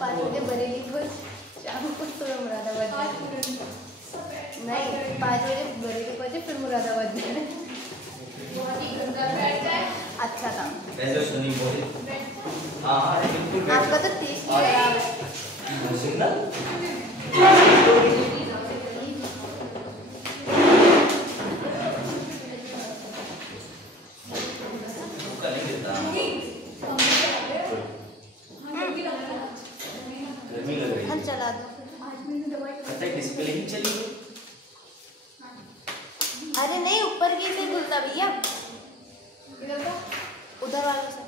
5 बजे बरेली को, शाम को सुबह मुरादाबाद। नहीं 5 बजे बरेली पहुंचे फिर मुरादाबाद गए। बहुत ही गंदा बैठ है। अच्छा था वैसे सुनी बोली। हाँ हाँ बिल्कुल। आपका तो 30 की खराब है सिग्नल। हम चला दो। डिस्प्ले ही चली गई। अरे नहीं ऊपर की से खुलता भैया, उधर वालों से।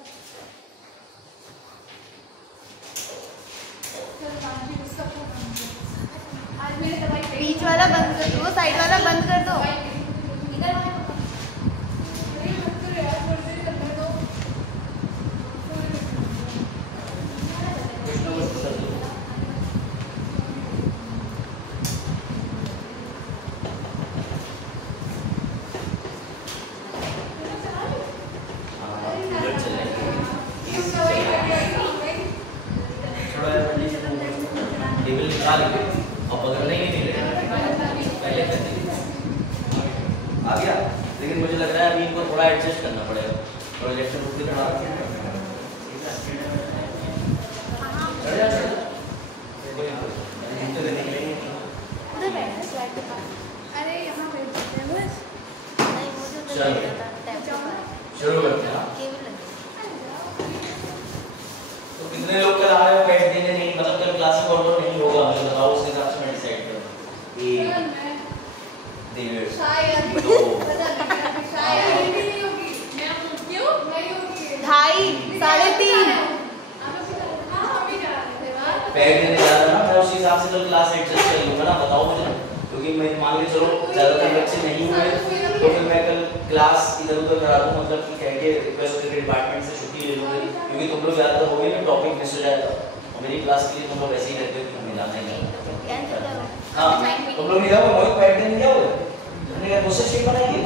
बीच वाला बंद कर दो, साइड वाला बंद कर दो। आ गया, लेकिन मुझे लग रहा है अभी इनको थोड़ा एडजस्ट करना पड़ेगा। प्रोजेक्शन रुक के थोड़ा अरे यहाँ बैठ सकते हैं बस। नहीं मुझे शुरू करते हैं। तो कितने लोग कल आ रहे हो बैठ देने? नहीं मतलब कल क्लास में ऑर्डर नहीं होगा, मुझे बताओ, उस हिसाब से मैं डिसाइड करूँ। ढाई 3:30 पैड देने जा रहा ना, मैं उस हिसाब से तो क्लास एडजस्ट कर लूँगा ना, बताओ मुझे। क्योंकि मैं मान के चलो ज़्यादातर बच्चे नहीं हुए तो फिर मैं कल क्लास इधर उधर करा दूँ, मतलब कि कह के रिक्वेस्ट करके डिपार्टमेंट से छुट्टी ले लूँगा, क्योंकि तुम लोग ज़्यादातर हो गए ना, टॉपिक मिस हो जाएगा। और मेरी क्लास के लिए तुम लोग वैसे ही रहते हो कि हमें जाना ही नहीं। हाँ तुम लोग नहीं जाओगे, मोहित पैड देने जाओगे, हमने क्या कोशिश नहीं बनाई है।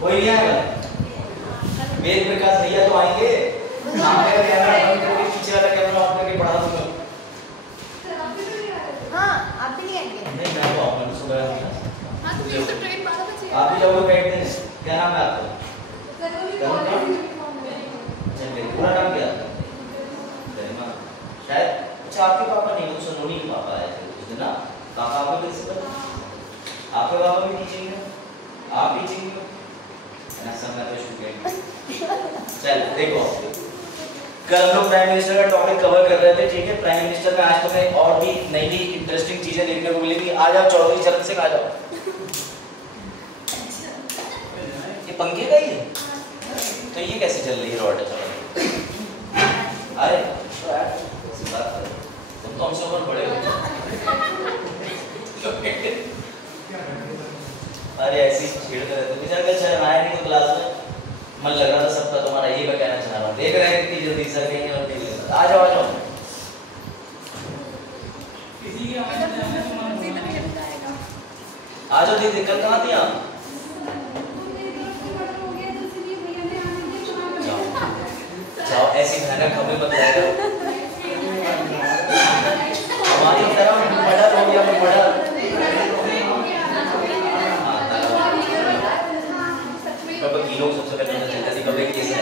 कोई नहीं आएगा, मेरे प्रकाश भैया तो आएंगे, सामने का कैमरा बंद करके पीछे वाला कैमरा ऑफ करके पढ़ा दूंगा। हाँ आप भी नहीं आएंगे? नहीं मैं तो आऊंगा सुबह। हाँ तो ये तो ट्रेन 12 बजे आप भी जाओगे बैठ देने। क्या नाम है आपका? चलिए पूरा नाम क्या है? गरिमा। शायद अच्छा आपके पापा नहीं, वो सोनोनी के पापा आए थे उस दिन ना। पापा आपके प्रिंसिपल, आपके पापा भी टीचिंग है, आप टीचिंग हो ना, सब मैं तो स्टूडेंट। चल देखो, कल हम लोग प्राइम मिनिस्टर का टॉपिक कवर कर रहे थे, ठीक है। प्राइम मिनिस्टर में आज तुम्हें और भी नई नई इंटरेस्टिंग चीजें देखने को मिलेंगी। आ जाओ चौधरी चरण सिंह, आ जाओ। ये पंखे का ही है तो ये कैसे चल रही है रॉड? अरे तुम तो हमसे ऊपर बड़े हो। अरे ऐसी छेड़ते रहते बेचारे, कल शर्म आया नहीं तो क्लास में मन लग रहा था सबका, तुम्हारा ये मैं कहना चाह रहा हूँ। देख रहे हैं कि जल्दी सर कहीं और नहीं लेगा। आ जाओ आ जाओ। आ जाओ, दिक्कत कहाँ थी आप? जाओ ऐसी भयानक हमें बताएगा हमारी तरफ बड़ा हो गया, बड़ा वकीलों सबसे पहले जैसे कभी केस है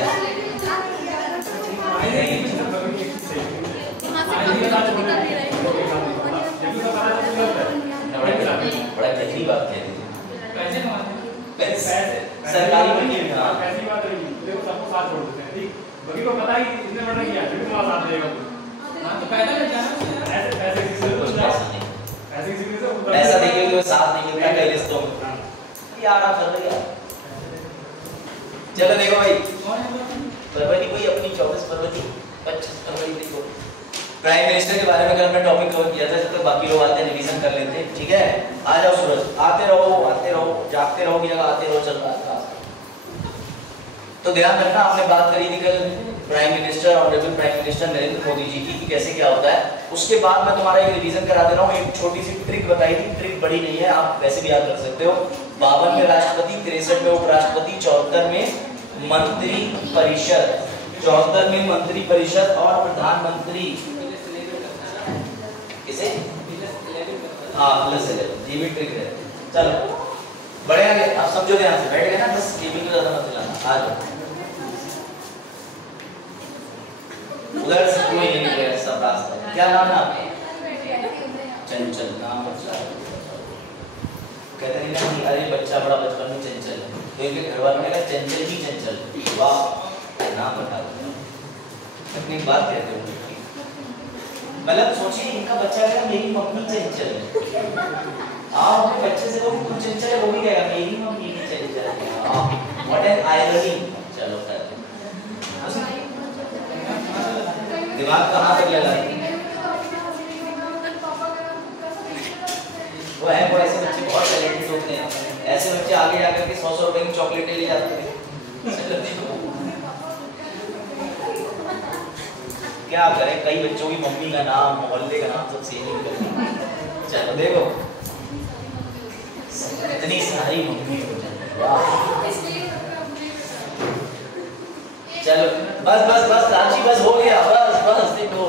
बड़ा गहरी बात कह रही है। सरकारी वकील था, ऐसी बात रही देखो, सबको साथ छोड़ देते हैं, ठीक। वकील को पता ही इसने मर्डर किया, फिर भी तुम्हारा साथ देगा। हां तो पैसा ले जाना, ऐसे पैसे किसी से कुछ ऐसे किसी से पैसा देके कोई साथ नहीं मिलता कई रिश्तों में। यार आप कर रहे यार। चलो देखो भाई, फरवरी कोई अपनी 24 फरवरी 25 फरवरी देखो, प्राइम मिनिस्टर के बारे में कल हमने टॉपिक कवर किया था, जब तक बाकी लोग आते हैं रिवीजन कर लेते हैं, ठीक है। आ जाओ सूरज, आते रहो, जागते रहो की जगह आते रहो, चल रहा है। तो ध्यान रखना, आपने बात करी थी कल prime minister, honourable prime minister Narendra Modi ji की, कैसे क्या होता है। उसके बाद मैं तुम्हारा एक रिवीजन करा दे रहा हूँ। एक छोटी सी ट्रिक बताई थी, ट्रिक बड़ी नहीं है, आप वैसे भी याद कर सकते हो। 52 में राष्ट्रपति, 63 में उपराष्ट्रपति, 74 में मंत्री परिषद, 74 में मंत्री परिषद और प्रधानमंत्री किसे? हाँ प्लस 11, ये भी ट्रिक है। चलो बड़े आगे आप समझो, ध्यान से बैठ गए ना, बस ये भी तो ज्यादा मत चलाना। आ जाओ उधर से कोई नहीं निकलेगा, सब रास्ता। क्या नाम है आपका? चंचल। नाम अच्छा कहते हैं ना कि अरे बच्चा बड़ा बचपन में चंचल है, तो इनके घर वालों ने कहा चंचल ही चंचल। वाह नाम बता दो, अपनी बात कहते हो। मतलब सोचिए इनका बच्चा कहेगा मेरी मम्मी चंचल है, आप अपने बच्चे से लोग कुछ चंचल है, वो भी कहेगा मेरी मम्मी भी चंचल है। What an irony. चलो दिमाग कहाँ तक लगा है? वो है, वो ऐसे बच्चे बहुत टैलेंटेड होते हैं। ऐसे बच्चे आगे जाकर के 100-100 रुपए की चॉकलेटें ले जाते हैं। क्या करें, कई बच्चों की मम्मी का नाम, मोहल्ले का नाम सब सेम ही करते। चलो देखो इतनी सारी मम्मी हो जाए, वाह। चलो बस बस बस रांची बस हो गया, बस बस देखो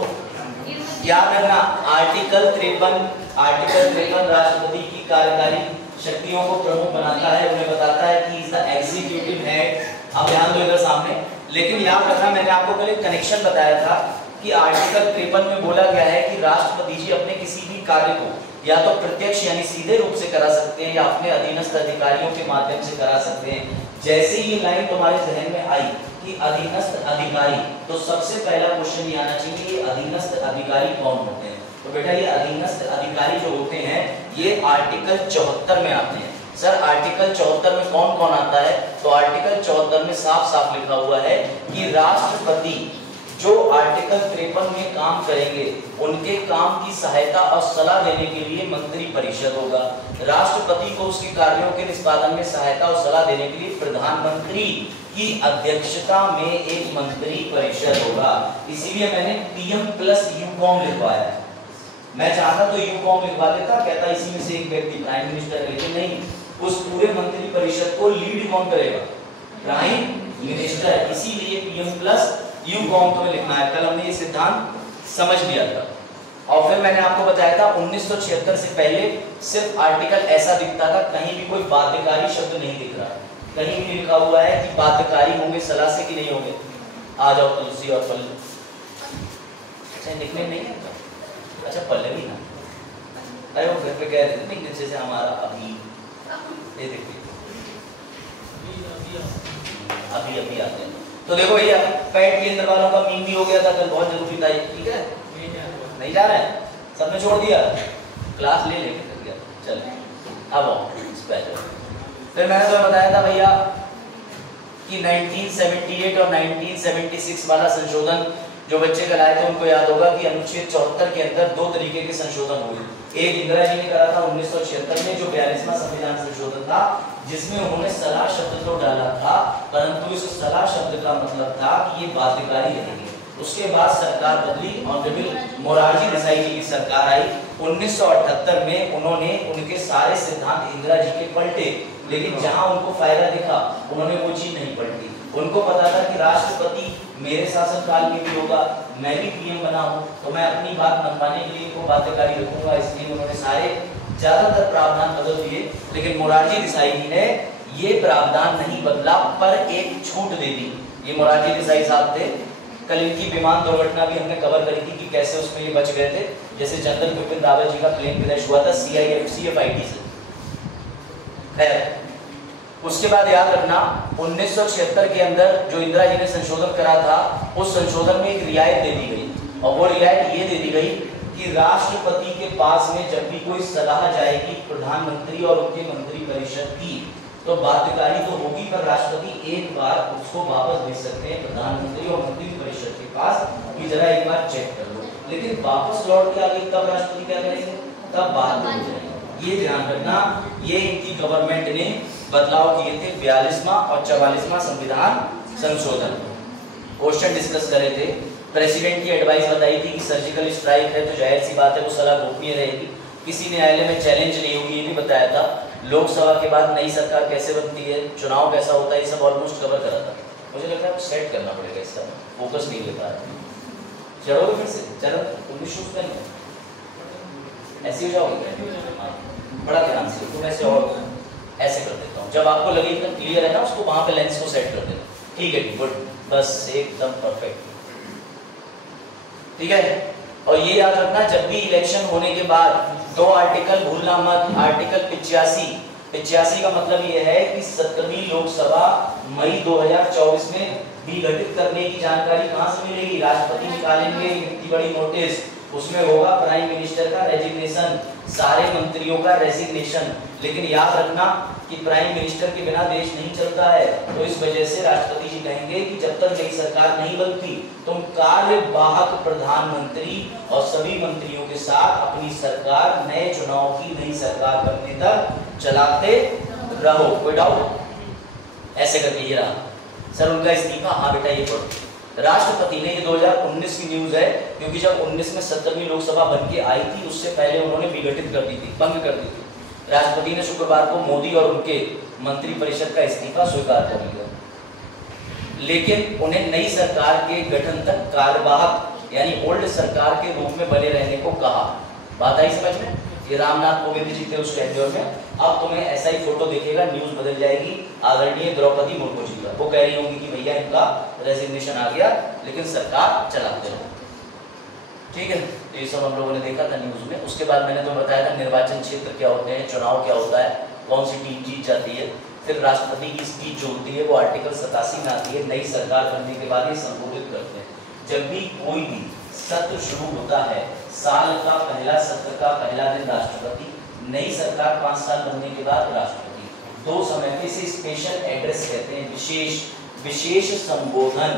याद रखना आर्टिकल 53 राष्ट्रपति की कार्यकारी शक्तियों को प्रमुख बनाता है, उन्हें बताता है कि इज द एग्जीक्यूटिव हेड। अब ध्यान दो इधर सामने, लेकिन याद रखना मैंने आपको कल एक कनेक्शन बताया था कि आर्टिकल 53 में बोला गया है कि राष्ट्रपति जी अपने किसी भी कार्य को या तो प्रत्यक्ष यानी सीधे रूप से करा सकते हैं या अपने अधीनस्थ अधिकारियों के माध्यम से करा सकते हैं। जैसे ये लाइन तुम्हारे जहन में आई कि अधीनस्थ अधिकारी, तो सबसे पहला क्वेश्चन ये आना चाहिए ये अधीनस्थ अधिकारी कौन होते हैं? तो बेटा ये अधीनस्थ अधिकारी जो होते हैं ये आर्टिकल 74 में आते हैं। सर आर्टिकल 74 में कौन कौन आता है? तो आर्टिकल 74 में साफ साफ लिखा हुआ है कि राष्ट्रपति जो आर्टिकल 53 में काम करेंगे उनके काम की सहायता और सलाह देने के लिए मंत्री परिषद होगा। राष्ट्रपति को उसके कार्यों के निष्पादन में सहायता और सलाह देने के लिए प्रधानमंत्री की अध्यक्षता में एक मंत्री परिषद होगा। इसीलिए मैंने पीएम प्लस यूकॉम लिखवाया है। मैं चाहता तो यूकॉम लिखवा देता, कहता इसी में से एक व्यक्ति प्राइम मिनिस्टर है, लेकिन नहीं, उस पूरे मंत्री परिषद को लीड कौन करेगा? Prime minister. इसीलिए पीएम प्लस यूकॉम तो लिखना है। कल हमने ये सिद्धांत समझ लिया था और फिर मैंने आपको बताया था 1976 से पहले सिर्फ आर्टिकल ऐसा दिखता था, कहीं भी कोई बाध्यकारी शब्द नहीं दिख रहा, कहीं भी लिखा हुआ है कि बाध्यकारी होंगे सलाह से कि नहीं होंगे। आ जाओ तुलसी और पल्लवी। अच्छा लिखने नहीं आता, अच्छा पल्लवी ना, अरे वो घर पे कह रहे थे नहीं जैसे से हमारा अभी ये देखिए अभी आते हैं। तो देखो भैया पैट के अंदर वालों का मीम भी हो गया था कल, बहुत जरूरी था ये, ठीक है? नहीं जा रहा है, सबने छोड़ दिया, क्लास ले लेके चल। अब फिर मैंने तो बताया था भैया कि 1978 और 1976 वाला संशोधन जो बच्चे कल आए थे उनको याद होगा कि अनुच्छेद 74 के अंदर दो तरीके के संशोधन हुए। एक इंदिरा जी ने करा था 1976 में जो 42वां संविधान संशोधन था, जिसमें उन्होंने सलाह शब्द तो डाला था, परंतु इस सलाह शब्द का मतलब था कि ये बाध्यकारी रहेंगे। उसके बाद सरकार बदली और मोरारजी देसाई जी की सरकार आई 1978 में, उन्होंने उनके सारे सिद्धांत इंदिरा जी के पलटे, लेकिन जहां उनको फायदा दिखा उन्होंने वो चीज नहीं पलटी। उनको पता था कि राष्ट्रपति मेरे शासनकाल में भी होगा, मैं भी पीएम बना हूं, तो मैं अपनी बात मनवाने के लिए इनको बाध्यकारी रखूंगा, इसलिए उन्होंने सारे ज्यादातर प्रावधान बदल दिए। लेकिन मोरारजी देसाई जी ने ये प्रावधान नहीं बदला पर एक छूट दे दी। ये मोरारजी देसाई साहब थे, कल इनकी विमान दुर्घटना भी हमने कवर करी थी कि कैसे उसमें ये बच गए थे। जैसे जनरल बिपिन रावत जी का प्लेन क्रैश हुआ था CFIT से। खैर उसके बाद याद रखना 1976 के अंदर जो इंदिरा जी ने संशोधन करा था, उस संशोधन में एक रियायत दे दी गई और वो रियायत ये दे दी गई कि राष्ट्रपति के पास में जब भी कोई सलाह जाएगी प्रधानमंत्री और उनके मंत्री परिषद की, तो बाध्यकारी तो होगी, पर राष्ट्रपति एक बार उसको वापस भेज सकते हैं प्रधानमंत्री और मंत्री परिषद के पास कि जरा एक बार चेक कर लो। लेकिन वापस लौट के आगे तब राष्ट्रपति क्या करेंगे? तब बात हो जाएगी। ये ध्यान रखना, ये इनकी गवर्नमेंट ने बदलाव किए थे 42वां और 44वां संविधान संशोधन। क्वेश्चन डिस्कस करे थे, प्रेसिडेंट की एडवाइस बताई थी कि सर्जिकल स्ट्राइक है तो जाहिर सी बात है वो सलाह गोपनीय रहेगी, किसी न्यायालय में चैलेंज नहीं होगी, ये भी बताया था। लोकसभा के बाद नई सरकार कैसे बनती है, चुनाव कैसा होता है, ये सब ऑलमोस्ट कवर करा था। मुझे लगता है सेट करना पड़ेगा इसका, फोकस नहीं ले पा रहा। चढ़ोगे फिर से, चलो 19 शूज पहनो, ऐसे हो जाओगे। हाँ, बड़ा ध्यान से तो ऐसे और ऐसे कर देता हूँ। जब आपको लगे एकदम क्लियर है ना, उसको वहां पे लेंस को सेट कर देना। ठीक है, गुड, बस एकदम परफेक्ट। ठीक है, और ये याद रखना, जब भी इलेक्शन होने के बाद 2 आर्टिकल भूलना मत। आर्टिकल 85 का मतलब ये है कि 17वीं लोकसभा मई 2024 में विघटित करने की जानकारी कहां से मिलेगी? राष्ट्रपति निकालेंगे इतनी बड़ी नोटिस, उसमें होगा प्राइम मिनिस्टर का रेजिग्नेशन, सारे मंत्रियों का रेजिग्नेशन। लेकिन याद रखना कि प्राइम मिनिस्टर के बिना देश नहीं चलता है, तो इस वजह से राष्ट्रपति जी कहेंगे कि जब तक नई सरकार नहीं बनती तुम कार्यवाहक प्रधानमंत्री और सभी मंत्रियों के साथ अपनी सरकार नए चुनाव की नई सरकार बनने तक चलाते रहो। कोई डाउट? ऐसे करके ये रहा सर उनका इस्तीफा। हाँ बेटा ये पढ़ो। राष्ट्रपति ने, ये 2019 की न्यूज है, क्योंकि जब 19 में 17वीं लोकसभा बन के आई थी उससे पहले उन्होंने विघटित कर दी थी, भंग कर दी थी। राष्ट्रपति ने शुक्रवार को मोदी और उनके मंत्रिपरिषद का इस्तीफा स्वीकार कर लिया, लेकिन उन्हें नई सरकार के गठन तक कार्यवाहक यानी ओल्ड सरकार के रूप में बने रहने को कहा। बात आई समझ में? ये रामनाथ कोविंद जी थे उस टेन्योर में। अब तुम्हें ऐसा ही फोटो दिखेगा, न्यूज बदल जाएगी, आदरणीय द्रौपदी मुर्मू जी का। वो कह रही होंगी कि भैया इनका रेजिग्नेशन आ गया, लेकिन सरकार चलाते रहो। ठीक है, तो ये सब हम लोगों ने देखा था न्यूज में। उसके बाद मैंने तुम्हें बताया था निर्वाचन क्षेत्र क्या होते हैं, चुनाव क्या होता है, कौन सी टीम जीत जाती है। फिर राष्ट्रपति की स्पीच जो होती है वो आर्टिकल 87 में आती है। नई सरकार बनने के बाद ये संबोधित करते हैं। जब भी कोई भी सत्र शुरू होता है, साल का पहला सत्र का पहला दिन राष्ट्रपति, नई सरकार 5 साल बनने के बाद राष्ट्रपति, 2 समय पे इसे स्पेशल एड्रेस कहते हैं, विशेष संबोधन।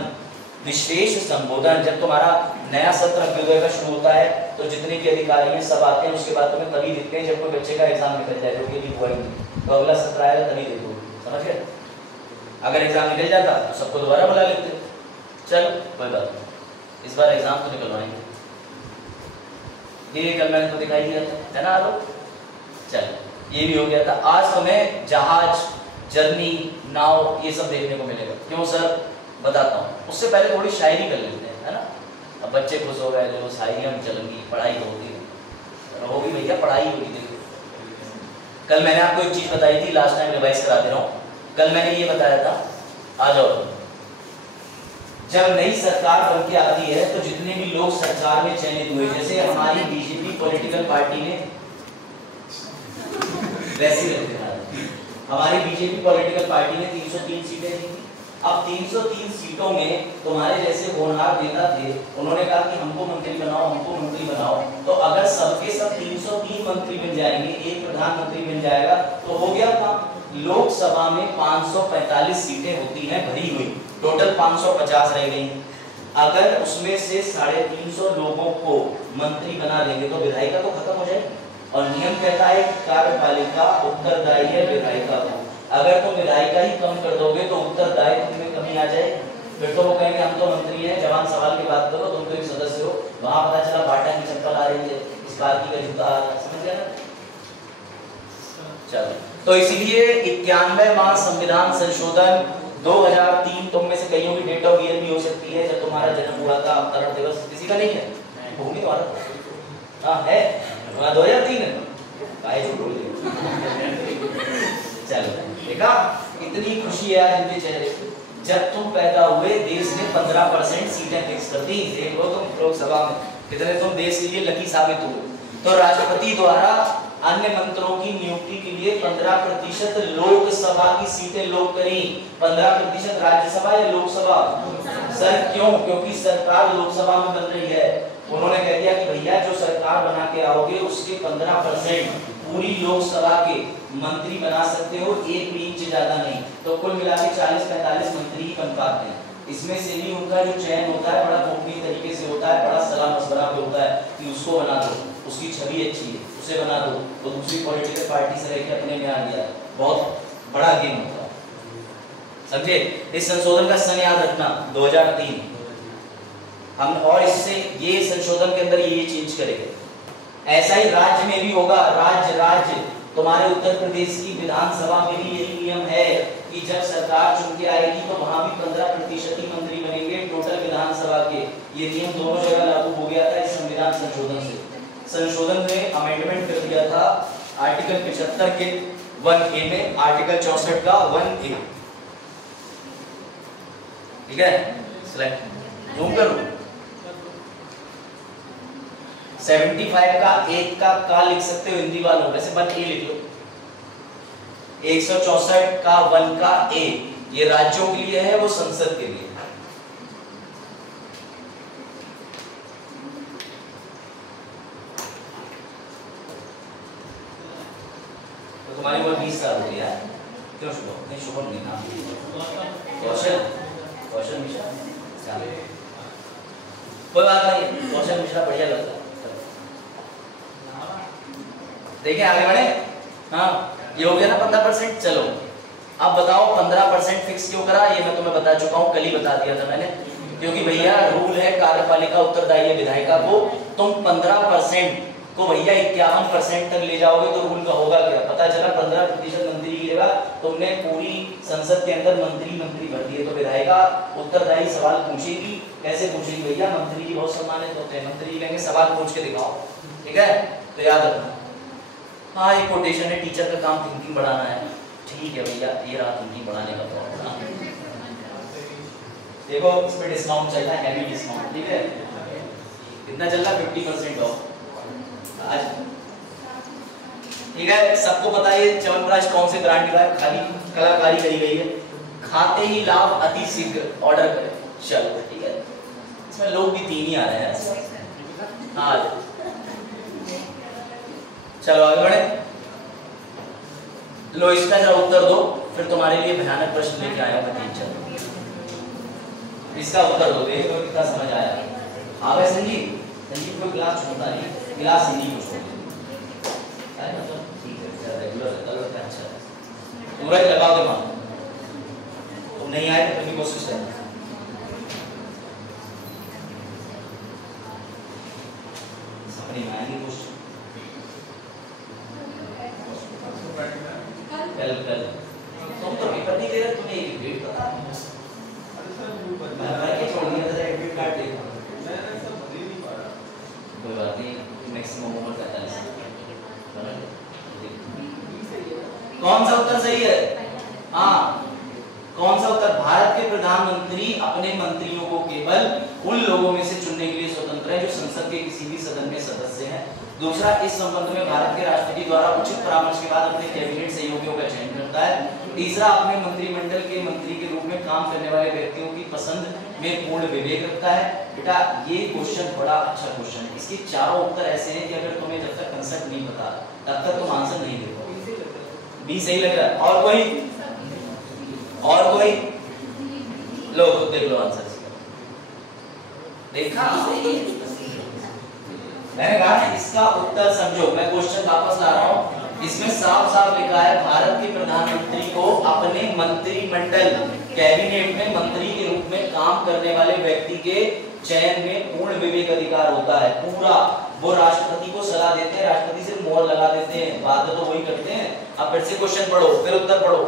विशेष संबोधन, जब तुम्हारा नया सत्र अभ्युदय का शुरू होता है तो जितने के अधिकारी हैं सब आते हैं। उसके बाद तुम्हें तभी दिखते हैं जब कोई बच्चे का एग्जाम निकल जाए, जो कि अभी हुआ ही नहीं, तो अगला सत्र आएगा तभी देखो। समझ गए? अगर एग्जाम निकल जाता तो सबको दोबारा बुला लेते। चल कोई बात नहीं, इस बार एग्जाम तो निकलवाएंगे। ये कल मैंने तो दिखाई दिया था, है ना आलोक? चल ये भी हो गया था। आज तुम्हें जहाज, जर्नी, नाव ये सब देखने को मिलेगा। क्यों सर? बताता हूँ। उससे पहले थोड़ी शायरी कर लेते हैं, है ना? अब बच्चे खुश हो गए, जो शायरियाँ चलेंगी, पढ़ाई तो होती है, होगी भैया, पढ़ाई होगी। देखो कल मैंने आपको एक चीज बताई थी, लास्ट टाइम रिवाइज करा दे रहा हूँ। कल मैंने ये बताया था, आ जाओ, जब नई सरकार बन के आती है तो जितने भी लोग सरकार में चयनित हुए, जैसे हमारी बीजेपी पॉलिटिकल पार्टी ने, वैसे रहते हैं हमारी बीजेपी पॉलिटिकल पार्टी ने 303 सीटें दी थी। अब 303 सीटों में तुम्हारे जैसे होनहार नेता थे, उन्होंने कहा कि हमको मंत्री बनाओ, हमको मंत्री बनाओ। तो अगर सबके सब 303 मंत्री बन जाएंगे, एक प्रधानमंत्री बन जाएगा, तो हो गया काम। लोकसभा में 545 सीटें होती हैं भरी हुई, टोटल 550 रह गई। अगर उसमें से 350 लोगों को मंत्री बना देंगे तो विधायिका तो खत्म हो जाएगी। और नियम कहता है कि कार्यपालिका उत्तरदायी है विधायिका को। अगर तुम विधायिका ही कम कर दोगे तो उत्तरदायित्व में कमी आ जाए। फिर तो वो कहेंगे हम तो मंत्री हैं, जवान सवाल की बात करो, तुम तो एक सदस्य हो। वहां पता चला बाटा की चप्पल आ रही है, इस पार्टी का जूता आ रहा है। समझ गया ना? चलो, तो इसीलिए 91वां संविधान संशोधन 2003, तुम में से कईयों की डेट ऑफ ईयर भी हो सकती है जब तुम्हारा जन्म हुआ था। अवतरण दिवस किसी का नहीं है? भूमि तुम्हारा हाँ है, 2003 है। चलो देखा, इतनी खुशी है आज इनके चेहरे पे। जब तुम पैदा हुए देश ने 15% सीटें फिक्स कर दी। देख लो तुम लोकसभा में कितने तुम देश के लिए लकी साबित हुए। तो राष्ट्रपति द्वारा अन्य मंत्रियों की नियुक्ति के लिए 15% लोकसभा की सीटें लोग करी। 15% राज्यसभा या लोकसभा? सर क्यों? क्योंकि सरकार लोकसभा में बन रही है। उन्होंने कह दिया कि भैया जो सरकार बना के आओगे उसके 15% पूरी लोकसभा के मंत्री बना सकते हो, 1 भी इंच ज्यादा नहीं। तो कुल मिला के 40-45 मंत्री ही बन पाते हैं। इसमें से भी उनका जो चयन होता है बड़ा गोपनीय तरीके से होता है, बड़ा सलाह मशवरा पे होता है कि उसको बना दो, उसकी छवि अच्छी है, उसे बना दो। तो दूसरी पॉलिटिकल पार्टी से लेकर अपने में आ गया, बहुत बड़ा गेम होता है। समझे? इस संशोधन का सन याद रखना 2003। हम और इससे ये संशोधन के अंदर ये चेंज करेंगे। ऐसा ही राज्य में भी होगा। राज्य तुम्हारे उत्तर प्रदेश की विधानसभा में भी यही नियम है कि जब सरकार चुन के आएगी तो वहां भी 15% विधानसभा के ये नियम दोनों जगह लागू हो गया था इस संविधान संशोधन से। संशोधन में अमेंडमेंट कर दिया था आर्टिकल 75 के 1A में आर्टिकल 64 का 1A। ठीक है, सिलेक्ट जूम करो। 75 का 1 का लिख सकते हो हिंदी वालों, वैसे 1A लिख लो। 164 का 1 का A ये राज्यों के लिए है, वो संसद के लिए। तो तुम्हारी उम्र 20 साल हो गई है क्यों? शुभम नहीं, शुभम नहीं नाम, कौशल मिश्रा। कोई बात नहीं, कौशल मिश्रा बढ़िया लगता है। देखिए आगे बढ़े। हाँ ये हो गया ना 15%। चलो अब बताओ 15% फिक्स क्यों करा, ये मैं तुम्हें बता चुका हूँ, कल ही बता दिया था मैंने। क्योंकि भैया रूल है कार्यपालिका उत्तरदायी है विधायिका को, तुम 15% को भैया 51% तक ले जाओगे तो रूल का होगा क्या? पता चला 15% मंत्री की जगह तुमने पूरी संसद के अंदर मंत्री भर दिए, तो विधायिका उत्तरदायी सवाल पूछेगी। कैसे पूछेगी भैया? मंत्री जी बहुत सम्मानित होते हैं, मंत्री जी कहेंगे सवाल पूछ के दिखाओ। ठीक है, तो याद रखना। हाँ ये कोटेशन है, टीचर का काम थिंकिंग बढ़ाना है। ठीक है भैया, ये रहा थिंकिंग बढ़ाने का फॉर्मूला। देखो इसमें डिस्काउंट चल रहा है, हैवी डिस्काउंट। ठीक है, कितना चल रहा है? 50% ऑफ आज। ठीक है, सबको पता है च्यवनप्राश कौन से ब्रांड का है, खाली कलाकारी करी गई है। खाते ही लाभ अति शीघ्र ऑर्डर करें। चलो ठीक है, इसमें लोग भी 3 ही आ रहे हैं। हाँ चलो आगे बढ़े। लो इसका जरा उत्तर दो, फिर तुम्हारे लिए भयानक प्रश्न लेके आया मैं टीचर। इसका उत्तर दो, देखो कितना समझ आया। हाँ भाई संजीव को क्लास छोड़ता नहीं, क्लास संजीव को छोड़ दो। ठीक है रेगुलर रहता है, अच्छा है। पूरा ही लगाओ दिमाग, तुम नहीं आए तो अपनी कोशिश करो। समझ में आएगी कुछ? कल तुम तो पेपर नहीं दे रहे, तुम्हें एक ग्रेड पता है? मैं क्या छोड़ दिया था, एडमिट कार्ड देखा मैंने, सब भर ही नहीं पाया। कोई बात नहीं, मैक्सिमम उम्र 45। कौन सा उत्तर सही है? हाँ कौन सा उत्तर? भारत के प्रधानमंत्री अपने मंत्रियों को केवल उन लोगों में से चुनने के लिए स्वतंत्र है जो संसद के किसी भी सदन में सदस्य हैं। दूसरा, इस संबंध में भारत के राष्ट्रपति द्वारा उचित परामर्श के बाद अपने कैबिनेट सहयोगियों का चयन करता है। तीसरा, अपने मंत्रिमंडल के मंत्री के रूप में काम करने वाले व्यक्तियों की पसंद में पूर्ण विवेक रखता है। बेटा ये क्वेश्चन बड़ा अच्छा क्वेश्चन है, इसके चारों उत्तर ऐसे हैं कि अगर तुम्हें जब तक कंसेप्ट नहीं पता तब तक तुम आंसर नहीं दे पाओगे। बी सही लग रहा है? और कोई लो देख लो आंसर। देखा मैंने कहा ना, इसका उत्तर समझो। मैं क्वेश्चन वापस ला रहा हूँ, इसमें साफ साफ लिखा है भारत के प्रधानमंत्री को अपने मंत्रिमंडल कैबिनेट में मंत्री के रूप में काम करने वाले व्यक्ति के चयन में पूर्ण विवेक अधिकार होता है। पूरा वो राष्ट्रपति को सलाह देते हैं, राष्ट्रपति से मोहर लगा देते हैं, बात तो वही करते हैं। अब फिर से क्वेश्चन पढ़ो, फिर उत्तर पढ़ो।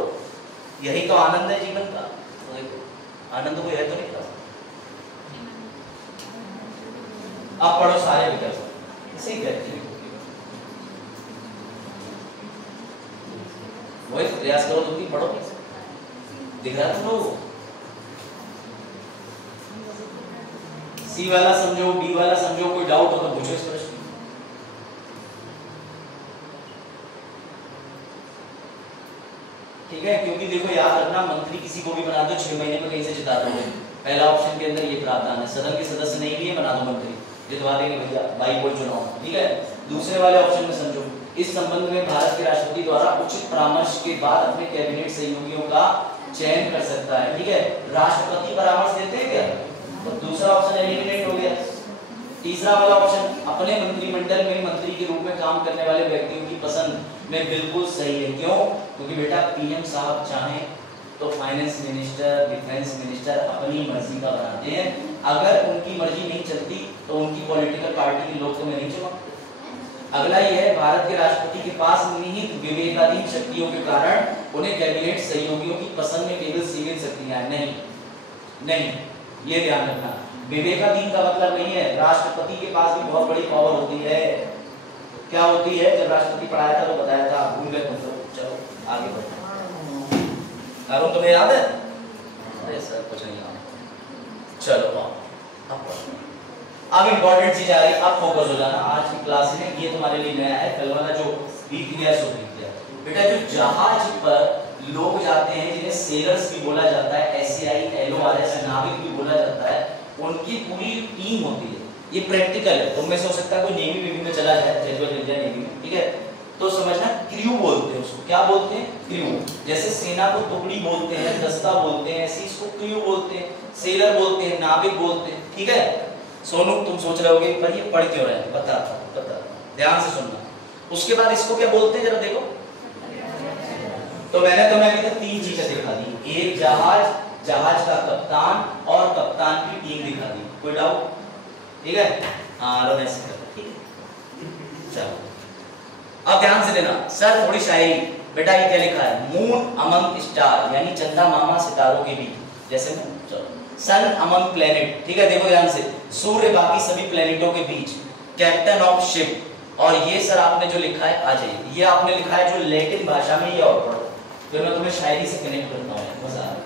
यही तो आनंद है जीवन का। आनंद कोई है तो नहीं था। अब पढ़ो सारे विकल्प, इसे कहते हैं। वही प्रयास करो, तुम भी पढ़ो। दिख रहा है तुम लोगों को? सी वाला समझो, बी वाला समझो, कोई डाउट हो तो पूछो इस प्रश्न। ठीक है, क्योंकि देखो याद रखना, मंत्री किसी को भी बना दो 6 महीने में कहीं से जिता दोगे। पहला ऑप्शन के अंदर ये प्रावधान है, सदन के सदस्य नहीं लिए बना दो मंत्री, जितवा देंगे भैया बाई बोल चुनाव। ठीक है, दूसरे वाले ऑप्शन में समझो, इस संबंध में भारत के राष्ट्रपति द्वारा उचित परामर्श के बाद अपने कैबिनेट सहयोगियों का चयन कर सकता है। ठीक है, राष्ट्रपति परामर्श देते हैं क्या? तो दूसरा ऑप्शन एलिमिनेट हो गया। तीसरा वाला ऑप्शन, अपने मंत्रिमंडल में मंत्री के रूप में काम करने वाले व्यक्तियों की पसंद में बिल्कुल सही है। क्यों? क्योंकि बेटा पीएम साहब चाहें तो फाइनेंस मिनिस्टर, डिफेंस मिनिस्टर अपनी मर्जी का बनाते हैं। अगर उनकी मर्जी नहीं चलती तो उनकी पॉलिटिकल पार्टी के लोग तो नहीं चमकते। अगला ये है, भारत के राष्ट्रपति के पास निहित विवेकाधीन शक्तियों के कारण उन्हें कैबिनेट सहयोगियों की पसंद में केवल सीमित शक्तियां नहीं। ये ध्यान रखना। विवेकाधीन का मतलब नहीं है, राष्ट्रपति के पास भी बहुत बड़ी पावर होती है। क्या होती है? जब राष्ट्रपति पढ़ाया था तो बताया था, भूल गए मतलब। चलो आगे बढ़ो। अरुण तुम्हें याद है? अरे सर कुछ नहीं याद। चलो अब इंपॉर्टेंट चीज आ रही, अब फोकस हो जाना। आज की क्लास में ये तुम्हारे लिए नया है, कल वाला जो बीत गया सो बीत गया। बेटा जो जहाज पर लोग जाते हैं जिन्हें सेलर्स भी बोला जाता है, SAILORS नाविक भी बोला जाता है, उनकी पूरी टीम होती है। ये प्रैक्टिकल है, तुम में से हो सकता है कोई नेवी वेवी में चला जाए, जनरल इंडिया नेवी में, ठीक है? तो समझना, क्रू बोलते हैं उसको। क्या बोलते हैं? क्रू। जैसे सेना को टुकड़ी बोलते हैं, दस्ता बोलते हैं, ऐसे इसको क्रू बोलते हैं, सेलर बोलते हैं, नाविक बोलते हैं, ठीक है? सोनू तुम सोच रहे होगे पर ये पढ़ क्यों रहे हैं, बताता ध्यान से सुनना। उसके बाद इसको क्या बोलते हैं जरा देखो। तो मैंने तुम्हें अभी तक 3 चीजें दिखा दी, एक जहाज, जहाज का कप्तान और कप्तान की टीम दिखा दी। कोई डाउट? ठीक है? हाँ रमेश कर, ठीक है? चलो अब ध्यान से देना। सर थोड़ी शायरी। बेटा ये क्या लिखा है? मून अमंग स्टार, यानी चंदा मामा सितारों के बीच, जैसे मून। चलो सन अमंग प्लेनेट, ठीक है? देखो ध्यान से, सूर्य बाकी सभी प्लेनेटों के बीच, कैप्टन ऑफ शिप। और ये सर आपने जो लिखा है, आ जाइए, ये आपने लिखा है जो लैटिन भाषा में, ये और पढ़ो, जो मैं तुम्हें शायरी से कनेक्ट करता हूँ, मजा आ रहा है।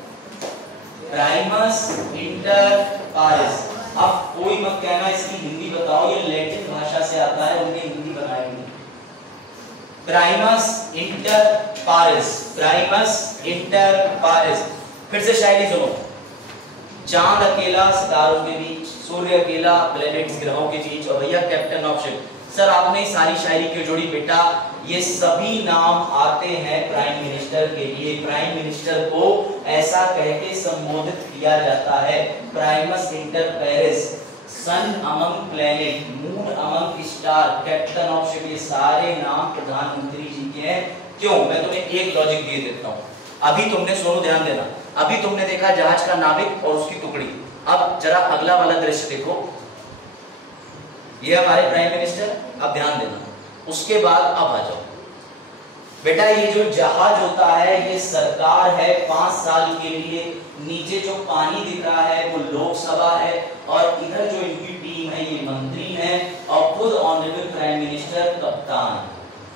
Primus inter pares. अब कोई मत कहना इसकी हिंदी बताओ, ये लैटिन भाषा से आता है, उनने हिंदी बनाई नहीं। Primus inter pares, primus inter pares. फिर से शायरी सुनो। चांद अकेला सितारों के बीच, सूर्य अकेला प्लैनेट्स ग्रहों के बीच, और भैया कैप्टन ऑफ शिप। सर आपने सारी शायरी क्यों जोड़ी? बेटा ये सभी नाम आते हैं प्राइम मिनिस्टर के लिए। प्राइम मिनिस्टर को ऐसा कह के संबोधित किया जाता है, primus inter pares, sun among planet, moon among star, captain of ship. ये सारे नाम प्रधानमंत्री जी के हैं। क्यों? मैं तुम्हें एक लॉजिक दे देता हूँ। अभी तुमने, सुनो ध्यान देना, अभी तुमने देखा जहाज का नाविक और उसकी टुकड़ी। अब जरा अगला वाला दृश्य देखो, ये हमारे प्राइम मिनिस्टर। अब ध्यान देना, उसके बाद अब आ जाओ। बेटा ये जो जहाज होता है ये सरकार है 5 साल के लिए। नीचे जो पानी दिख रहा है वो लोकसभा है, और इधर जो इनकी टीम है ये मंत्री है, और खुद ऑनरेबल प्राइम मिनिस्टर कप्तान।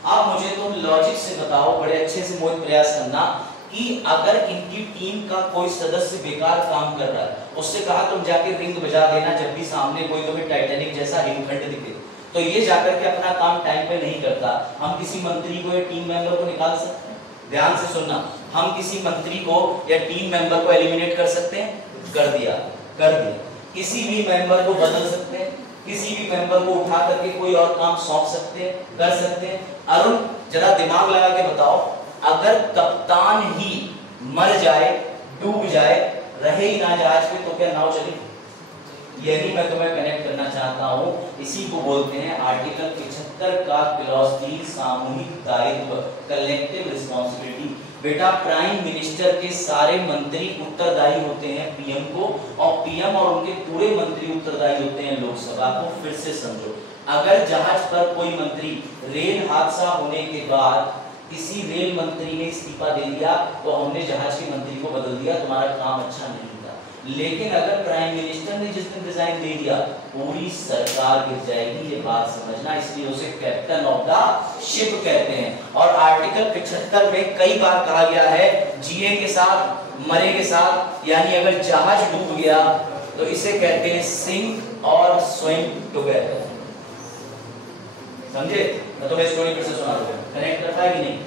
अब मुझे तुम लॉजिक से बताओ, बड़े अच्छे से मोहित प्रयास करना, कि अगर इनकी टीम का कोई सदस्य बेकार काम कर रहा है, उससे कहा तुम जाके रिंग बजा देना जब भी सामने कोई तुम्हें टाइटैनिक जैसा हिमखंड दिखे, तो ये जाकर के अपना काम टाइम पे नहीं करता। हम किसी मंत्री को या टीम मेंबर को निकाल सकते हैं? ध्यान से सुनना, हम किसी मंत्री को या टीम मेंबर को एलिमिनेट कर सकते हैं? कर दिया, कर दिया। किसी भी मेंबर को बदल सकते हैं, किसी भी मेंबर को उठा करके कोई और काम सौंप सकते हैं, कर सकते हैं। अरुण जरा दिमाग लगा के बताओ, अगर कप्तान ही मर जाए, डूब जाए, रहे ही ना जहाज पे, तो क्या नाव चलेगी? यही मैं तुम्हें कनेक्ट करना चाहता हूँ। इसी को बोलते हैं आर्टिकल 75 का क्लॉज 3, सामूहिक दायित्व, कलेक्टिव रिस्पांसिबिलिटी। बेटा प्राइम मिनिस्टर के सारे मंत्री उत्तरदायी होते हैं पीएम को, और पीएम और उनके पूरे मंत्री उत्तरदायी होते हैं लोकसभा को। फिर से समझो, अगर जहाज पर कोई मंत्री रेल हादसा होने के बाद किसी रेल मंत्री ने इस्तीफा दे दिया, तो हमने जहाज के मंत्री को बदल दिया, तुम्हारा काम अच्छा नहीं था। लेकिन अगर प्राइम मिनिस्टर ने जिस दिन रिजाइन दे दिया, पूरी सरकार गिर जाएगी, ये बात समझना। इसलिए उसे कैप्टन ऑफ द शिप कहते हैं। और आर्टिकल 75 में कई बार कहा गया है जिए के साथ मरे के साथ, यानी अगर जहाज डूब गया तो इसे कहते हैं सिंक और स्विम टुगेदर। समझे? मैं तुम्हें स्टोरी फिर से सुना दूंगा, कनेक्ट कर पाएगी नहीं?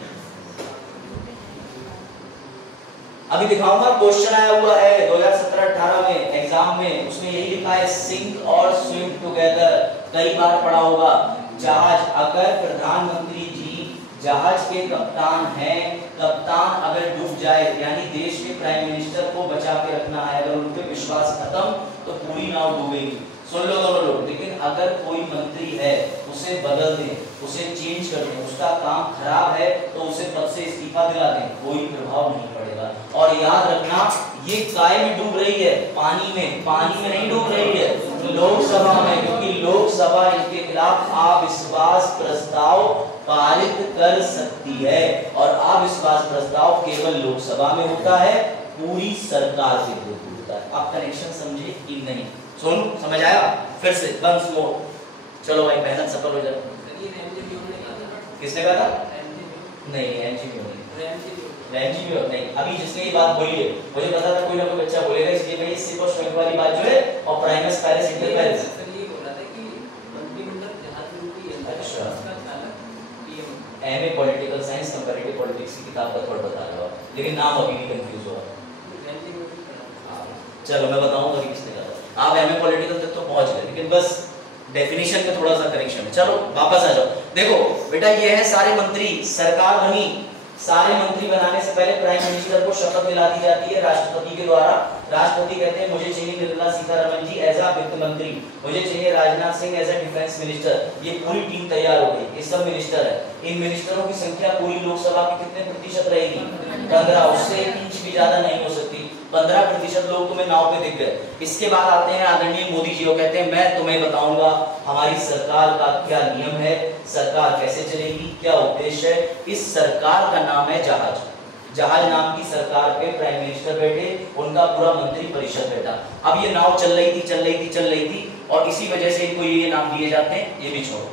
अभी दिखाऊंगा, क्वेश्चन आया हुआ है 2017-18 में एग्जाम में, उसमें यही लिखा है सिंक और स्विम टुगेदर। कई बार पढ़ा होगा। जहाज, अगर प्रधानमंत्री जी जहाज के कप्तान हैं, कप्तान अगर डूब जाए, यानी देश के प्राइम मिनिस्टर को बचा के रखना है, अगर उन पे विश्वास खत्म तो पूरी नाव डूबेगी। सुन लो दोनों लोग। लेकिन अगर कोई मंत्री है, उसे बदल दें, उसे चेंज कर दें, उसका काम खराब है तो उसे पद से इस्तीफा दिला दें, कोई प्रभाव नहीं पड़ेगा। और याद रखना, ये काय में डूब रही है? पानी में। पानी में नहीं डूब रही है, लोकसभा में, क्योंकि लोकसभा इनके खिलाफ अविश्वास प्रस्ताव पारित कर सकती है, और अविश्वास प्रस्ताव केवल लोकसभा में होता है, पूरी सरकार से विरोध होता है। आप कनेक्शन समझे कि नहीं? सोनू समझ आया? फिर से वंस मोर, चलो भाई मेहनत सफल हो जाए। किसने कहा था? नहीं एनजीओ नहीं। अभी जिसने ये बात बोली है मुझे पता था कोई ना कोई बच्चा बोलेगा, इसलिए मैं इससे को स्वयं वाली बात जो है और Primus Paris inter Paris MA political science comparative politics की किताब का थोड़ा बता रहा हूँ, लेकिन नाम अभी भी कंफ्यूज हो रहा है। चलो मैं बताऊंगा कि किसने कहा। आप एमए पॉलिटिकल तक तो पहुंच गए, लेकिन बस डेफिनेशन में थोड़ा सा करेक्शन है। चलो वापस आ जाओ। देखो बेटा ये है सारे मंत्री, सरकार बनी, सारे मंत्री बनाने से पहले प्राइम मिनिस्टर को शपथ दिला दी जाती है राष्ट्रपति के द्वारा। राष्ट्रपति कहते हैं मुझे चाहिए निर्मला सीतारमण जी एज अ वित्त मंत्री, मुझे चाहिए Rajnath Singh as a defence minister. ये पूरी टीम तैयार हो गई, ये सब मिनिस्टर है। इन मिनिस्टरों की संख्या पूरी लोकसभा की कितने प्रतिशत रहेगी? 15, उससे एक इंच भी ज्यादा नहीं हो सकती। 15% लोग तुम्हें नाव पे दिख गए। इसके बाद आते हैं आदरणीय मोदी जी, वो कहते हैं मैं तुम्हें बताऊंगा हमारी सरकार का क्या नियम है, सरकार कैसे चलेगी, क्या उद्देश्य है। इस सरकार का नाम है जहाज। जहाज नाम की सरकार पे प्राइम मिनिस्टर बैठे, उनका पूरा मंत्री परिषद बैठा। अब ये नाव चल रही थी और इसी वजह से इनको ये नाम दिए जाते हैं, ये भी छोड़ो।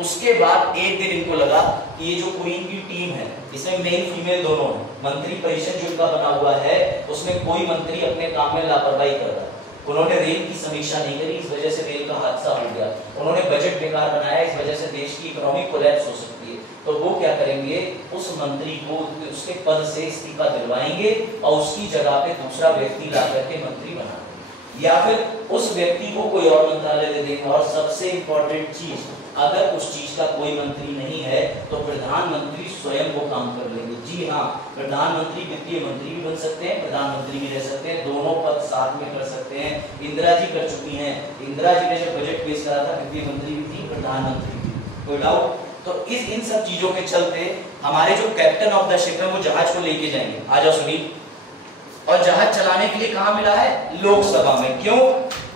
उसके बाद एक दिन इनको लगा कि ये जो क्वीन की टीम है इसमें मेल फीमेल दोनों है, मंत्री परिषद जो इनका बना हुआ है उसमें कोई मंत्री अपने काम में लापरवाही कर रहा है। उन्होंने रेल की समीक्षा नहीं करी, इस वजह से रेल का हादसा हो गया। उन्होंने बजट बेकार बनाया, इस वजह से देश की इकोनॉमी कोलैप्स हो सकती है। तो वो क्या करेंगे, उस मंत्री को उसके पद से इस्तीफा दिलवाएंगे और उसकी जगह पे दूसरा व्यक्ति ला करके मंत्री बना, या फिर उस व्यक्ति को कोई और मंत्रालय दे देंगे। और सबसे इंपॉर्टेंट चीज, अगर उस चीज का कोई मंत्री नहीं है तो प्रधानमंत्री स्वयं वो काम कर लेंगे। जी हाँ, प्रधानमंत्री वित्तीय मंत्री भी बन सकते हैं, प्रधानमंत्री भी रह सकते हैं, दोनों पद साथ में कर सकते हैं। इंदिरा जी कर चुकी हैं। इंदिरा जी ने जब बजट पेश करा था वित्तीय मंत्री भी थी, प्रधानमंत्री भी, कोई डाउट? तो इन सब चीजों के चलते हमारे जो कैप्टन ऑफ द शिप है वो जहाज को लेके जाएंगे। आ जाओ सुनील। और जहाज चलाने के लिए कहां मिला है? लोकसभा में। क्यों?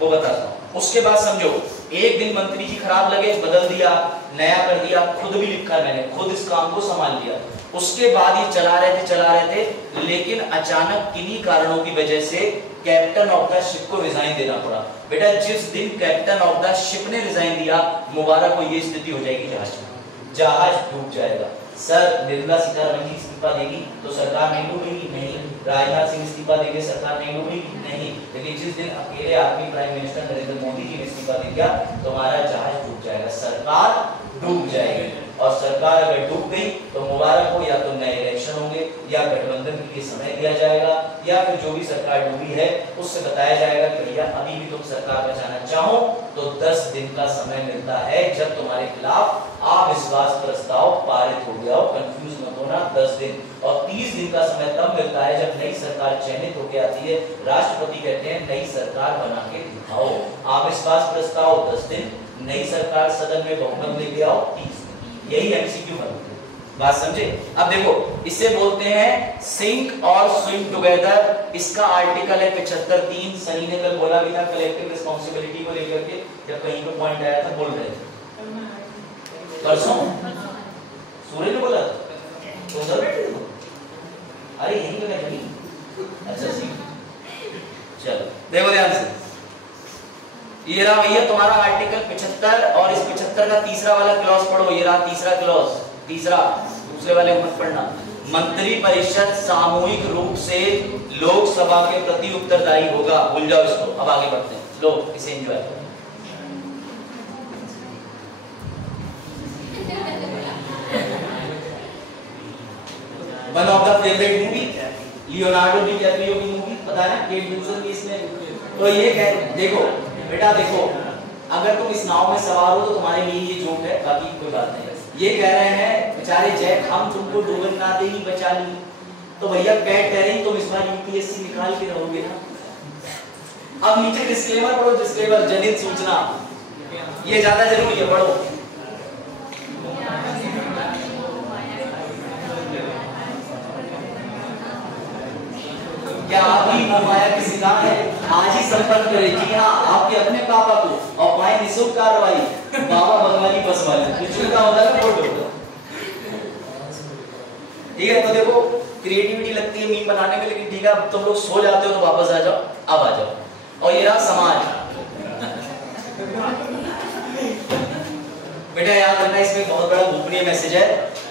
वो बताता हूं। उसके बाद समझो, एक दिन मंत्री जी खराब लगे, बदल दिया, नया कर दिया, खुद भी लिखा मैंने, खुद इस काम को संभाल लिया। उसके बाद ये चला रहे थे, लेकिन अचानक किन्हीं कारणों की वजह से कैप्टन ऑफ द शिप को रिजाइन देना पड़ा। बेटा जिस दिन कैप्टन ऑफ द शिप ने रिजाइन दिया, मुबारक को ये स्थिति हो जाएगी, जहाज डूब जाएगा। सर निर्मला सीतारमण जी इस्तीफा देगी तो सरकार नहीं डूबेगी? नहीं। राजनाथ सिंह इस्तीफा देंगे, सरकार नहीं डूबेगी? नहीं। लेकिन जिस दिन अकेले आदमी प्राइम मिनिस्टर नरेंद्र मोदी जी ने इस्तीफा दे दिया तो हमारा जहाज डूब जाएगा, सरकार डूब जाएगी। और सरकार अगर डूब गई तो मुबारक हो, या तो नए इलेक्शन होंगे, या गठबंधन के लिए समय दिया जाएगा, या फिर जो भी सरकार डूबी है उससे बताया जाएगा कि भैया अभी भी तुम सरकार बचाना चाहो तो 10 दिन का समय मिलता है, जब तुम्हारे खिलाफ अविश्वास प्रस्ताव पारित हो गया हो। कंफ्यूज मत होना, 10 दिन। और 30 दिन का समय तब मिलता है जब नई सरकार चयनित होकर आती है। राष्ट्रपति कहते हैं नई सरकार बना के दिखाओ। अविश्वास प्रस्ताव 10 दिन, नई सरकार सदन में बहुमत लेके आओ 30 दिन। यही एमसीक्यू है, बात समझे? अब देखो, इसे बोलते हैं सिंक और स्विम टुगेदर। इसका आर्टिकल है 75(3). सनी ने कल बोला भी था कलेक्टिव रिस्पांसिबिलिटी को लेकर के, जब कहीं पे पॉइंट आया था बोल रहे थे परसों सूर्य ने बोला तो उधर बैठे थे। अरे यही तो नहीं। अच्छा सी, चलो देखो ध्यान से, ये रहा भैया तुम्हारा आर्टिकल 75 और इस 75 का तीसरा वाला क्लॉज पढ़ो। ये रहा तीसरा क्लॉज, तीसरा, दूसरे वाले मत पढ़ना। मंत्री परिषद सामूहिक रूप से लोकसभा के प्रति उत्तरदायी होगा। भूल जाओ इसको, अब आगे बढ़ते हैं। लो इसे एंजॉय करो। One of the favourite movie Leonardo DiCaprio की मूवी, पता है ना, केट विंसलेट की इसमें। तो ये देखो बेटा, देखो अगर तुम इस नाव में सवार हो तो तुम्हारे लिए ये जोक है, बाकी कोई बात नहीं। ये कह रहे हैं बेचारे जैक हम तुमको डूबन ना देगी बचा ली। तो भैया कैट कह रही तुम इस बार यूपीएससी निकाल के रहोगे ना। अब नीचे डिस्क्लेमर पढ़ो, डिस्क्लेमर, जनित सूचना, ये ज्यादा जरूरी है, पढ़ो। क्या आपकी माया की सिद्धांत है? आज ही संपर्क करें। जी हाँ, आपके अपने पापा को और पाए निःशुल्क कार्रवाई बाबा बंगाली बस वाले निःशुल्क का होता है, फोटो। ठीक है, तो देखो क्रिएटिविटी लगती है मीम बनाने में, लेकिन ठीक है अब तुम लोग सो जाते हो तो वापस आ जाओ, अब आ जाओ। और ये रहा समाज। बेटा याद रखना इसमें बहुत बड़ा गोपनीय मैसेज है।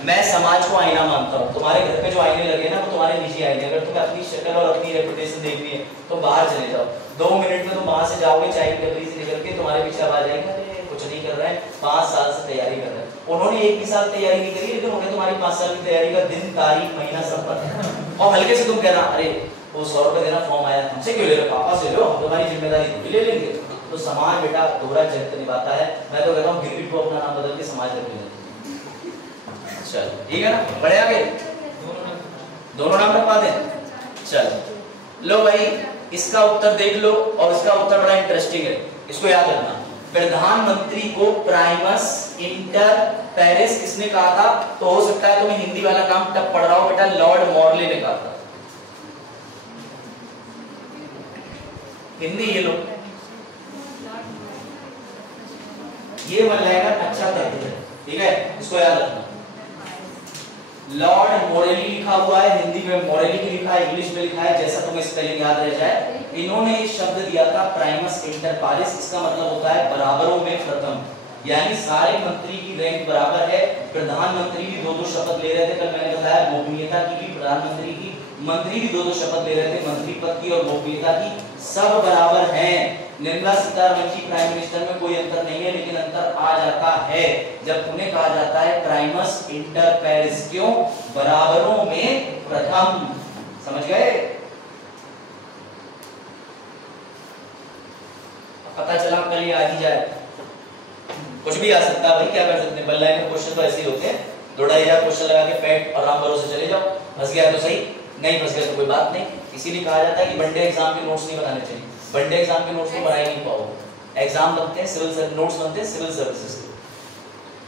मैं समाज को आईना मानता हूँ। तुम्हारे घर पे जो आईने लगे ना वो तुम्हारे निजी आईने। अगर तुम्हें अपनी शक्ल और अपनी रेपुटेशन देखनी है तो बाहर चले जाओ। 2 मिनट में तुम वहां से जाओगे, चाय की टपरी से निकल के तुम्हारे पीछे आवाज आएगी, अरे कुछ नहीं कर रहा है, 5 साल से तैयारी कर रहा है। उन्होंने 1 भी साल तैयारी नहीं करी, लेकिन उन्हें तुम्हारी 5 साल की तैयारी का दिन, तारीख, महीना सब पता है। और हल्के से तुम कहना अरे वो 100 रुपए देना फॉर्म आया, हमसे क्यों ले रहे हो, पापा से लो, हम तुम्हारी जिम्मेदारी थोड़ी ले लेंगे। तो समाज बेटा दोहरा चरित्र निभाता है। मैं तो कहता हूँ गिरगिट को अपना नाम बदल के समाज रख लेना। चल ठीक है ना, बढ़े आगे, दोनों नाम रखवा दें। चल लो भाई, इसका उत्तर देख लो, और इसका उत्तर बड़ा इंटरेस्टिंग है, इसको याद रखना। प्रधानमंत्री को प्राइमस इंटर पेरिस किसने कहा था? तो हो सकता है तुम्हें हिंदी वाला काम तब पढ़ रहा हो बेटा, लॉर्ड मॉर्ले ने कहा था। हिंदी ये लो, ये मन लाएगा अच्छा करते हैं, ठीक है, इसको याद रखना। लॉर्ड मोरेली लिखा हुआ है, हिंदी में मोरेली की लिखा है, इंग्लिश में लिखा है, जैसा तुम्हें स्पेलिंग याद रह जाए। इन्होंने एक शब्द दिया था प्राइमस इंटर पारिस, इसका मतलब होता है बराबरों में प्रथम, यानी सारे मंत्री की रैंक बराबर है। प्रधानमंत्री भी 2-2 शपथ ले रहे थे, कल मैंने बताया गोपनीयता की भी, प्रधानमंत्री की, मंत्री भी 2-2 शपथ ले रहे थे, मंत्री पद की और गोपनीयता की, सब बराबर हैं। निर्मला सीतारमण जी प्राइम मिनिस्टर में कोई अंतर नहीं है, लेकिन अंतर आ जाता है जब उन्हें कहा जाता है प्राइमस इंटर पेरिस। क्यों? बराबरों में प्रथम। समझ गए? पता चला कल ये आ ही जाए, कुछ भी आ सकता है भाई, क्या कर सकते हैं। बल लाइन में क्वेश्चन तो ऐसे ही होते हैं, 2-2,500 क्वेश्चन लगा के पेट और राम भरोसे चले जाओ। फंस गया तो सही, नहीं फंस गया तो कोई बात नहीं। इसीलिए कहा जाता है कि वनडे एग्जाम के नोट्स नहीं बनाने चाहिए। वनडे एग्जाम के नोट्स तो बना ही नहीं पाओगे। एग्जाम बनते हैं सिविल नोट्स बनते हैं सिविल सर्विसेज के,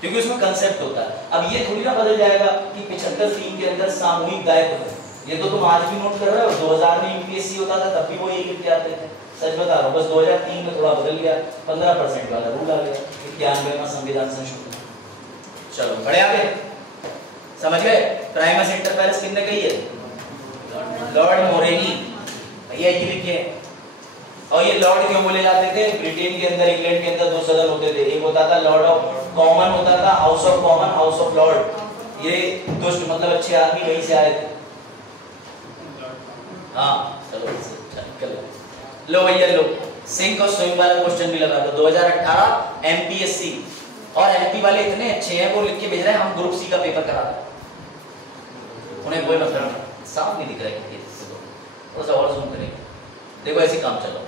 क्योंकि उसमें कंसेप्ट होता है। अब ये थोड़ी ना बदल जाएगा कि 75 3 के अंदर सामूहिक दायित्व है, ये तो तुम आज भी नोट कर रहे हो। 2000 में यूपीएससी होता था तब भी वो एक लिख आते थे, सच बता रहा हूँ। बस 2003 में थोड़ा बदल गया, 15% वाला रूल आ गया, 91वां संविधान संशोधन। चलो बढ़े आगे, समझ गए? प्राइमस इंटर पेरिस किसने कही है? लॉर्ड मोरेली। भैया ये लिखिए। और ये लॉर्ड क्यों बोले जाते थे? ब्रिटेन के अंदर, इंग्लैंड के अंदर 2 सदन होते थे, एक होता था लॉर्ड ऑफ कॉमन, होता था house of common, house of Lord. ये दुष्ट मतलब अच्छे आदमी वहीं से आए थे। हाँ चलो चल लो भैया लो, सिंक और स्विंग वाला क्वेश्चन भी लगा दो। 2018 एमपीएससी, और एमपी वाले इतने अच्छे हैं वो लिख के भेज रहे हैं हम ग्रुप सी का पेपर करा दें। उन्हें कोई मतलब साफ नहीं दिख रहा है, थोड़ा सा और जूम करेंगे, देखो ऐसे काम चलो।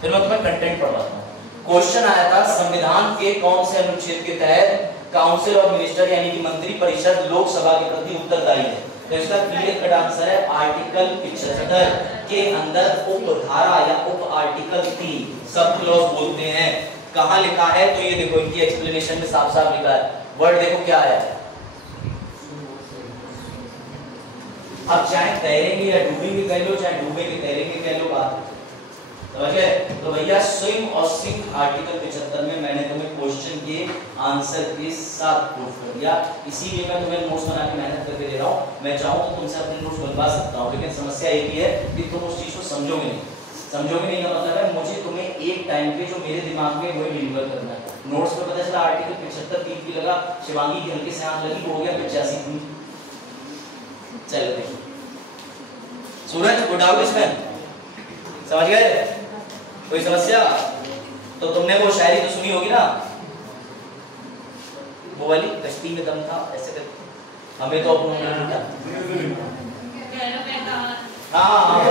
फिर मैं तुम्हें कंटेंट पढ़वाता हूँ। क्वेश्चन आया था संविधान के कौन से अनुच्छेद के तहत काउंसिल ऑफ मिनिस्टर यानी कि मंत्री परिषद लोकसभा के प्रति उत्तरदायी है? तो इसका क्लियर कट आंसर है आर्टिकल 75 के अंदर उपधारा या उप आर्टिकल 3 सब क्लॉज बोलते हैं। कहाँ लिखा है? तो ये देखो, इनकी एक्सप्लेनेशन में साफ साफ लिखा है। वर्ड देखो क्या है। अब चाहे तैरेंगे या डूबेंगे कह लो, चाहे डूबेंगे तैरेंगे कह लो, बात समझ गए? तो भैया स्विम और सिंक आर्टिकल 75 में मैंने तुम्हें क्वेश्चन के आंसर के साथ प्रूफ कर दिया। इसीलिए मैं तुम्हें नोट्स बना के मेहनत करके दे रहा हूँ। मैं चाहूँ तो तुमसे अपने नोट्स बनवा सकता हूँ, लेकिन समस्या एक ही है कि तुम उस चीज को समझोगे नहीं। समझोगे नहीं का मतलब है मुझे तुम्हें एक टाइम पे जो मेरे दिमाग में वही डिलीवर करना है। नोट्स में पता चला आर्टिकल 75 3 की लगा, शिवांगी की हल्के से आंख लगी, हो गया 85। चलो देखिए सूरज, गुड आउट इसमें, समझ गए? कोई समस्या? तो तुमने वो शायरी तो सुनी होगी ना, वो वाली कश्ती में दम था ऐसे करके, हमें तो अपनों में नहीं था। हाँ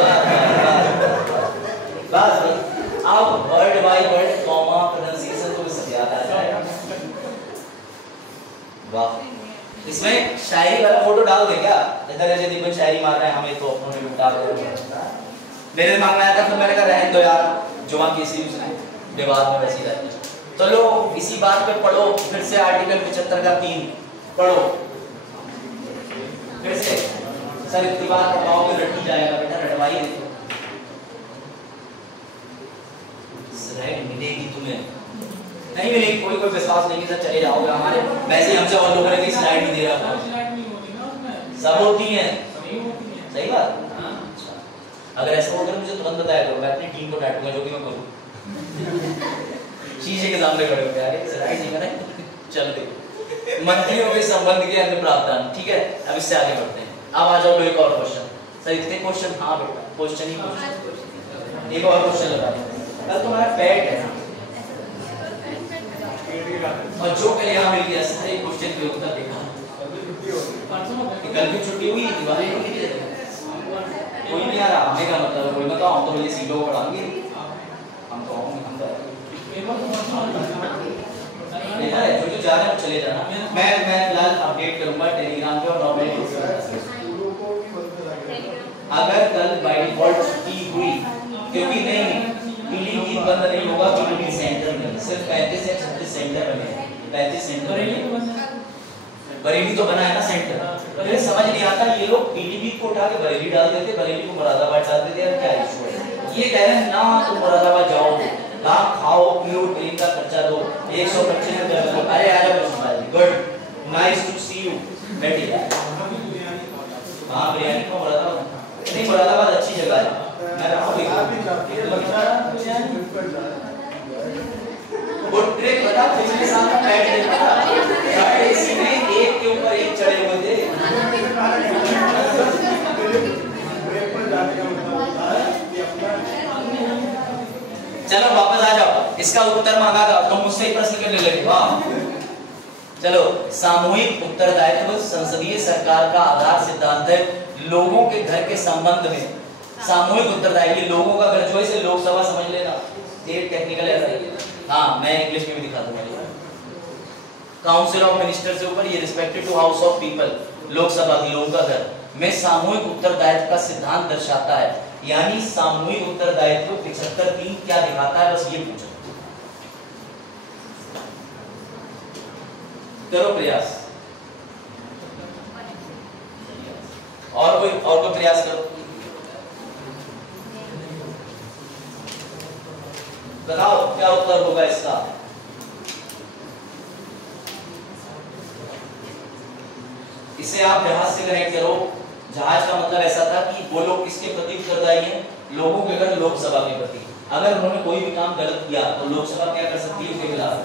बस अब word by word comma pronunciation तो सब याद आ जाएगा। वाह, इसमें शायरी वाला फोटो डाल दे क्या? इधर ऐसे दीपन शायरी मार रहे हैं, हमें तो अपनों ने लुटा दिया। मेरे दिमाग में आया था, तो मैंने कहा रहने दो यार, जुमा की सी विवाद में वैसी रहती है। तो लो इसी बात पे पढ़ो फिर से आर्टिकल 75 का 3 पढ़ो फिर से। सर इतनी बात पढ़ाओगे रट जाएगा बेटा, रटवाई देखो। स्लाइड मिलेगी तुम्हें? नहीं मिलेगी, कोई कोई विश्वास नहीं सर चले जाओगे हमारे, वैसे हमसे और लोगों ने स्लाइड नहीं दे रहा। सब होती हैं, सही बात? अच्छा, अगर ऐसा होगा मुझे तुरंत बताया करो, मैं अपनी टीम को डांटूंगा जो भी मैं करूँ। शीशे के सामने खड़े होकर आगे सराय नहीं करें, चल दे मंत्रियों के संबंध के अन्य प्रावधान। ठीक है, अब इससे आगे बढ़ते हैं। अब आ जाओ एक और क्वेश्चन। सर इतने क्वेश्चन? हाँ बेटा, क्वेश्चन ही क्वेश्चन। एक और क्वेश्चन लगा कल तुम्हारा पेट है और जो कल यहाँ मिल गया सारे क्वेश्चन के उत्तर देखा। कल भी छुट्टी हुई, दिवाली कोई नहीं आ रहा, हमें क्या मतलब? कोई बताओ, हम तो मुझे सीटों को पढ़ाएंगे, हम तो हम तो जो जा रहे हैं चले जाना। मैं फिलहाल अपडेट करूंगा टेलीग्राम पे और नॉर्मल। अगर कल बाय डिफॉल्ट छुट्टी हुई, क्योंकि नहीं पीलीभीत बंद नहीं होगा, पीलीभीत सेंटर में सिर्फ 35 या 36 सेंटर बने। 35 सेंटर बरेली तो बना है ना सेंटर। मुझे समझ नहीं आता ये लोग पीलीभीत को उठा के बरेली डाल देते, बरेली को मुरादाबाद डाल देते यार, क्या इशू है? ये कह रहे हैं ना तुम मुरादाबाद जाओ, ना खाओ पियो, ट्रेन का खर्चा दो, 125 रुपए दो। अरे आ जाओ भाई, good nice to see you, बैठिए। हां बिरयानी को मुरादाबाद नहीं, मुरादाबाद अच्छी जगह है, मैं रहा हूं। गुड ट्रिप बता, पिछले साल का पैड देखा इसी में एक के ऊपर एक चढ़े हुए थे। चलो वापस आ जाओ, इसका उत्तर मांगा था तो मुझसे ही प्रश्न करने लगे। वाह, चलो सामूहिक उत्तरदायित्व संसदीय सरकार का आधार सिद्धांत है लोगों के घर के संबंध में। सामूहिक उत्तरदायित्व लोगों का घर, जो इसे लोकसभा समझ लेना, ये टेक्निकल है। हाँ मैं इंग्लिश में भी दिखा दूंगा। काउंसिल ऑफ मिनिस्टर से ऊपर ये respected to house of people, Lok Sabha की लोगों का घर में सामूहिक उत्तरदायित्व का सिद्धांत दर्शाता है। यानी सामूहिक उत्तरदायित्व 75(3) क्या दिखाता है, बस ये पूछो, करो प्रयास। और कोई प्रयास करो, बताओ क्या उत्तर होगा इसका। इसे आप जहाज से कनेक्ट करो। जहाज का मतलब ऐसा था कि वो लोग किसके प्रति उत्तरदायी हैं, लोगों के घर, लोकसभा के प्रति। अगर उन्होंने कोई भी काम गलत किया तो लोकसभा क्या कर सकती है उसके खिलाफ।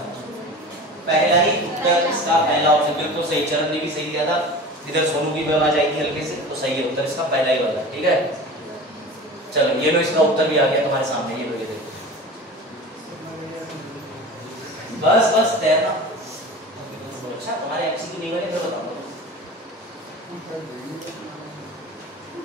पहला ही उत्तर इसका पहला ऑप्शन बिल्कुल सही, चरण ने भी सही दिया था। इधर सोनू की भी आवाज आई थी हल्के से, तो सही है उत्तर इसका पहला ही वाला। ठीक है, चलो ये लो, इसका उत्तर भी आ गया तुम्हारे सामने, ये लो, ये देखो। बस तैरना। अच्छा तुम्हारे एमसीक्यू नहीं बने तो बताओ।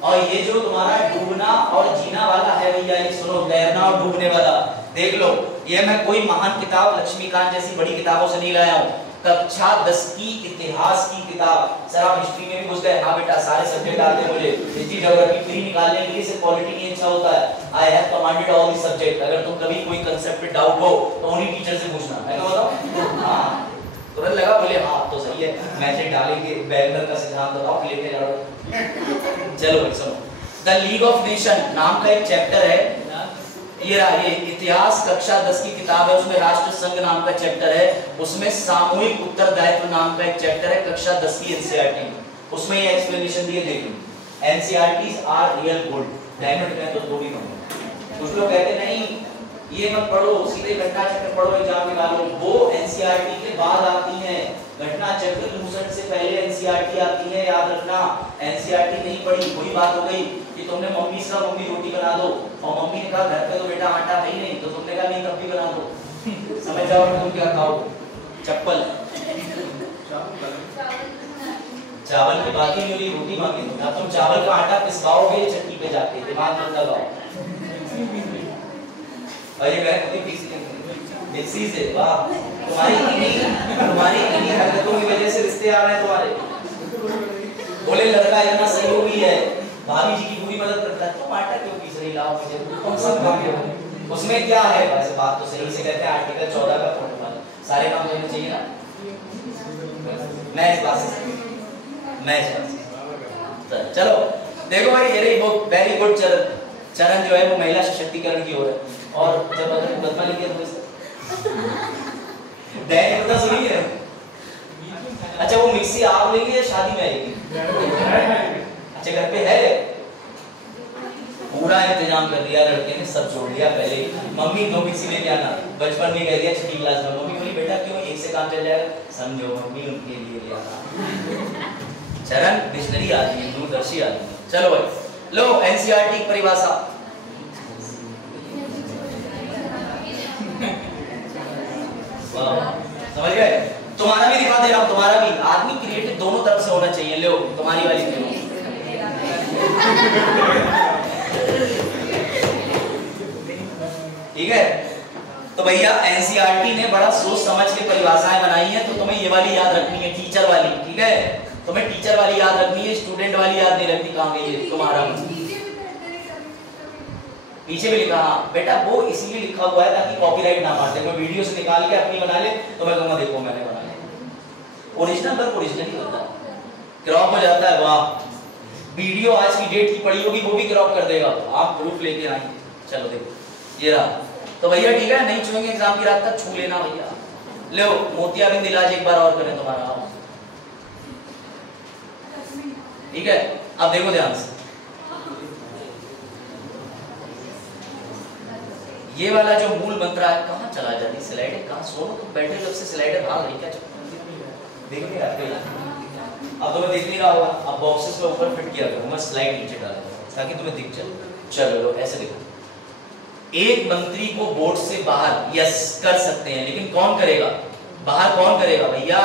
और ये जो तुम्हारा डूबना और जीना वाला है भैया, ये सुनो, तैरना और डूबने वाला देख लो। ये मैं कोई महान किताब लक्ष्मीकांत जैसी बड़ी किताबों से नहीं लाया हूँ, कक्षा 10 की इतिहास की किताब। सर आप हिस्ट्री में भी घुस गए? हाँ बेटा, सारे सब्जेक्ट आते मुझे, हिस्ट्री ज्योग्राफी प्री निकालने के लिए सिर्फ पॉलिटी नहीं अच्छा होता है। I have commanded all the subject. अगर तुम कभी कोई कांसेप्ट पे डाउट हो तो उन्हीं टीचर से पूछना, मैं क्या बताऊं? हाँ तुरंत लगा, बोले हाँ तो सही है, मैसेज डालेंगे, वैगनर का सिद्धांत बताओ, लेके लड़ो। चलो भाई सुनो, द लीग ऑफ नेशन नाम का एक चैप्टर है, ये इतिहास कक्षा 10 की किताब है, उसमें राष्ट्र संघ नाम का चैप्टर है, उसमें सामूहिक उत्तरदायित्व नाम का एक चैप्टर है, कक्षा 10 की एनसीईआरटी, उसमें ये एक्सप्लेनेशन दिए। देख लो, NCERTs are real gold, diamond में तो दो भी कम। कुछ लोग कहते नहीं ये मत पढ़ो, सीधे घटना चक्र पढ़ो, एग्जाम निकालो, वो एनसीईआरटी के बाद आती है। घटना चक्र लूसेंट से पहले एनसीईआरटी आती है, याद रखना। एनसीईआरटी नहीं पढ़ी, वही बात हो गई कि तुमने मम्मी से मम्मी रोटी बना दो, और मम्मी ने कहा घर पे तो बेटा आटा है ही नहीं, तो तुमने कहा नहीं तब भी बना दो। समझ जाओ तुम क्या खाओ, चप्पल चावल की बात ही नहीं, रोटी मांगी। अब तुम चावल का आटा पिसवाओगे चक्की पे जाके, दिमाग मत लगाओ। और ये मैं खुद ही मिक्सी से, वाह तुम्हारी इन्हीं हरकतों की वजह से रिश्ते आ रहे हैं तुम्हारे। बोले लड़का इतना सही हो गई है, भाभी जी की पूरी मदद करता है, तुम आटा क्यों पीस रही, लाओ मुझे, तुम सब खा के। उसमें क्या है, वैसे बात तो सही से कहते हैं, आर्टिकल 14 का प्रोटोकॉल, सारे काम करने चाहिए ना। मैं इस बात से चलो देखो भाई, ये रही वो वेरी गुड चरण जो है वो महिला सशक्तिकरण की ओर है। और जब अगर बदमा लिखे तो दैनिक पता सुनी है। अच्छा वो मिक्सी आप लेंगे या शादी में आएगी? अच्छा घर पे है, पूरा इंतजाम कर दिया लड़के ने, सब छोड़ दिया पहले ही। मम्मी दो मिक्सी लेके आना, बचपन में कह दिया छठी क्लास में। मम्मी बोली बेटा क्यों, एक से काम चल जाएगा। समझो मम्मी उनके लिए ले आना। चरण डिक्शनरी आती है, दूरदर्शी आती है। चलो भाई लो एनसीईआरटी परिभाषा। समझ गए? तुम्हारा भी दिखा दे रहा हूं, तुम्हारा भी। आदमी क्रिएटिव दोनों तरफ से होना चाहिए। लो तुम्हारी वाली क्यों? ठीक है, तो भैया एनसीईआरटी ने बड़ा सोच समझ के परिभाषाएं बनाई हैं, तो तुम्हें ये वाली याद रखनी है, टीचर वाली। ठीक है, तुम्हें टीचर वाली याद रखनी है, स्टूडेंट वाली याद नहीं रखनी। कहां गई है तुम्हारा? पीछे भी लिखा। हाँ बेटा वो इसलिए लिखा हुआ है ताकि कॉपीराइट ना मारते। मैं वीडियो से निकाल के अपनी बना ले तो मैं कहूंगा देखो मैंने बना लिया। ओरिजिनल पर ओरिजिनल ही होता है, क्रॉप हो जाता है। वाह, वीडियो आज की डेट की पड़ी होगी वो भी क्रॉप कर देगा। आप प्रूफ लेके आएंगे। चलो देखो ये रहा। तो भैया ठीक है, नहीं छुएंगे एग्जाम की रात तक, छू लेना भैया। लो मोतियाबिंद इलाज एक बार और करें तुम्हारा। ठीक है, अब देखो ध्यान से, ये वाला जो मूल मंत्र है, कहाँ चला जाती स्लाइड, कहाँ सोनो तुम बैठे जब से स्लाइडर भाग रही क्या? देख नहीं रहा अब तो मैं देख नहीं रहा होगा। अब बॉक्सेस में ऊपर फिट किया करूँ, मैं स्लाइड नीचे डाल ताकि तुम्हें दिख जाए। चलो ऐसे देखो, एक मंत्री को बोर्ड से बाहर यस कर सकते हैं, लेकिन कौन करेगा बाहर? कौन करेगा भैया?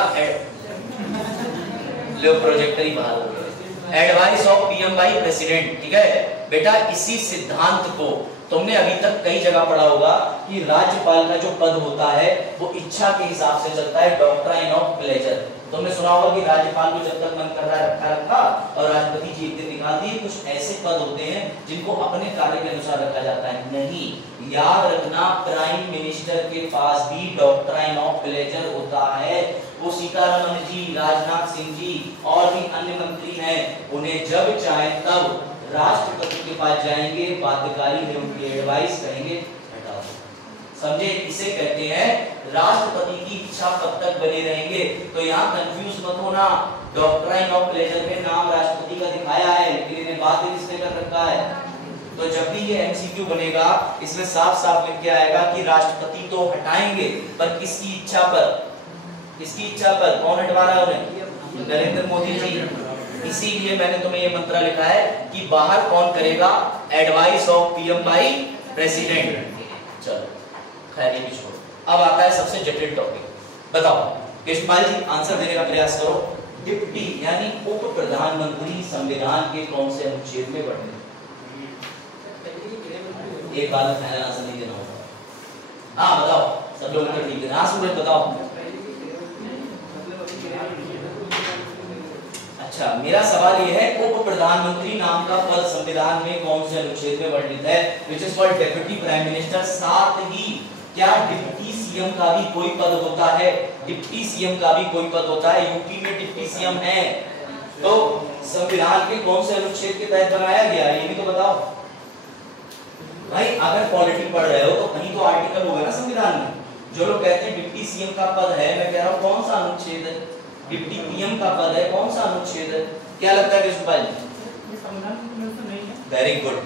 लो प्रोजेक्टर ही बाहर हो गया। Advice of PM by president. ठीक है बेटा, इसी सिद्धांत को तुमने अभी तक कई जगह पढ़ा होगा कि राज्यपाल का जो पद होता है वो इच्छा के हिसाब से चलता है, डॉक्ट्राइन ऑफ प्लेजर। तुमने सुना होगा कि राज्यपाल को जब तक मन कर रहा है रखा और राष्ट्रपति जी एक दिन निकाल दिए। कुछ ऐसे पद होते हैं जिनको अपने कार्य के अनुसार रखा जाता है। नहीं, याद रखना, प्राइम मिनिस्टर के पास भी डॉक्ट्राइन ऑफ प्लेजर होता है। वो सीतारमण जी, राजनाथ सिंह जी और भी अन्य मंत्री हैं, उन्हें जब चाहे तब राष्ट्रपति के पास जाएंगे, बाध्यकारी है उनकी एडवाइस करेंगे, हटाओ। समझे? इसे कहते हैं राष्ट्रपति की इच्छा कब तक बने रहेंगे। तो यहाँ कंफ्यूज मत होना, डॉक्ट्राइन ऑफ प्लेजर में नाम राष्ट्रपति का दिखाया है, लेकिन इन्हें बाध्य किसने कर रखा है? तो जब भी ये एमसीक्यू बनेगा इसमें साफ साफ लिख के आएगा कि राष्ट्रपति तो हटाएंगे, पर किसकी इच्छा पर? किसकी इच्छा पर? कौन हटवा रहा है उन्हें? नरेंद्र मोदी जी। इसीलिए मैंने तुम्हें ये मंत्र लिखा है कि बाहर कौन करेगा? Advice of PM by president. चलो खैर ये भी छोड़ो, अब आता है सबसे जटिल टॉपिक। बताओ कृष्णपाल जी, आंसर देने का प्रयास करो। डिप्टी यानी उप प्रधानमंत्री संविधान के कौन से अनुच्छेद में बढ़ते हैं? एक बात फाइनल आंसर नहीं देना होगा। हाँ बताओ, सब लोग तो ठीक है। हाँ सूरज बताओ। अच्छा, मेरा सवाल यह है, उप प्रधानमंत्री नाम का पद संविधान में कौन से अनुच्छेद में वर्णित है? Which is called deputy prime minister. साथ ही क्या डिप्टी सीएम का भी कोई पद होता है? डिप्टी सीएम का भी कोई पद होता है? यूपी में डिप्टी सीएम है, तो संविधान के कौन से अनुच्छेद के तहत बनाया गया ये भी तो बताओ भाई। अगर पॉलिटिक्स पढ़ रहे हो तो कहीं तो आर्टिकल होगा ना संविधान में। जो लोग कहते हैं डिप्टी सीएम का पद है, मैं कह रहा हूँ कौन सा अनुच्छेद है? डिप्टी पीएम का पद है, कौन सा अनुच्छेद है? क्या लगता है Krishnapal ji? Very good,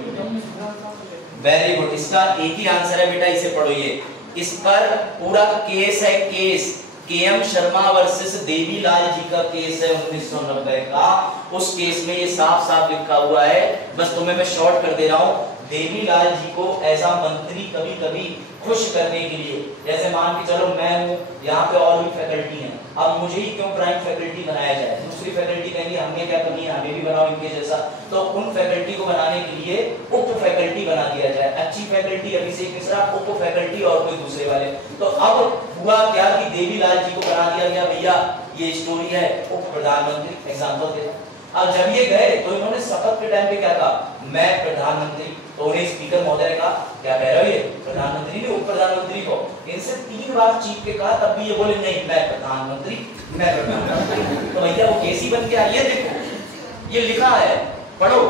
very good. इसका एक ही आंसर है बेटा, इसे पढ़ो। ये इस पर पूरा केस है, case KM Sharma versus Devilal ji का केस है 1990 का। उस केस में ये साफ साफ लिखा हुआ है, बस तुम्हें मैं शॉर्ट कर दे रहा हूँ। देवीलाल जी को ऐसा मंत्री कभी कभी खुश करने के लिए, जैसे मान के चलो मैं हूँ, यहाँ पे और भी फैकल्टी हैं, अब मुझे ही क्यों प्राइम फैकल्टी बनाया जाए? दूसरी फैकल्टी कहेंगे हमें क्या कमी है, हमें भी बनाओ इनके जैसा। तो उन फैकल्टी को बनाने के लिए उप फैकल्टी बना दिया जाए। अच्छी फैकल्टी अभिषेक मिश्रा, उप फैकल्टी और कोई दूसरे वाले। तो अब हुआ क्या कि देवीलाल जी को बना दिया गया, भैया ये स्टोरी है उप प्रधानमंत्री। एग्जाम्पल दे, अब जब ये गए तो इन्होंने शपथ के टाइम पे क्या कहा? मैं प्रधानमंत्री। तो उन्हें स्पीकर महोदय ने कहा क्या कह रहे हो, ये प्रधानमंत्री ने उप प्रधानमंत्री को इनसे 3 बार चीख के कहा, तब भी ये बोले नहीं मैं प्रधानमंत्री, मैं प्रधानमंत्री। तो भैया वो केसी बन गया। ये देखो ये लिखा है, पढ़ो।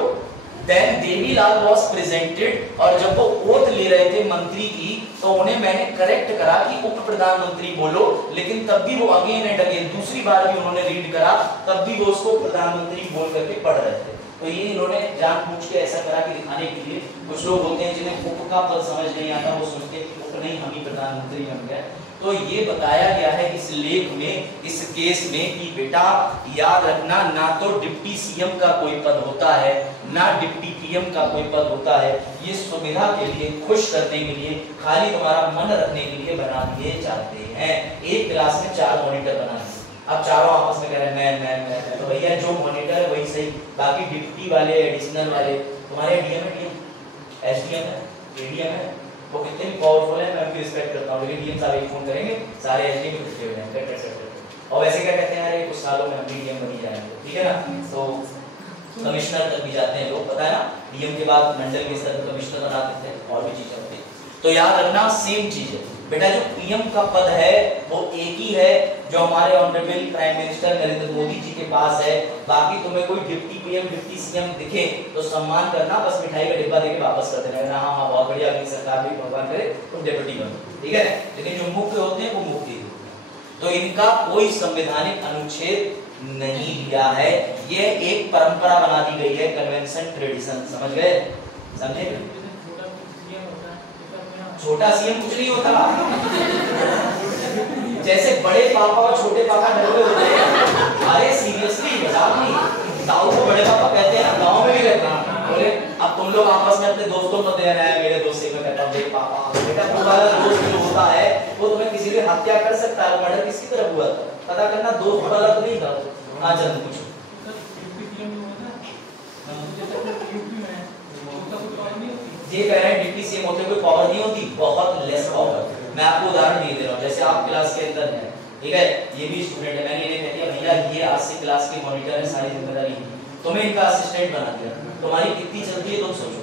देन देवीलाल वाज प्रेजेंटेड, और जब वो ओथ ले रहे थे मंत्री की तो उन्हें मैंने करेक्ट करा कि उप प्रधानमंत्री बोलो, लेकिन तब भी वो अगेन एंड अगेन दूसरी बार भी उन्होंने रीड करा, तब भी वो उसको प्रधानमंत्री बोल करके पढ़ रहे थे। तो ये इन्होंने जानबूझ के ऐसा करा कि दिखाने के लिए, कुछ लोग होते हैं जिन्हें उप का पद समझ नहीं आता, वो सोचते हैं कि उप नहीं, हम ही प्रधानमंत्री बन गए। तो ये बताया गया है इस लेख में, इस केस में कि बेटा याद रखना, ना तो डिप्टी सीएम का कोई पद होता है, ना डिप्टी पीएम का कोई पद होता है। ये सुविधा के लिए, खुश करने के लिए, खाली तुम्हारा मन रखने के लिए बना दिए जाते हैं। एक क्लास में 4 मॉनिटर बना दिए, अब चारों आपस में कह रहे हैं मैं, तो भैया जो मॉनिटर है वही सही, बाकी डिप्टी वाले, एडिशनल वाले, तुम्हारे डीएम है, एसडीएम है, एडीएम है, वो कितने भी पावरफुल है, मैं उनकी रिस्पेक्ट करता हूँ, लेकिन डीएम साहब एक फोन करेंगे, सारे एसडीएम इकट्ठे हो जाएंगे। और वैसे क्या कहते हैं, अरे कुछ सालों में हम भी डीएम बनी जाएंगे, ठीक है ना। तो कमिश्नर तक भी जाते हैं लोग, पता है ना, डीएम के बाद मंडल के स्तर पर कमिश्नर बना देते हैं, और भी चीजें होती है। तो याद रखना सेम चीज है बेटा, जो पीएम का पद है वो एक ही है जो हमारे honourable prime minister Narendra Modi ji के पास है। बाकी तुम्हें कोई डिप्टी पीएम, डिप्टी सीएम दिखे तो सम्मान करना, बस मिठाई का डिब्बा देके वापस कर देना, हाँ हाँ बहुत बढ़िया, अगली सरकार भी भगवान करे तुम डिप्टी बनो, ठीक है। लेकिन जो मुख्य होते हैं वो मुख्य, तो इनका कोई संवैधानिक अनुच्छेद नहीं लिया है, ये एक परंपरा बना दी गई है, कन्वेंशन, ट्रेडिशन, समझ गए, समझे। छोटा सीएम कुछ नहीं होता, जैसे बड़े पापा और छोटे पापा डरे होते हैं। अरे सीरियसली मजाक नहीं, दाऊ को बड़े पापा कहते हैं, गांव में भी कहते हैं। बोले अब तुम लोग आपस में अपने दोस्तों को दे रहे हैं, मेरे दोस्त से मैं कहता हूं बड़े पापा, बेटा तुम्हारा दोस्त जो होता है वो तुम्हें किसी की हत्या कर सकता है, मर्डर किसकी तरफ हुआ था पता करना, दोस्त गलत नहीं था। हाँ चल पूछो। ये कह रहे हैं डिप्टी सीएम होते कोई पावर नहीं होती, बहुत लेस पावर। मैं आपको उदाहरण नहीं दे रहा हूँ, जैसे आप क्लास के अंदर हैं, ठीक है, ये भी स्टूडेंट है, मैंने इन्हें कह दिया भैया ये आज से क्लास के मॉनिटर है, सारी जिम्मेदारी तुम्हें इनका असिस्टेंट बना दिया, तुम्हारी कितनी चलती है तुम सोचो,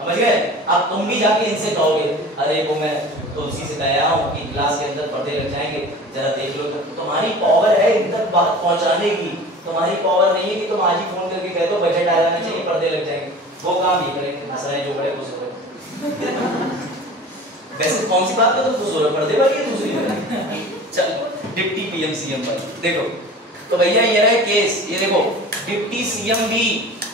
समझ गए। अब तुम भी जाके इनसे कहोगे अरे वो मैं तुलसी से गया हूँ कि क्लास के अंदर पर्दे लग जाएंगे, जरा देख लो, तो तुम्हारी पावर है इन तक बात पहुंचाने की, तुम्हारी पावर नहीं है कि तुम आज ही फोन करके कह दो बजट आ जाना चाहिए, पर्दे लग जाएंगे, वो काम ही करेंगे, हंस रहे जो बड़े खुश हो रहे। वैसे कौन सी बात का तुम खुश हो रहे हो, पर्दे वाली है दूसरी। चल डिप्टी पीएम सीएम पर देखो, तो भैया ये रहे केस, ये देखो डिप्टी सीएम भी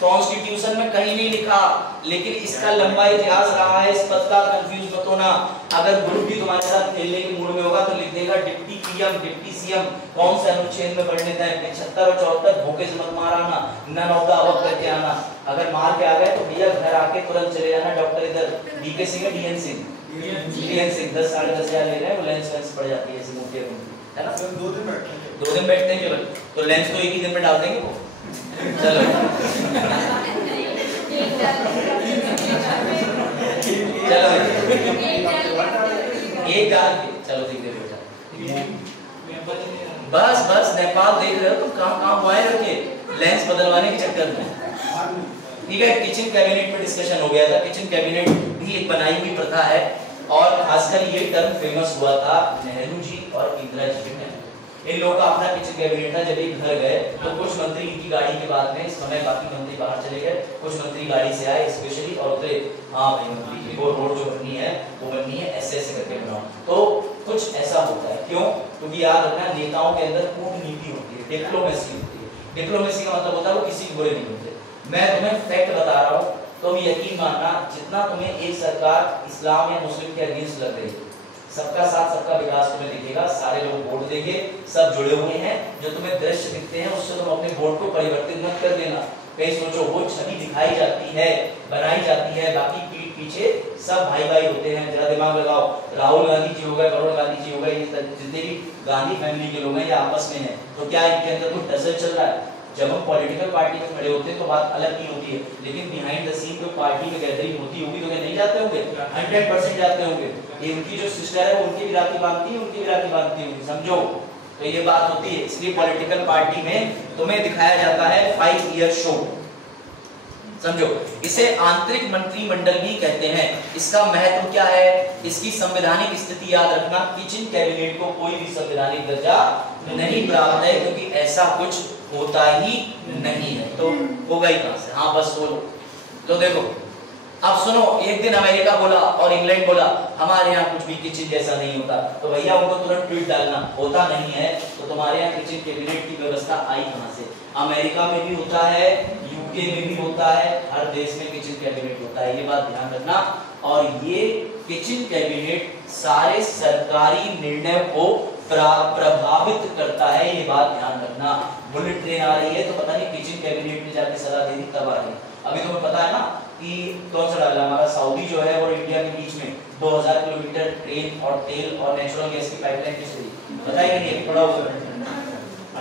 कॉन्स्टिट्यूशन में कहीं नहीं लिखा, लेकिन इसका लंबा इतिहास रहा है, इस पद का कंफ्यूज मत होना। अगर ग्रुप भी तुम्हारे साथ खेलने के मूड में होगा तो लिख देगा डिप्टी पीएम, डिप्टी सीएम, कौन से अनुच्छेद में पढ़ने दें, 75 और 74 भूखे से मत मार आना, नन ऑफ द अबव करके आना, अगर मार के आ गए तो भैया घर आके तुरंत चले जाना, डॉक्टर इधर डीके सिंह है, डीएन सिंह 10 साढ़े 10 हजार ले रहे हैं, वो लेंस वेंस पड़ जाती है ऐसी मोटी है ना, 2 दिन बैठते हैं केवल, तो लेंस तो एक ही दिन में डाल देंगे वो। चलो चलो एक डाल के चलो देख दे बेटा, बस बस नेपाल देख रहे हो तुम, कहाँ हुआ रखे लेंस बदलवाने के चक्कर में, ठीक है। किचन कैबिनेट में डिस्कशन हो गया था, किचन कैबिनेट भी एक बनाई हुई प्रथा है, और खासकर ये टर्म फेमस हुआ था नेहरू जी और इंदिरा जी में, इन लोगों का अपना किचन कैबिनेट था। जब एक घर गए तो कुछ मंत्री इनकी गाड़ी के बाद में, इस समय बाकी मंत्री बाहर चले गए, कुछ मंत्री गाड़ी से आए स्पेशली और उतरे, हाँ भाई मंत्री वो रोड जो बननी है वो बननी है, ऐसे ऐसे करके बनाओ, तो कुछ ऐसा होता है, क्यों, क्योंकि याद रखना नेताओं के अंदर कूटनीति होती है, डिप्लोमेसी होती है। डिप्लोमेसी का मतलब होता है वो किसी बुरे नहीं होते। मैं तुम्हें फैक्ट बता रहा हूँ, तुम यकीन मानना, जितना तुम्हें एक सरकार इस्लाम या मुस्लिम के अगेंस्ट लग रही है, सबका साथ सबका विकास तुम्हें दिखेगा, सारे लोग वोट देंगे, सब जुड़े हुए हैं, जो तुम्हें दृश्य दिखते हैं उससे तुम अपने वोट को परिवर्तित मत कर देना। कहीं सोचो वो छवि दिखाई जाती है, बनाई जाती है, बाकी पीठ पीछे सब भाई भाई होते हैं। जरा दिमाग लगाओ, राहुल गांधी जी हो गए, करुण गांधी जी हो गए, ये जितने भी गांधी फैमिली के लोग हैं ये आपस में हैं, तो क्या इनके अंदर कुछ टसल चल रहा है? जब हम पॉलिटिकल पार्टी में खड़े होते हैं तो बात अलग ही होती है, लेकिन बिहाइंड द सीन जो पार्टी में गैदरिंग होती होगी तो क्या नहीं जाते होंगे? 100% जाते होंगे। इनकी जो सिस्टर है वो उनकी भी राखी बांधती है, उनकी भी राखी बांधती होगी, समझो। तो ये बात होती है, इसलिए पॉलिटिकल पार्टी में तुम्हें दिखाया जाता है 5 ईयर शो, समझो। इसे आंतरिक मंत्रिमंडल भी कहते हैं। इसका महत्व क्या है? इसकी संवैधानिक स्थिति याद रखना, किचन कैबिनेट को कोई भी संवैधानिक दर्जा नहीं प्राप्त है, क्योंकि ऐसा कुछ होता ही नहीं है। तो होगा ही कहां से? हाँ बस बोलो। तो देखो अब सुनो, एक दिन अमेरिका बोला और इंग्लैंड बोला हमारे यहाँ कुछ भी किचन जैसा नहीं होता, तो भैया उनको तुरंत ट्वीट डालना, होता नहीं है तो तुम्हारे यहाँ किचन कैबिनेट की व्यवस्था आई कहाँ से? अमेरिका में भी होता है, यूके में भी होता है, हर देश में किचन कैबिनेट होता है, ये बात ध्यान रखना। और ये किचन कैबिनेट सारे सरकारी निर्णय को प्रभावित करता है, ये बात ध्यान रखना। बुलेट ट्रेन आ रही है तो पता नहीं किचन कैबिनेट में जाके सलाह देनी कब आ रही है। अभी तुम्हें पता है ना कि कौन सा डाला हमारा सऊदी जो है और इंडिया के बीच में 2000 किलोमीटर ट्रेन और तेल और नेचुरल गैस की पाइपलाइन किस दी, पता ही नहीं है, पड़ा हुआ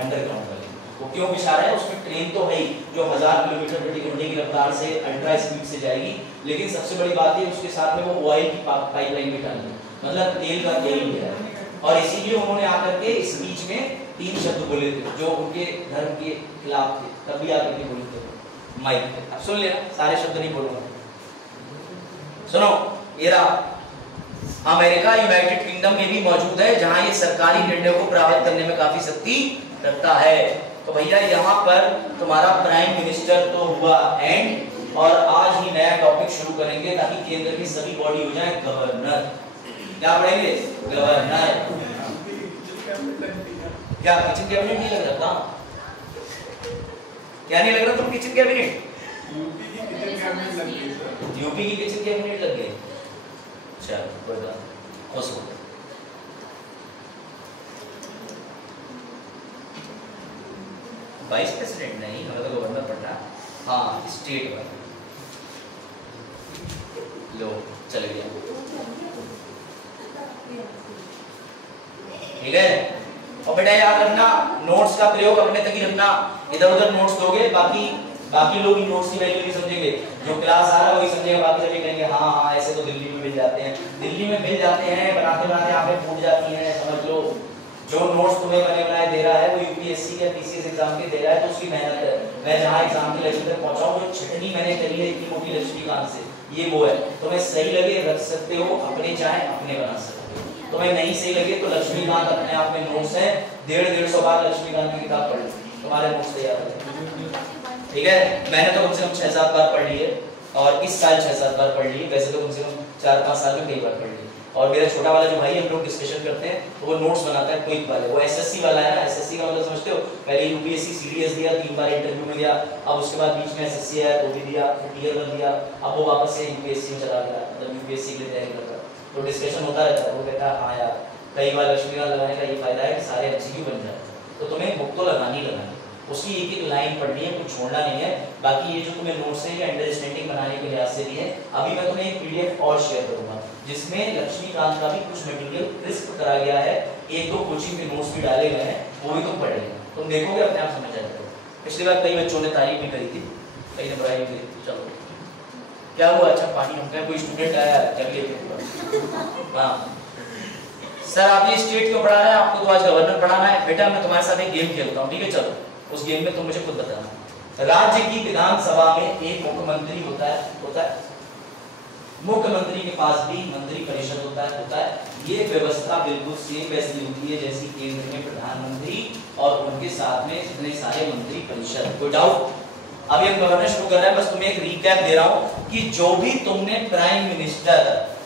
अंडरग्राउंड वाली। वो क्यों बिछा रहे हैं? उसमें ट्रेन तो है ही जो 1000 किलोमीटर प्रति घंटे की रफ्तार से अल्ट्रा स्पीड से जाएगी, लेकिन सबसे बड़ी बात है उसके साथ में वो ऑयल की पाइपलाइन भी डाली, मतलब तेल का तेल है। और इसीलिए उन्होंने आकर के इस बीच में 3 शब्द बोले थे जो उनके धर्म के खिलाफ थे, तभी आकर के बोले थे माइक पे। अब सुन लेना, सारे शब्द नहीं बोलूंगा, सुनो। ये रहा अमेरिका यूनाइटेड किंगडम में भी मौजूद है जहां ये सरकारी निर्णयों को प्रभावित करने में काफी शक्ति रखता है। तो भैया यहाँ पर तुम्हारा प्राइम मिनिस्टर तो हुआ एंड, और आज ही नया टॉपिक शुरू करेंगे ताकि केंद्र की सभी बॉडी हो जाए गवर्नर। क्या पढ़ेंगे? गवर्नर। क्या किचन कैबिनेट नहीं लग रहा? क्या नहीं लग रहा तुम किचन कैबिनेट? यूपी की किचन कैबिनेट लग गई। चलो कोई बात, खुश हो। वाइस प्रेसिडेंट नहीं, हमारा तो गवर्नर पढ़ रहा। हाँ स्टेट वाला लो चल गया, ठीक है। और बेटा याद रखना नोट्स का प्रयोग अपने तक ही रखना, इधर उधर नोट्स दोगे, बाकी लोग इन नोट्स की वैल्यू नहीं समझेंगे, जो क्लास आ रहा है वही समझेगा, बाकी सभी कहेंगे हाँ हाँ ऐसे तो दिल्ली में मिल जाते हैं, दिल्ली में मिल जाते हैं, बनाते बनाते यहाँ पे फूट जाती हैं, समझ लो। जो नोट्स तुम्हें बने बनाए दे रहा है वो यूपीएससी या पीसीएस एग्जाम के दे रहा है, तो उसकी मेहनत है। मैं जहाँ एग्जाम के लेवल तक पहुंचा हूँ, जो छटनी मैंने करी है इतनी मोटी लक्ष्मीकांत से, ये वो है। तुम्हें सही लगे रख सकते हो, अपने चाहे अपने बना सकते हो। तुम्हें नहीं सही लगे तो लक्ष्मीकांत अपने आप में नोट्स है, 150 बार लक्ष्मीकांत की किताब पढ़ लो, तुम्हारे नोट्स तैयार हो जाएंगे, ठीक है। मैंने तो कम से कम 6-7 बार पढ़ ली है, और इस साल 6-7 बार पढ़ ली है, वैसे तो कम से कम 4-5 साल में कई बार पढ़ ली। और मेरा छोटा वाला जो भाई हम लोग डिस्कशन करते हैं तो वो नोट्स बनाता है क्विक वाले, वो एसएससी वाला है ना। एसएससी का मतलब समझते हो, पहले यूपीएससी सीडीएस दिया, 3 बार इंटरव्यू में दिया, अब उसके बाद बीच में एसएससी आया तो भी दिया, फिर टीयर वन दिया, अब वो वापस से यूपीएससी में चला गया, मतलब यूपीएससी के लिए तैयारी कर रहा है। तो डिस्कशन होता रहता है, वो कहता है हाँ यार कई बार लक्ष्मीकांत लगाने का ये फायदा है कि सारे एमसीक्यू बन जाते हैं, तो तुम्हें बुक तो लगानी लगानी, उसकी एक एक लाइन पढ़नी है, कुछ छोड़ना नहीं है। बाकी ये जो तुम्हें नोट्स है ये अंडरस्टैंडिंग बनाने के लिहाज से भी है। अभी मैं तुम्हें एक पीडीएफ और शेयर करूंगा जिसमें लक्ष्मीकांत का भी कुछ मटेरियल क्रिस्प करा गया है, 1-2 कोचिंग के नोट्स भी डाले गए हैं, वो भी तुम पढ़ेंगे, तुम देखोगे अपने आप समझ जाएगा। पिछली बार कई बच्चों ने तारीफ भी करी थी, कई ने बुराई भी करी। चलो क्या हुआ? अच्छा पानी हम कोई स्टूडेंट आया चलिए। हाँ सर आप ये स्टेट क्यों पढ़ा रहे हैं? आपको तो आज गवर्नर पढ़ाना है। बेटा मैं तुम्हारे साथ एक गेम खेलता हूँ, ठीक है? चलो उस गेम में तुम मुझे खुद बताना। राज्य की विधानसभा में एक मुख्यमंत्री होता है, मुख्यमंत्री के पास भी मंत्री परिषद होता है। ये व्यवस्था बिल्कुल सेम वैसी होती है जैसी केंद्र में प्रधानमंत्री और उनके साथ में इतने सारे मंत्री परिषद। कोई डाउट? अभी हम गवर्नर शुरू कर रहे हैं, बस तुम्हें एक रिकैप दे रहा हूं कि जो भी तुमने प्राइम मिनिस्टर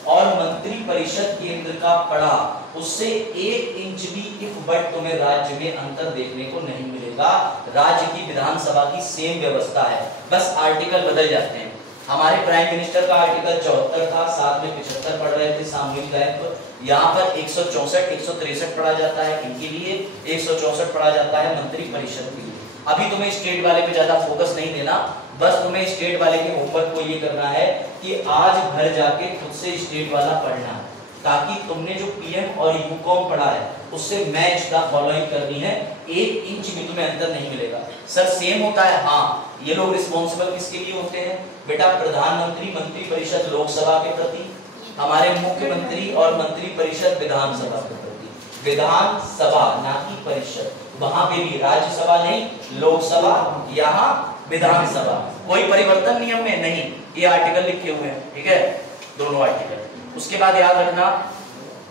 और मंत्री परिषद केंद्र का पढ़ा उससे 1 इंच भी इफ बट तुम्हें राज्य में अंतर देखने को नहीं मिलेगा। राज्य की विधानसभा की सेम व्यवस्था है, बस आर्टिकल बदल जाते हैं। हमारे प्राइम मिनिस्टर का आर्टिकल 74 था, साथ में 75 पढ़ रहे थे सामूहिक दायित्व। यहाँ पर 164, 163 पढ़ा जाता है इनके लिए, 164 पढ़ा जाता है मंत्री परिषद के लिए। अभी तुम्हें स्टेट वाले पे ज्यादा फोकस नहीं देना, बस तुम्हें स्टेट वाले के होमवर्क को ये करना है कि आज घर जाके खुद से स्टेट वाला पढ़ना, ताकि तुमने जो पीएम और यूकॉम पढ़ा है उससे मैच द फॉलोइंग करनी है। 1 इंच भी तुम्हें अंतर नहीं मिलेगा। सर सेम होता है, हाँ। ये लोग रिस्पॉन्सिबल किसके लिए होते हैं? बेटा प्रधानमंत्री मंत्री परिषद लोकसभा के प्रति, हमारे मुख्यमंत्री और मंत्री परिषद विधानसभा के प्रति। विधानसभा ना कि परिषद, वहां पे भी राज्यसभा नहीं, लोकसभा, यहाँ विधानसभा। कोई परिवर्तन नियम में नहीं, ये आर्टिकल लिखे हुए हैं, ठीक है? दोनों आर्टिकल। उसके बाद याद रखना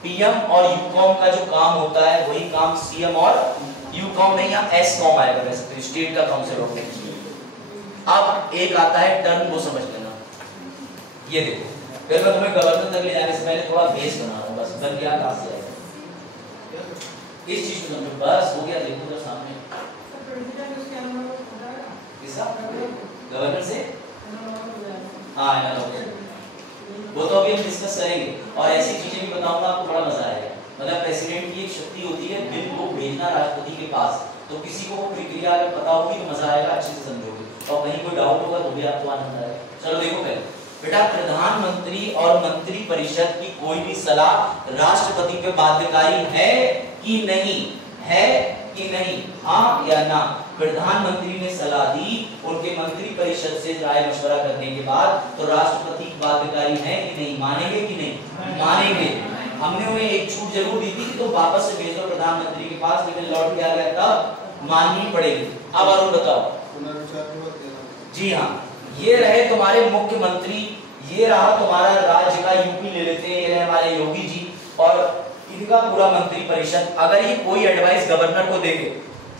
पीएम और यूकॉम का जो काम होता है वही काम सीएम और यूकॉम नहीं, यहाँ एसकॉम आएगा, वैसे तो स्टेट का काउंसिल ऑफ। अब एक आता है टर्म, वो समझ लेना। ये देखो, फिर मैं तुम्हें गवर्नर तक ले जाने से पहले थोड़ा बेस बना रहा हूँ, बस बन गया कहाँ से आएगा इस चीज को समझो, बस हो गया। देखो तो सामने गवर्नर से हाँ ना हो गया, वो तो अभी हम डिस्कस करेंगे। और ऐसी चीजें भी बताऊंगा आपको, बड़ा मजा आएगा। मतलब प्रेसिडेंट की एक शक्ति होती है बिल को भेजना राष्ट्रपति के पास, तो किसी को वो प्रक्रिया अगर पता होगी तो मजा आएगा, अच्छे से समझोगे। और कहीं कोई डाउट होगा तो भी आपको आनंद आएगा। चलो देखो पहले बेटा, प्रधानमंत्री और मंत्री परिषद की कोई भी सलाह राष्ट्रपति पे बाध्यकारी है कि नहीं? है कि नहीं? हाँ या ना? प्रधानमंत्री ने सलाह दी, उनके मंत्री परिषद से राय मशवरा करने के बाद, तो राष्ट्रपति बाध्यकारी है कि नहीं? मानेंगे कि नहीं? मानेंगे। हमने उन्हें एक छूट जरूर दी थी कि तो वापस से भेज दो प्रधानमंत्री के पास, लेकिन लौट के आ गया तब माननी पड़ेगी। अब अरुण बताओ। जी हाँ, ये रहे तुम्हारे मुख्यमंत्री, ये रहा तुम्हारा राज्य का, यूपी ले लेते हैं, ये रहे हमारे योगी जी और इनका पूरा मंत्री परिषद। अगर ये कोई एडवाइस गवर्नर को देंगे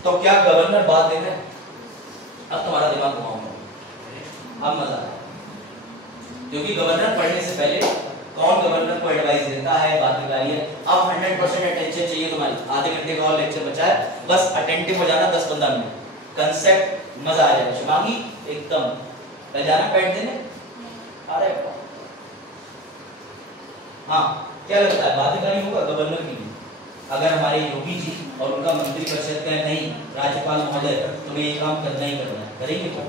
तो क्या गवर्नर बात देगा? अब तुम्हारा दिमाग घुमाऊंगा, अब मजा आया, क्योंकि गवर्नर पढ़ने से पहले कौन गवर्नर को एडवाइस देता है, बाध्यकारी है। अब 100% अटेंशन चाहिए तुम्हारी, आधे घंटे का और लेक्चर बचा है, बस अटेंटिव हो जाना 10-15 मिनट, कंसेप्ट मजा आ जाएगा। शिवांगी एकदम पहले जाना बैठ देने। अरे हाँ, क्या लगता है बाध्यकारी होगा गवर्नर की? अगर हमारे योगी जी और उनका मंत्री परिषद कहे नहीं राज्यपाल महोदय तुम्हें ये काम करना ही करना है, करेंगे तो?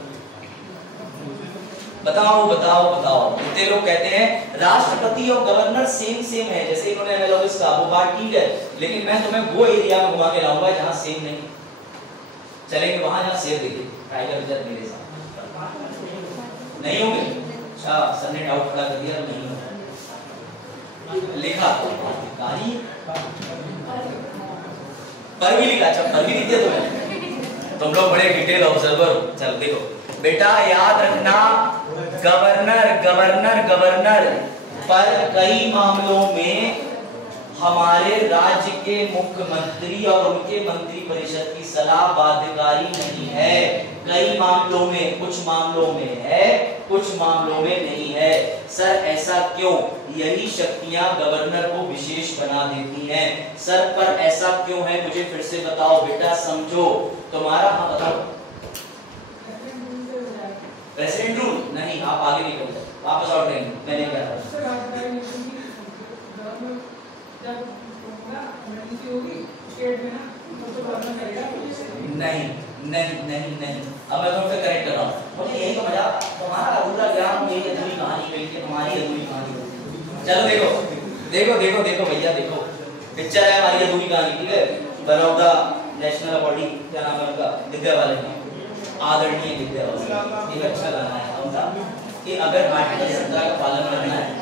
बताओ बताओ बताओ। कितने लोग कहते हैं राष्ट्रपति और गवर्नर सेम है, जैसे इन्होंने एनालॉगस कहा, वो बात ठीक है, लेकिन मैं तुम्हें वो एरिया में घुमा के लाऊंगा जहां सेम नहीं। चलेंगे वहां जहां शेर देखे, टाइगर रिजर्व मेरे साथ नहीं होंगे। अच्छा, सर ने डाउट खड़ा कर दिया, नहीं लिखा तो कहानी पर भी लिखा। अच्छा, पर भी लिख दिया तुम लोग बड़े डिटेल ऑब्जर्वर हो। चल देखो बेटा, याद रखना गवर्नर गवर्नर गवर्नर पर कई मामलों में हमारे राज्य के मुख्यमंत्री और उनके मंत्री परिषद की सलाह बाध्यकारी नहीं है। कई मामलों में, कुछ मामलों में है, कुछ मामलों में नहीं है। सर ऐसा क्यों? यही शक्तियां गवर्नर को विशेष बना देती हैं। सर पर ऐसा क्यों है, मुझे फिर से बताओ बेटा, समझो। तुम्हारा हाँ बताओ। प्रेसिडेंट रूल नहीं, आप आगे निकल जाओ, वापस आउट रहेंगे। मैंने क्या था नहीं नहीं नहीं नहीं, अब मैं तुमसे करेक्ट कर रहा हूँ। मुझे यही तो मजा, तुम्हारा अधूरा ज्ञान, मेरी अधूरी कहानी कही, हमारी अधूरी कहानी। चलो देखो देखो देखो देखो भैया, देखो पिक्चर है हमारी अधूरी कहानी, ठीक है? One of the national awardee, क्या नाम है उनका, विद्या वाले, आदरणीय विद्या वाले। एक अच्छा गाना है उनका कि अगर आर्टिकल 17 का पालन करना है।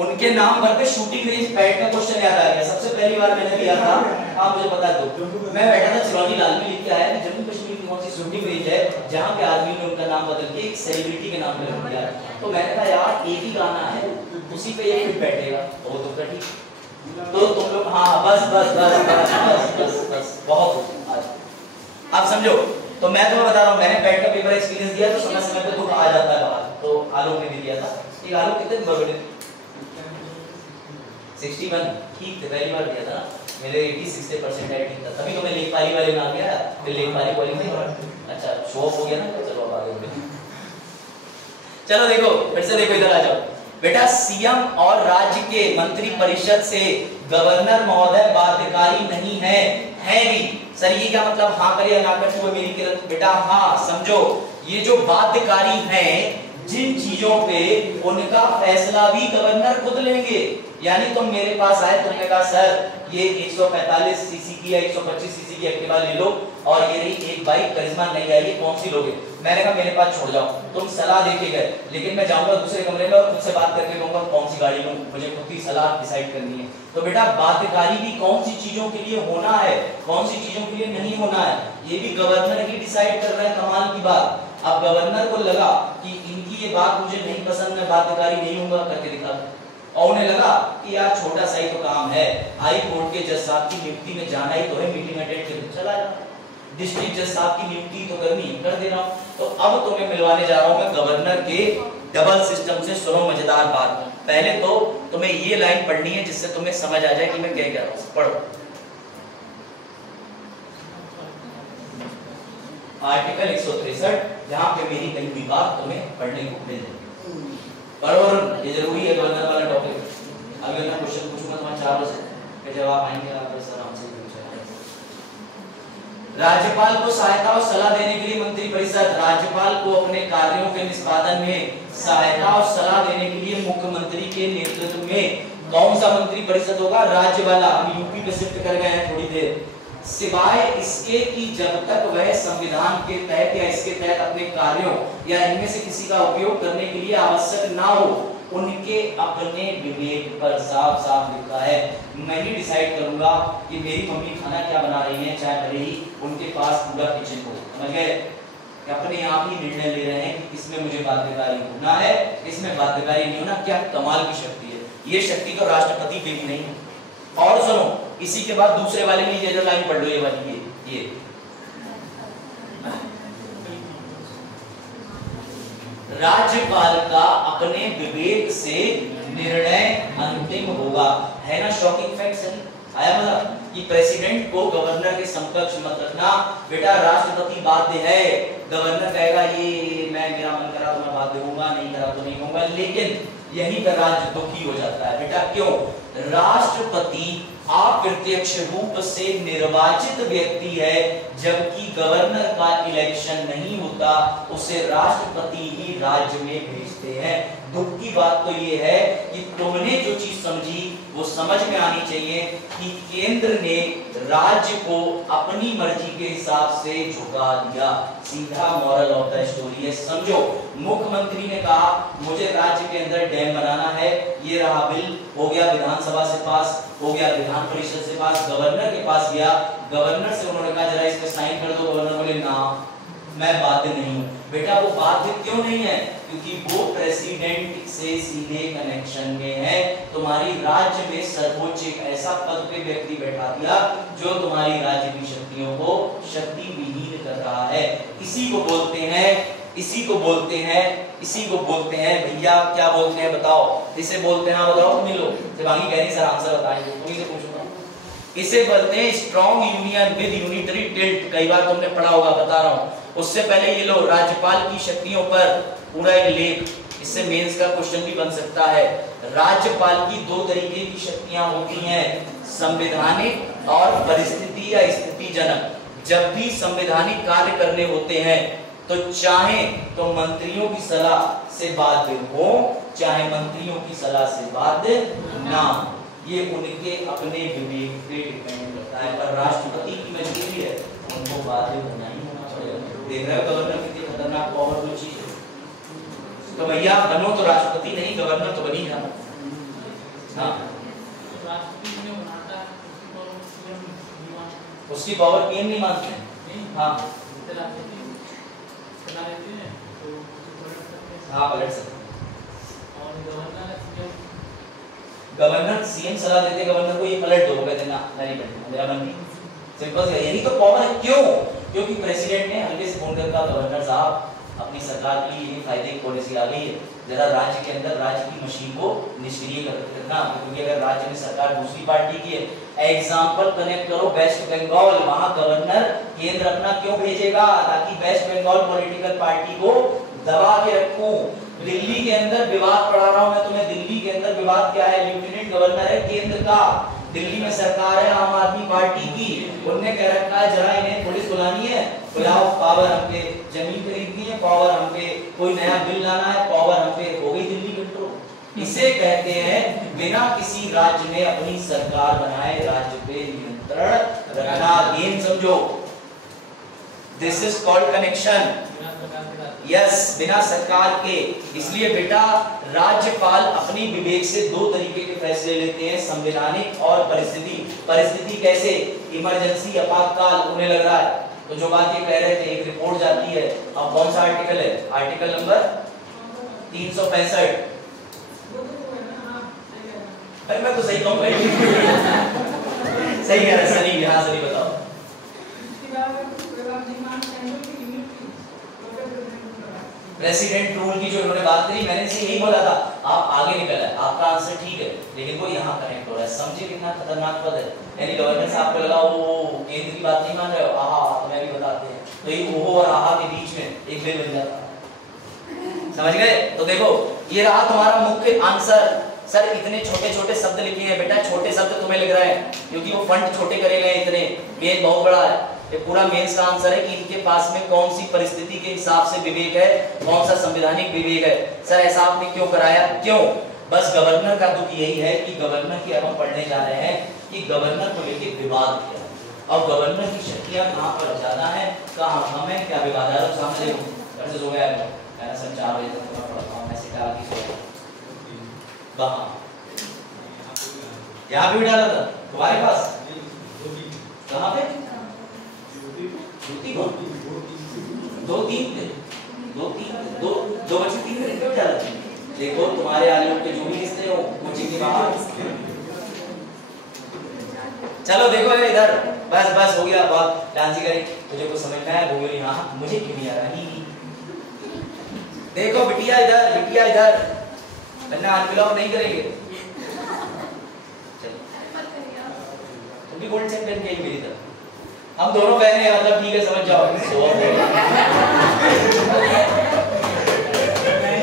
उनके नाम पर पे शूटिंग रेंज पैट का क्वेश्चन याद आ गया। सबसे पहली बार मैंने दिया था, आप मुझे बता दो। मैं बैठा था चिरौंजी लाल में, लिख के आया कि जम्मू कश्मीर की कौन सी शूटिंग रेंज है जहां पे आदमी ने उनका नाम बदल के एक सेलिब्रिटी के नाम पे रख दिया। तो मैंने कहा यार एक ही गाना है, उसी पे ये फिट बैठेगा, तो वो तो ठीक। तो तुम लोग हाँ बस बस बस बस बस बस बस बहुत। आप समझो, तो मैं तुम्हें बता रहा हूँ, मैंने पैट का पेपर एक्सपीरियंस दिया तो समय समय पे दुख आ जाता है बाहर। तो आलोक ने भी दिया था, एक आलोक कितने नंबर बने? 61 ठीक थे, पहली बार दिया था ना, मेरे 86% ठीक था, तभी तो मैं लेखपाली वाले में आ गया, फिर लेखपाली क्वालिफाई। अच्छा शो ऑफ हो गया ना, चलो अब आगे बढ़े। चलो देखो फिर से देखो, इधर आ जाओ बेटा। सीएम और राज्य के मंत्री परिषद से गवर्नर महोदय बाध्यकारी नहीं है भी। सर ये क्या मतलब? हाँ करिए ना करिए मेरी किरण। बेटा हाँ समझो, ये जो बाध्यकारी हैं जिन चीजों पे, उनका फैसला भी गवर्नर खुद लेंगे। यानी तुम मेरे पास आए, तुमने कहा सर ये 145 सीसी की या 125 सीसी की एक्टिवा ले लो, और ये रही एक बाइक करिश्मा नहीं आई, ये कौन सी लोगे? मैंने कहा मेरे पास छोड़ जाओ। तुम सलाह देके गए, लेकिन मैं जाऊंगा दूसरे कमरे में और खुद से बात करके कहूंगा कौन सी गाड़ी लूं, मुझे खुद की सलाह डिसाइड करनी है। तो बेटा बाध्यकारी भी कौन सी चीजों के लिए होना है, कौन सी चीजों के लिए नहीं होना है, ये भी गवर्नर ही डिसाइड कर रहा है। कमाल की बात। अब गवर्नर को लगा कि इनकी ये बात मुझे नहीं पसंद, मैं बाध्यकारी नहीं होऊंगा, करके दिखा। और उन्हें लगा कि यार छोटा सा ही तो काम है, हाई कोर्ट के जज साहब की नियुक्ति में जाना ही तो है, मीटिंग अटेंड करके चला जाना। डिस्ट्रिक्ट जज साहब की नियुक्ति तो करनी कर दे रहा हूं। तो अब तुम्हें मिलवाने जा रहा हूं मैं गवर्नर के डबल सिस्टम से। सुनो मजेदार बात, पहले तो तुम्हें ये लाइन पढ़नी है जिससे तुम्हें समझ आ जाए कि मैं क्या कह रहा हूं। पढ़ो आर्टिकल 163, जहां पे मेरी कई भी बात तुम्हें पढ़ने को मिल जाए। बराबर, ये जरूरी है गवर्नर वाला टॉपिक। अभी मैं क्वेश्चन पूछूंगा तुम्हारे चारों से, फिर जवाब आएंगे आप सर हमसे पूछा। राज्यपाल को सहायता और सलाह देने के लिए मंत्रिपरिषद, राज्यपाल को अपने कार्यों के निष्पादन में सहायता और सलाह देने के लिए मुख्यमंत्री के नेतृत्व में कौन सा मंत्रिपरिषद होगा? राज्य वाला। हम यूपी पे शिफ्ट कर गए हैं थोड़ी देर। सिवाय इसके कि जब तक वह संविधान के तहत या इसके तहत अपने कार्यों या इनमें से किसी का उपयोग करने के लिए आवश्यक ना हो, उनके अपने विवेक पर साफ साफ लिखा है। मैं ही डिसाइड करूंगा कि मेरी मम्मी खाना क्या बना रही है, चाहे भले ही उनके पास पूरा किचन हो। समझ गए? अपने आप ही निर्णय ले रहे हैं कि इसमें मुझे बाध्यकारी होना है, इसमें बाध्यकारी नहीं होना। क्या कमाल की शक्ति है! ये शक्ति तो राष्ट्रपति पे भी नहीं है। और सुनो, इसी के बाद दूसरे वाले में ये जो लाइन पढ़ लो, ये वाली ये राज्यपाल का अपने विवेक से निर्णय अंतिम होगा। है ना शॉकिंग फैक्ट? आया मजा कि प्रेसिडेंट को गवर्नर के समकक्ष मत रखना। बेटा राष्ट्रपति बाध्य है, गवर्नर कहेगा ये मैं मेरा मन करा तो मैं बाध्य होऊंगा, नहीं करा तो नहीं होऊंगा। लेकिन यहीं पर राज्य दुखी हो जाता है। बेटा क्यों? राष्ट्रपति अप्रत्यक्ष रूप से निर्वाचित व्यक्ति है, जबकि गवर्नर का इलेक्शन नहीं होता, उसे राष्ट्रपति ही राज्य में भेजते हैं। दुख की बात तो ये है कि तुमने जो चीज समझी वो समझ में आनी चाहिए कि केंद्र ने राज्य को अपनी मर्जी के हिसाब से झुका दिया। सीधा मॉरल ऑफ द स्टोरी है। समझो, मुख्यमंत्री ने कहा मुझे राज्य के अंदर डैम बनाना है, ये रहा बिल, हो गया विधानसभा से पास, हो गया विधान परिषद से पास, गवर्नर के पास गया, गवर्नर से उन्होंने कहा जरा इस पे साइन कर दो। गवर्नर बोले ना मैं बाध्य नहीं हूं। बेटा वो बाध्य क्यों नहीं है? क्योंकि वो प्रेसिडेंट से सीधे कनेक्शन में है। तुम्हारी राज्य में सर्वोच्च एक ऐसा पद पे व्यक्ति बैठा दिया जो तुम्हारी राज्य की शक्तियों को शक्ति विहीन कर रहा है। इसी को बोलते हैं भैया, क्या बोलते हैं बताओ? इसे बोलते हैं, बताओ तुम लोग। दिमागी कह रही सर आंसर बताएंगे, तुम्हीं से पूछूंगा। इसे बोलते हैं strong union with unitary tilt. कई बार तुमने पढ़ा होगा, बता रहा हूं। उससे पहले ये लो राज्यपाल की शक्तियों पर पूरा एक लेख, इससे मेंस का क्वेश्चन भी बन सकता है। राज्यपाल की दो तरीके की शक्तियां होती हैं, संवैधानिक और परिस्थिति या स्थितिजनक। जब भी संवैधानिक कार्य करने होते हैं तो चाहे तो मंत्रियों की सलाह से बाध्य हो, चाहे मंत्रियों की सलाह से बाध्य ना, ये उनके अपने विवेक पे डिपेंड करता है। पर राष्ट्रपति की मजबूरी है, उनको बाध्य होना ही होना पड़ेगा। देख रहे हो गवर्नर कितनी खतरनाक पावरफुल चीज है। तो भैया बनो तो राष्ट्रपति, नहीं गवर्नर तो बनी जाना। हाँ, उसकी पावर पीएम नहीं मानते। हाँ हाँ, पलट सकते। गवर्नर सीएम सलाह देते गवर्नर को ये पलट दो, कहते ना नहीं पलटना, मेरा मन नहीं। सिंपल है, यही तो पावर है। क्यों? क्योंकि प्रेसिडेंट ने हल्के से फोन करके गवर्नर साहब अपनी सरकार के लिए ये फायदे की पॉलिसी आ गई है, जरा राज्य के अंदर राज्य की मशीन को निष्क्रिय करना। क्योंकि अगर राज्य में सरकार दूसरी पार्टी की है, एग्जाम्पल कनेक्ट करो वेस्ट बंगाल, वहां गवर्नर केंद्र अपना क्यों भेजेगा? ताकि वेस्ट बंगाल पॉलिटिकल पार्टी को दबा के रखूं। दिल्ली के अंदर विवाद पढ़ा रहा हूं मैं तुम्हें। दिल्ली के अंदर विवाद क्या है? लेफ्टिनेंट गवर्नर है केंद्र का, दिल्ली में सरकार है आम आदमी पार्टी की, उनने कह रखा है जरा इन्हें पुलिस बुलानी है, बुलाओ, पावर हम पे, जमीन खरीदनी है पावर हम पे, कोई नया बिल लाना है पावर हम पे, हो गई दिल्ली कंट्रोल। इसे कहते हैं बिना किसी राज्य में अपनी सरकार बनाए राज्य पे नियंत्रण रखना। गेम समझो, this is called connection. Yes, बिना सरकार के। इसलिए बेटा राज्यपाल अपनी विवेक से दो तरीके के फैसले लेते हैं, संवैधानिक और परिस्थिति। परिस्थिति कैसे? इमरजेंसी, आपातकाल उन्हें लग रहा है। तो जो बात ये कह रहे थे, एक रिपोर्ट जाती है। अब कौन सा आर्टिकल है? Article number 365। अरे मैं तो सही कहूँ भाई। सही कह रहे सनी, हाँ सनी बताओ। प्रेसिडेंट रूल की जो इन्होंने बात करी, मैंने इसे यही बोला था, आप आगे निकल आए, आपका आंसर ठीक है, लेकिन वो यहाँ कनेक्ट हो रहा है। समझिए कितना खतरनाक पद है। यानी गवर्नेंस आपको लगा वो केंद्र की बात नहीं मान रहे हो, आहा तुम्हें भी बताते हैं, तो ये ओहो और आहा के बीच में एक बिल बन जाता है। समझ गए? तो देखो ये रहा तुम्हारा मुख्य आंसर। सर इतने छोटे छोटे शब्द लिखे हैं बेटा, छोटे शब्द तुम्हें लिख रहे हैं क्योंकि वो फंड छोटे करे गए, इतने पेज बहुत बड़ा है। ये पूरा मेंस का आंसर है कि इनके पास में कौन सी परिस्थिति के हिसाब से विवेक है, कौन सा संवैधानिक विवेक है। सर ऐसा आपने क्यों कराया, क्यों? बस गवर्नर का दुख यही है कि गवर्नर की अब हम पढ़ने जा रहे हैं कि गवर्नर को लेकर विवाद क्या है और गवर्नर की शक्तियां कहां पर ज्यादा है, कहां कम है, क्या विवाद है। सामने घर से हो गया है, मैंने सर 4 बजे तक मैं पढ़ता हूं, मैसेज डाल के वहां यहां भी डाला था तुम्हारे पास, कहां पे कौन? 2-3 थे, 2 बच्चे 3 थे, क्यों डाला? देखो तुम्हारे आलू के जो भी हिस्से हो मुझे के बाहर। चलो देखो इधर, बस बस हो गया, बहुत डांसी करें, तुझे कुछ समझना है बोलो नहीं, हाँ मुझे क्यों नहीं आ रहा ही। देखो बिटिया इधर, बिटिया इधर, वरना अनबिलॉन्ग नहीं करेंगे। चलो तुम भी गोल्ड चैंपियन के मेरी तरफ, हम दोनों बहने हैं, मतलब ठीक है समझ जाओ।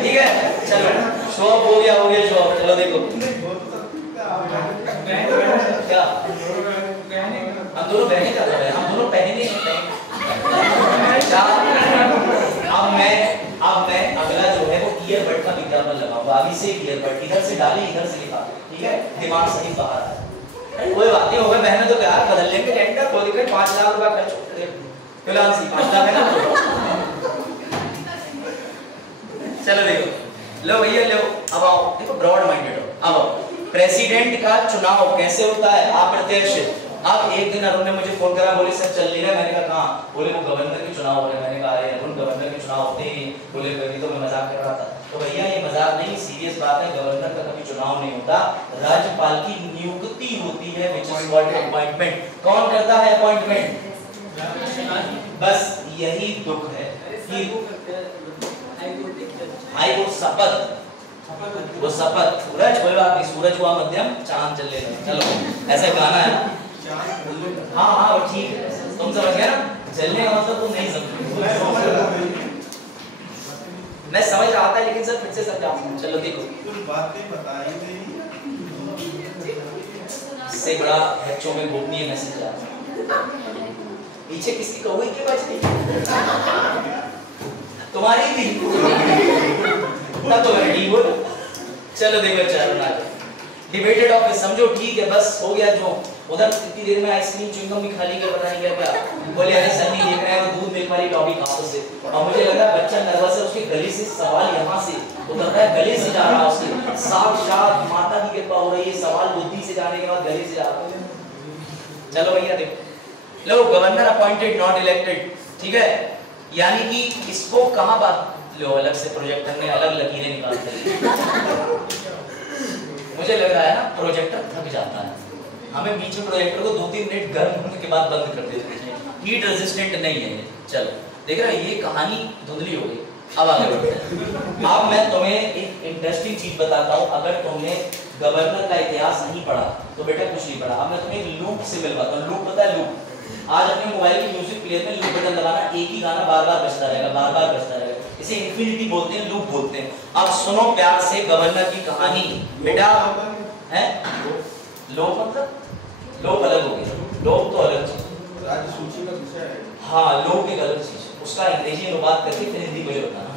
ठीक है चलो शो ऑफ हो गया शो ऑफ। चलो देखो क्या हम दोनों बहने का है, हम दोनों पहने हैं। अब मैं अगला जो है वो ईयरबड का विज्ञापन लगाऊंगा। अभी से ईयरबड इधर से डाले, इधर से निकाले, ठीक है, दिमाग सही बाहर आए। कोई बात नहीं, होगा बहने तो क्या बदल लेंगे टेंडर, कोई दिक्कत, 5 लाख रुपया खर्च होते हैं फिलहाल सी 5 लाख है ना। चलो देखो लो भैया लो, अब आओ देखो ब्रॉड माइंडेड हो। अब प्रेसिडेंट का चुनाव कैसे होता है, अप्रत्यक्ष। अब एक दिन अरुण ने मुझे फोन करा, बोले सर चल नहीं रहा, मैंने कहा कहाँ? बोले वो गवर्नर के चुनाव हो रहे। मैंने कहा अरे अरुण गवर्नर के चुनाव होते ही, बोले तो मैं मजाक कर रहा था। तो भैया ये मजाक नहीं, सीरियस बात है, गवर्नर का कभी चुनाव नहीं होता, राज्यपाल की नियुक्ति होती है, व्हिच इज कॉल्ड अपॉइंटमेंट। कौन करता है अपॉइंटमेंट? बस यही दुख है कि हाईकोर्ट शपथ, वो शपथ सूरज कोई बात नहीं, सूरज हुआ मध्यम चांद चल लेगा। चलो ऐसा गाना है ना, हाँ हाँ वो ठीक है, तुम समझ गए ना, चलने का मतलब तुम नहीं समझ। मैं समझ रहा था लेकिन सर फिर से समझा। चलो देखो कुछ बातें बताई नहीं, इससे बड़ा बच्चों में गोपनीय मैसेज आता है। पीछे किसकी कौवे की बज रही? तुम्हारी थी तब तो मैं ठीक बोला। चलो देखो चलो ना डिबेटेड ऑफिस समझो, ठीक है बस हो गया। जो उधर इतनी देर में आइसक्रीम च्युइंगम भी खाली कर पता नहीं क्या बोले, अरे सर नहीं देख रहे हैं वो दूध मिल्क वाली टॉफी खाओ से। और मुझे लगा बच्चा नर्वस है, उसके गले से सवाल यहाँ से उतर रहा है, गले से जा रहा है उसके, साक्षात माता की कृपा हो रही है, सवाल बुद्धि से जाने के बाद गले से जा रहा है। चलो भैया देखो लो, गवर्नर अपॉइंटेड नॉट इलेक्टेड, ठीक है, यानी कि इसको कहां बात लो, अलग से प्रोजेक्टर में अलग लकीरें निकालते मुझे लग रहा है ना प्रोजेक्टर थक जाता है, हमें बीच में प्रोजेक्टर को 2-3 मिनट गर्म होने के बाद बंद कर देते हैं, हीट रेजिस्टेंट नहीं है। चलो देख रहे ये कहानी धुंधली हो गई, अब आगे बढ़ते हैं। अब मैं तुम्हें एक इंटरेस्टिंग चीज बताता हूँ, अगर तुमने गवर्नर का इतिहास नहीं पढ़ा तो बेटा कुछ नहीं पढ़ा। अब मैं तुम्हें एक लूप से मिलवाता हूँ। लूप पता है? लूप आज अपने मोबाइल के म्यूजिक प्लेयर में लूप बटन दबाना, एक ही गाना बार बार बजता रहेगा, बार बार बजता रहेगा, इसे इंफिनिटी बोलते हैं, लूप बोलते हैं। अब सुनो प्यार से गवर्नर की कहानी बेटा। है लोक मतलब लोक अलग हो गया, लोक तो अलग चीज, राज्य सूची का विषय है। हाँ लोक एक अलग चीज, उसका अंग्रेजी अनुवाद करके फिर हिंदी मुझे बताना।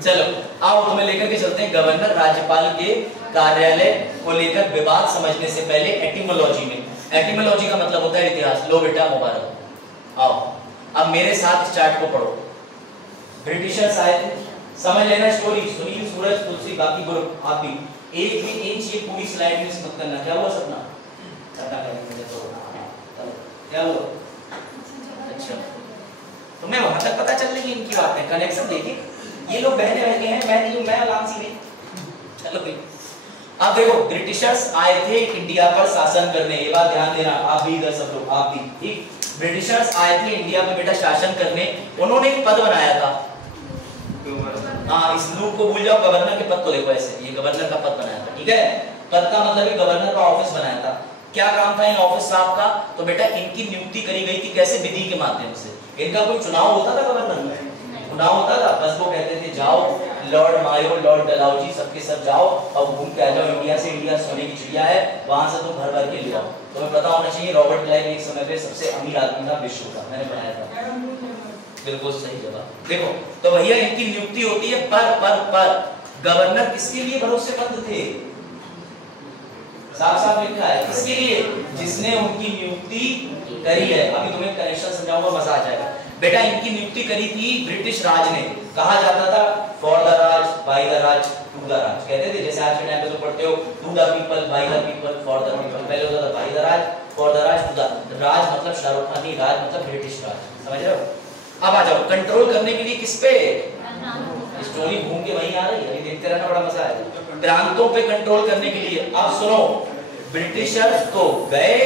चलो आओ तुम्हें लेकर के चलते हैं गवर्नर राज्यपाल के कार्यालय को लेकर विवाद समझने से पहले एटिमोलॉजी में। एटिमोलॉजी का मतलब होता है इतिहास। लो बेटा मुबारक, आओ अब मेरे साथ चार्ट को पढ़ो। ब्रिटिशर्स आए थे, समझ लेना स्टोरी, सुनील सूरज तुलसी बाकी ग्रुप, आप भी एक भी इंच ये पूरी स्लाइड मिस मत करना। क्या हुआ सपना? क्या हुआ? अच्छा तुम्हें वहां तक पता चल रही है इनकी बातें, कनेक्शन देखिए, ये लोग बहने बहने हैं, मैं नहीं हूं, मैं आराम नहीं। चलो भाई अब देखो ब्रिटिशर्स आए थे इंडिया पर शासन करने, ये बात ध्यान देना, आप भी इधर सब लोग, आप भी ठीक। ब्रिटिशर्स आए थे इंडिया में बेटा शासन करने, उन्होंने एक पद बनाया था, हाँ, इस लूप को भूल जाओ। गवर्नर के पद को देखो ऐसे, ये गवर्नर का पद बनाया था, ठीक है। पद का मतलब है गवर्नर का ऑफिस बनाया था। क्या काम था इन ऑफिस साहब का? तो बेटा इनकी नियुक्ति करी गई थी कैसे? विधि के माध्यम से। इनका कोई चुनाव होता था गवर्नर में? चुनाव होता था? बस वो कहते थे जाओ लॉर्ड मायो, लॉर्ड डलहौजी, सबके सब जाओ और घूम के आ जाओ इंडिया से। इंडिया सोने की चिड़िया है, वहां से तुम भर भर के ले आओ। तुम्हें पता होना चाहिए रॉबर्ट क्लाइव एक समय पे सबसे अमीर आदमी था विश्व का, मैंने पढ़ाया था। बिल्कुल सही जवाब। देखो तो भैया इनकी नियुक्ति होती है पर गवर्नर किसके लिए भरोसेमंद थे? साफ साफ लिखा है किसके लिए? जिसने उनकी नियुक्ति करी है। अभी तुम्हें कनेक्शन समझाऊंगा, मजा आ जाएगा। बेटा इनकी नियुक्ति करी थी ब्रिटिश राज ने। कहा जाता था for the Raj, by the Raj, to the Raj. कहते थे जैसे आज के टाइम पे तो पढ़ते हो to the people, by the people, for the people. पहले होता था by the Raj, for the Raj, to the Raj मतलब शाहरुख खानी, राज मतलब ब्रिटिश राज। समझ रहे हो? अब आ जाओ कंट्रोल करने के लिए किस पे? स्टोरी घूम के वहीं आ रही है, अभी देखते रहना, बड़ा मजा आएगा। प्रांतों पे कंट्रोल करने के लिए अब सुनो, ब्रिटिशर्स तो गए,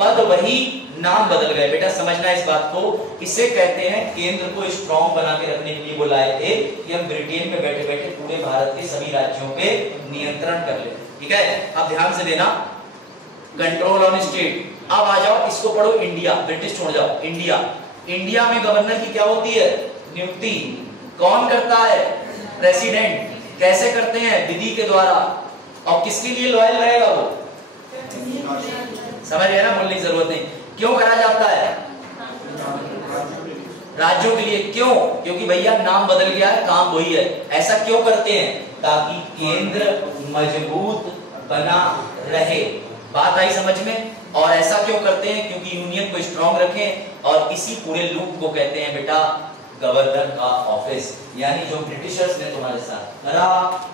पद वही, नाम बदल गए। बेटा समझना इस बात को, इसे कहते हैं केंद्र को स्ट्रॉन्ग बना के रखने के लिए वो लाए थे कि हम ब्रिटेन में बैठे बैठे पूरे भारत के सभी राज्यों पे नियंत्रण कर ले। ठीक है, अब ध्यान से देना, कंट्रोल ऑन स्टेट। अब आ जाओ इसको पढ़ो, इंडिया, ब्रिटिश छोड़ जाओ, इंडिया। इंडिया में गवर्नर की क्या होती है? नियुक्ति। कौन करता है? प्रेसिडेंट। कैसे करते हैं? विधि के द्वारा। और किसके लिए लॉयल रहेगा वो? समझ गए ना, बोलने की जरूरत नहीं। क्यों करा जाता है? राज्यों के लिए। क्यों? क्योंकि भैया नाम बदल गया है, काम वही है। ऐसा क्यों करते हैं? ताकि केंद्र मजबूत बना रहे। बात आई समझ में? और ऐसा क्यों करते हैं? क्योंकि यूनियन को स्ट्रॉन्ग रखें। और इसी पूरे लूप को कहते हैं बेटा गवर्नर का ऑफिस। यानी जो ब्रिटिशर्स ने तुम्हारे साथ करा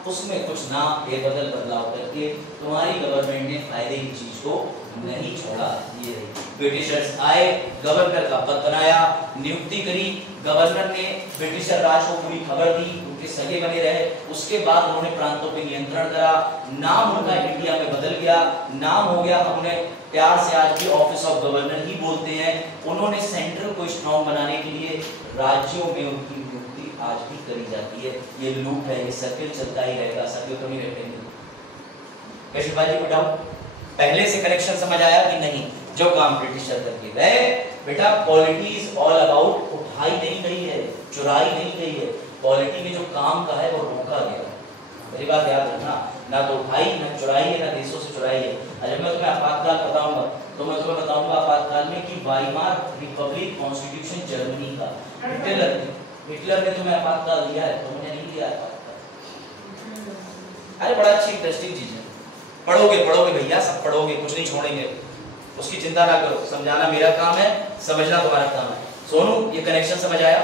उसमें कुछ ना फेरबदल बदलाव करके तुम्हारी गवर्नमेंट ने फायदे की चीज को नहीं छोड़ा। ये ब्रिटिशर्स आए, गवर्नर का पद बनाया, नियुक्ति करी। गवर्नर ने ब्रिटिशर राज को पूरी खबर दी, उनके सगे बने रहे। उसके बाद उन्होंने प्रांतों पे नियंत्रण करा। नाम उनका इंडिया में बदल गया, नाम हो गया, हमने प्यार से आज भी ऑफिस ऑफ गवर्नर ही बोलते हैं। उन्होंने सेंट्रल को स्ट्रॉन्ग बनाने के लिए राज्यों में उनकी नियुक्ति आज भी करी जाती है। ये लूप है, ये सर्किल चलता ही रहेगा, सर्किल तो नहीं रखेंगे। कैसे बाजी को डाउट? पहले से कनेक्शन समझ आया कि नहीं? जो काम ब्रिटिशर करके गए बेटा, पॉलिटी इज ऑल अबाउट उठाई नहीं गई है, चुराई नहीं गई है। पॉलिटी में जो काम का है वो रोका गया। मेरी बात याद रखना, ना तो उठाई, ना चुराई है, ना देशों से चुराई है। जब मैं तुम्हें आपातकाल बताऊंगा तो मैं तुम्हें बताऊंगा आपातकाल में कि वाइमार रिपब्लिक कॉन्स्टिट्यूशन जर्मनी का हिटलर ने तुम्हें आपातकाल दिया है, तुमने नहीं दिया आपातकाल। अरे बड़ा अच्छी इंटरेस्टिंग चीज है, पढ़ोगे भैया, सब पढ़ोगे, कुछ नहीं छोड़ेंगे, उसकी चिंता ना करो। समझाना मेरा काम है, समझना तुम्हारा काम है। सोनू ये कनेक्शन समझ आया?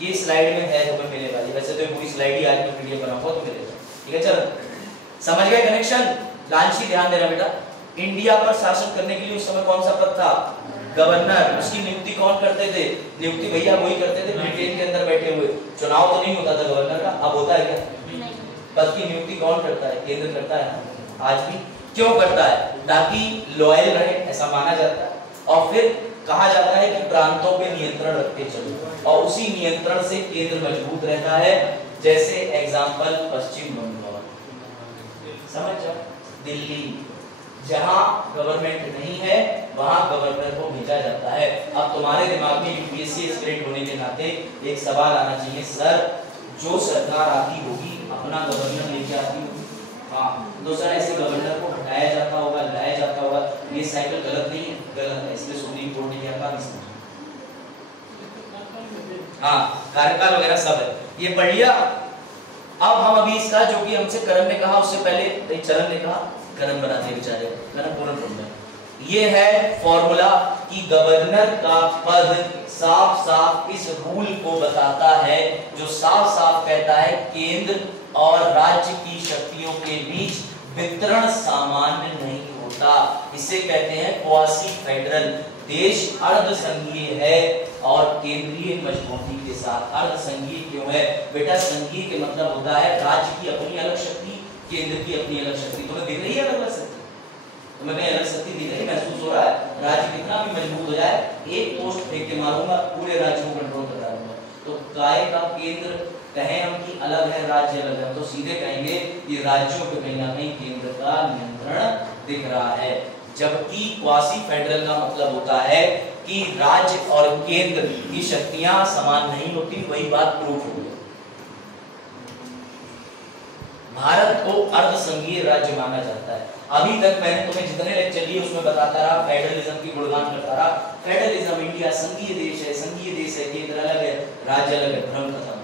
ये स्लाइड में है तुम्हें मिलने वाली, वैसे तो पूरी स्लाइड ही आज मैं पीडीएफ बनाऊंगा तो मिलेगा। ठीक है, चलो समझ गए कनेक्शन? लांची ध्यान देना बेटा। इंडिया पर शासन करने के लिए उस समय कौन सा पद था? गवर्नर। उसकी नियुक्ति कौन करते थे? नियुक्ति भैया वही करते थे ब्रिटेन के अंदर बैठे हुए। चुनाव तो नहीं होता था गवर्नर का, अब होता है क्या? पद की नियुक्ति कौन करता है? केंद्र करता है आज भी। क्यों करता है? ताकि लॉयल रहे, ऐसा माना जाता है। और फिर कहा जाता है कि प्रांतों पे नियंत्रण रखते चलो, और उसी नियंत्रण से केंद्र मजबूत रहता है। जैसे एग्जांपल पश्चिम बंगाल, समझ जाओ, दिल्ली, जहां गवर्नमेंट नहीं है वहां गवर्नर को भेजा जाता है। अब तुम्हारे दिमाग में यूपीएससी एस्पिरेंट होने के नाते एक सवाल आना चाहिए, सर जो सरकार आती होगी अपना गवर्नर लेके आती होगी, हाँ, तो सर ऐसे गवर्नर को हटाया जाता होगा, लाया जाता होगा, ये साइकिल गलत नहीं है? गलत है, इसलिए सुप्रीम कोर्ट ने क्या कहा? हाँ, कार्यकाल वगैरह सब है, ये पढ़ लिया। अब हम अभी इसका, जो कि हमसे करण ने कहा, उससे पहले चरण ने कहा, करण बनाते बेचारे, करण पूर्ण। ये है फॉर्मूला कि गवर्नर का पद साफ साफ इस रूल को बताता है, जो साफ साफ कहता है केंद्र और राज्य की शक्तियों के बीच वितरण सामान्य नहीं होता। इसे कहते हैं क्वासी फेडरल। देश अर्ध संघीय है और केंद्रीय मजबूती के साथ। अर्ध संघीय क्यों है बेटा? संघीय के मतलब होता है राज्य की अपनी अलग शक्ति, केंद्र की अपनी अलग शक्ति। तुम्हें दिख रही है अलग शक्ति? तुम्हें कहीं अलग शक्ति दिख रही, महसूस हो रहा है? राज्य कितना भी मजबूत हो जाए, एक पोस्ट फेंक के मारूंगा, पूरे राज्य को कंट्रोल कर दूंगा। तो काय का केंद्र कहें हम कि अलग है, राज्य अलग है, तो सीधे कहेंगे कि राज्यों पे कहीं ना कहीं केंद्र का नियंत्रण दिख रहा है। जबकि क्वासी फेडरल का मतलब होता है कि राज्य और केंद्र की शक्तियां समान नहीं होती। वही बात प्रूफ हो गई। भारत को अर्ध संघीय राज्य माना जाता है। अभी तक मैंने तुम्हें जितने लेक्चर लिए उसमें बताता रहा, फेडरलिज्म की गुणगान करता रहा। फेडरलिज्म, इंडिया संघीय देश है, संघीय देश है, केंद्र अलग है, राज्य अलग है, भ्रम खत्म।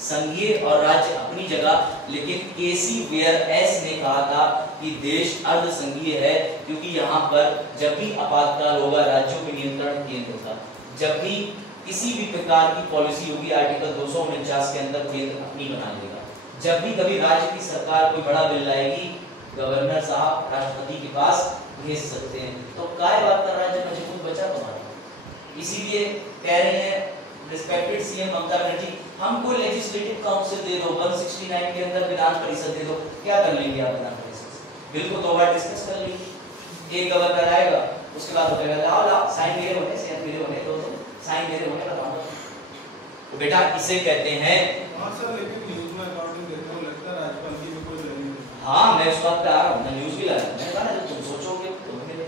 संघीय और राज्य अपनी जगह, लेकिन केसी वेयर एस ने कहा था कि देश अर्ध संघीय है, क्योंकि यहाँ पर जब भी आपातकाल होगा राज्यों पे नियंत्रण केंद्र का। जब भी किसी भी प्रकार की पॉलिसी होगी आर्टिकल 249 के अंदर केंद्र अपनी बना लेगा। जब भी कभी राज्य की सरकार कोई बड़ा बिल लाएगी, गवर्नर साहब राष्ट्रपति के पास भेज सकते हैं। तो काय बात का राज्य मजबूत बचा तुम्हारा। इसीलिए कह रहे हैं रिस्पेक्टेड सीएम ममता बनर्जी, हमको लेजिस्लेटिव काउंसिल दे दो, 169 के अंदर विधान परिषद दे दो। क्या कर लेंगे आप विधान परिषद से? बिल को 2 बार डिस्कस कर लेंगे। एक गवर्नर आएगा, उसके बाद हो जाएगा लाओ साइन मेरे होने, सेहत मेरे होने, तो साइन मेरे होने बताऊंगा। तो बेटा इसे कहते हैं। हां सर, लेकिन न्यूज़ में अकॉर्डिंग देखने को लगता है राज्यपाल की भी कोई नहीं। हाँ, मैं उस बात पे आ रहा हूँ, मैं न्यूज़ भी ला रहा हूँ। मैंने कहा ना जब तुम सोचोगे तो मिले।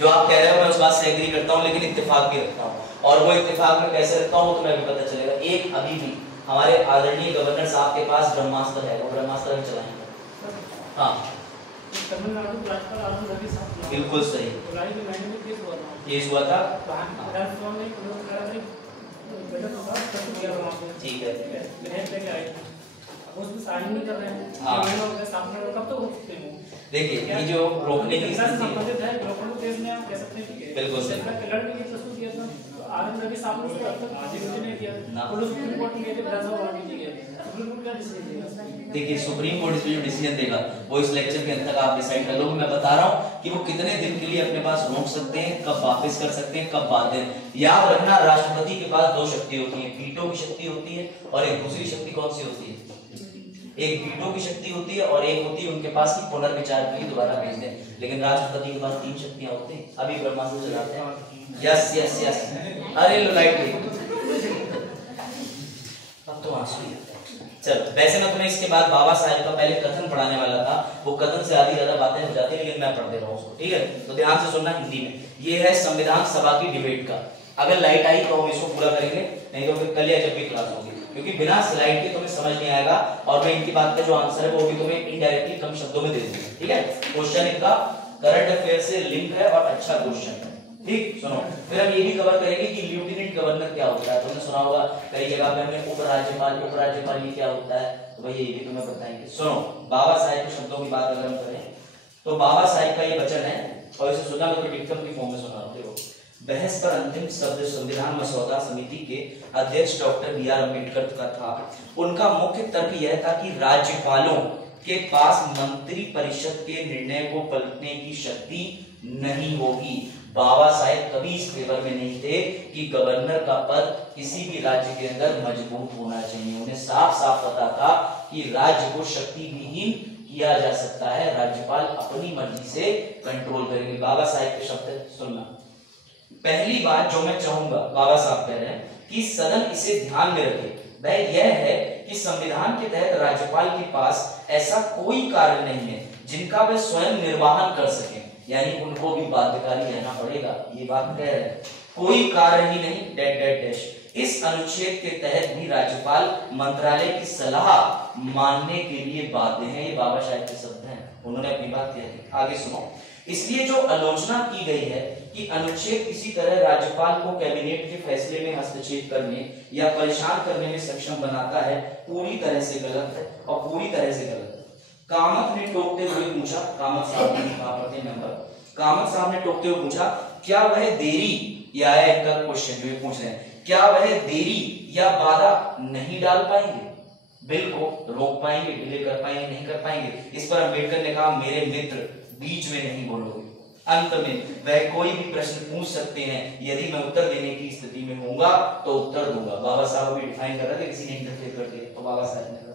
जो आप कह रहे हो मैं उस बात से एग्री करता हूँ, लेकिन इत्तेफाक भी रखता हूँ। और वो इत्तेफाक में कैसे रखता हूँ तो मैं भी पता चलेगा। एक अभी भी हमारे आदरणीय गवर्नर साहब के पास ब्रह्मास्त्र है, वो ब्रह्मास्त्र भी चलाएंगे। हाँ तमिलनाडु राज्यपाल आनंद रवि साहब, बिल्कुल सही केस हुआ था। ठीक है, देखिए ये जो रोकने की संबंधित है, बिल्कुल सही। आनंद रवि साहब ने नहीं किया, पुलिस रिपोर्ट नहीं थे, विधानसभा नहीं किया, सुप्रीम कोर्ट का डिसीजन देगा। देखिए सुप्रीम कोर्ट इस पे जो डिसीजन देगा वो इस लेक्चर के अंत तक आप डिसाइड कर लो। मैं बता रहा हूँ कि वो कितने दिन के लिए अपने पास रोक सकते हैं, कब वापस कर सकते हैं, कब बात दें। याद रखना राष्ट्रपति के पास 2 शक्ति होती है, वीटो की शक्ति होती है और एक दूसरी शक्ति कौन सी होती है? एक वीटो की शक्ति होती है और एक होती है उनके पास की पुनर्विचार के लिए दोबारा भेज दें। लेकिन राष्ट्रपति के पास 3 शक्तियां होती हैं। अभी ब्रह्मास्त्र चलाते हैं। यस यस यस, अरे लो लाइट अब तो आंसू ही। चलो वैसे मैं तुम्हें इसके बाद बाबा साहेब का पहले कथन पढ़ाने वाला था, वो कथन से आधी ज्यादा बातें हो जाती है, लेकिन मैं पढ़ दे रहा हूँ उसको, ठीक है? तो ध्यान से सुनना हिंदी में। ये है संविधान सभा की डिबेट का। अगर लाइट आई तो हम इसको पूरा करेंगे, नहीं तो फिर कल या जब भी क्लास होगी, क्योंकि बिना स्लाइड के तुम्हें समझ नहीं आएगा। और मैं इनकी बात का जो आंसर है वो भी तुम्हें इनडायरेक्टली कम शब्दों में दे दूंगा, ठीक है? क्वेश्चन इनका करंट अफेयर से लिंक है और अच्छा क्वेश्चन है, ठीक? सुनो, फिर हम ये भी कवर करेंगे कि लेफ्टिनेंट गवर्नर क्या होता है। तुमने सुना होगा कई जगह पे हमें उपराज्यपाल ये क्या होता है, तो भाई ये भी तुम्हें बताएंगे। सुनो, बाबा साहेब के शब्दों की बात अगर हम करें तो बाबा साहेब का ये वचन है, और इसे सुनना तो डिक्टम की फॉर्म में सुना होते हो। बहस पर अंतिम शब्द संविधान मसौदा समिति के अध्यक्ष डॉक्टर बी आर अम्बेडकर का था। उनका मुख्य तर्क यह था कि राज्यपालों के पास मंत्री परिषद के निर्णय को पलटने की शक्ति नहीं होगी। बाबा साहेब कभी इस फेवर में नहीं थे कि गवर्नर का पद किसी भी राज्य के अंदर मजबूत होना चाहिए। उन्हें साफ साफ पता था कि राज्य को शक्ति विहीन किया जा सकता है, राज्यपाल अपनी मर्जी से कंट्रोल करेंगे। बाबा साहेब के शब्द सुनना। पहली बात जो मैं चाहूंगा, बाबा साहब कह रहे हैं कि सदन इसे ध्यान में रखे, वह यह है कि संविधान के तहत राज्यपाल के पास ऐसा कोई कार्य नहीं है जिनका वे स्वयं निर्वाहन कर सकें, यानी उनको भी बाध्यकारी रहना पड़ेगा। ये बात कह रहे हैं, कोई कार्य ही नहीं डैट डैट डैश। इस अनुच्छेद के तहत भी राज्यपाल मंत्रालय की सलाह मानने के लिए बाध्य है। ये बाबा साहेब के शब्द हैं, उन्होंने अपनी बात कह दी। आगे सुनो। इसलिए जो आलोचना की गई है कि अनुच्छेद किसी तरह राज्यपाल को कैबिनेट के फैसले में हस्तक्षेप करने या परेशान करने में सक्षम बनाता है, पूरी तरह से गलत है और पूरी तरह से गलत है। कामत ने टोकते हुए पूछा, कामत साहब ने कहा प्रति मेंबर, कामत साहब ने टोकते हुए पूछा, क्या वह देरी या इनका क्वेश्चन जो पूछ रहे हैं, क्या वह देरी या बाधा नहीं डाल पाएंगे, बिल को रोक पाएंगे, डिले कर पाएंगे, नहीं कर पाएंगे? इस पर अम्बेडकर ने कहा, मेरे मित्र बीच में नहीं बोलोगे। अंत में वह कोई भी प्रश्न पूछ सकते हैं, यदि मैं उत्तर देने की स्थिति में होऊंगा तो उत्तर दूंगा। बाबा साहब भी डिफाइन कर रहे थे, किसी ने इंटरफेयर कर दिया तो बाबा साहब ने कहा।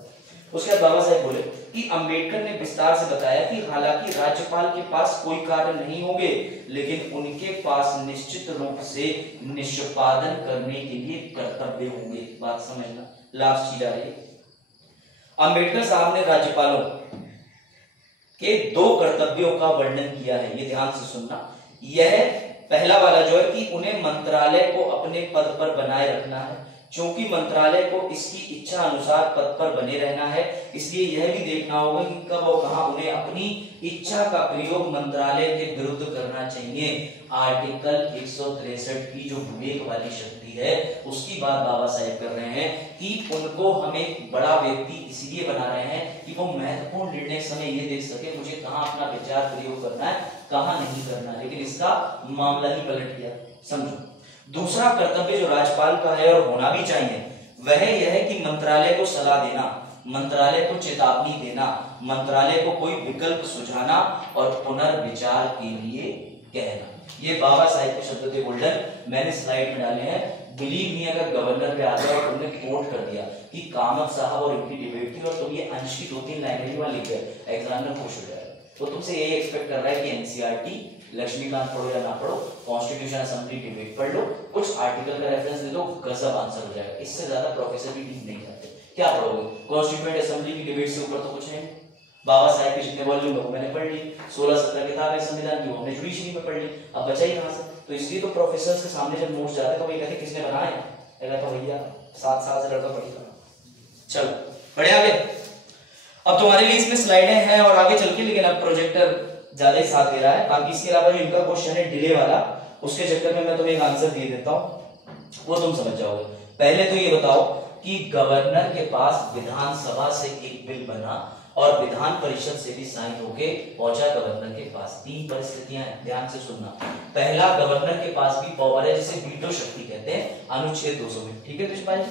उसके बाद बाबा साहब बोले कि अम्बेडकर ने विस्तार से बताया कि हालांकि राज्यपाल के पास कोई कार्य नहीं होंगे, लेकिन उनके पास निश्चित रूप से निष्पादन करने के लिए कर्तव्य होंगे। बात समझना, लास्ट चीज आ रही है। अंबेडकर साहब ने राज्यपालों के 2 कर्तव्यों का वर्णन किया है, ये ध्यान से सुनना। यह पहला वाला जो है कि उन्हें मंत्रालय को अपने पद पर बनाए रखना है, क्योंकि मंत्रालय को इसकी इच्छा अनुसार पद पर बने रहना है, इसलिए यह भी देखना होगा कि कब और कहां उन्हें अपनी इच्छा का प्रयोग मंत्रालय के विरुद्ध करना चाहिए। आर्टिकल 163 की जो विवेक वाली शक्ति है उसकी बात बाबा साहेब कर रहे हैं कि उनको हमें बड़ा व्यक्ति इसलिए बना रहे हैं कि वो महत्वपूर्ण निर्णय समय ये देख सके मुझे कहां अपना विचार प्रयोग करना है, कहां नहीं करना। लेकिन इसका मामला ही पलट गया, समझो। दूसरा कर्तव्य जो राज्यपाल का है और होना भी चाहिए वह यह है कि मंत्रालय को सलाह देना, मंत्रालय को चेतावनी देना, मंत्रालय को कोई विकल्प सुझाना और पुनर्विचार के लिए कहना। ये बाबा साहेब के शब्द थे गोल्डन, मैंने स्लाइड में डाले हैं। बिलीव मी, अगर गवर्नर पे आ गया और तुमने कोट कर दिया कि कामत साहब और इनकी डिबेट थी और तुम ये अंश की 2-3 लाइनें ही वहां लिख गए, एग्जामिनर खुश हो जाएगा। तो तुमसे यही एक्सपेक्ट कर रहा है कि एनसीईआरटी लक्ष्मीकांत पढ़ो या ना पढ़ो, कॉन्स्टिट्यूशन असेंबली डिबेट पढ़ लो, कुछ आर्टिकल का रेफरेंस दे दो, गजब आंसर हो जाएगा। इससे ज्यादा प्रोफेसर भी ठीक नहीं जाते। क्या पढ़ोगे? कॉन्स्टिट्यूएंट असेंबली की डिबेट से ऊपर तो कुछ नहीं। बाबा साहेब के जितने वॉल्यूम है वो मैंने पढ़ ली, 16-17 किताबें संविधान की वो हमने जुडिशरी में पढ़ ली, अब बचा ही कहां से? तो इसलिए तो प्रोफेसर्स के सामने जब नोट्स जाते हैं तो वही कहते किसने बनाए? तो भैया 7 साल से लड़का पढ़ी था। चलो बढ़े आगे। अब तुम्हारे लिए इसमें स्लाइडें हैं और आगे चल के, लेकिन अब प्रोजेक्टर ज्यादा ही साथ दे रहा है। बाकी इसके अलावा जो इनका क्वेश्चन है डिले वाला, उसके चक्कर में मैं तुम्हें एक आंसर दे देता हूं, वो तुम समझ जाओगे। पहले तो ये बताओ कि गवर्नर के पास विधानसभा से एक बिल बना और विधान परिषद से भी साइन होके पहुंचा गवर्नर के पास। 3 परिस्थितियां हैं, ध्यान से सुनना। पहला, गवर्नर के पास भी पावर है जिसे वीटो शक्ति कहते हैं, अनुच्छेद 200 में। ठीक है कृष्ण भाई,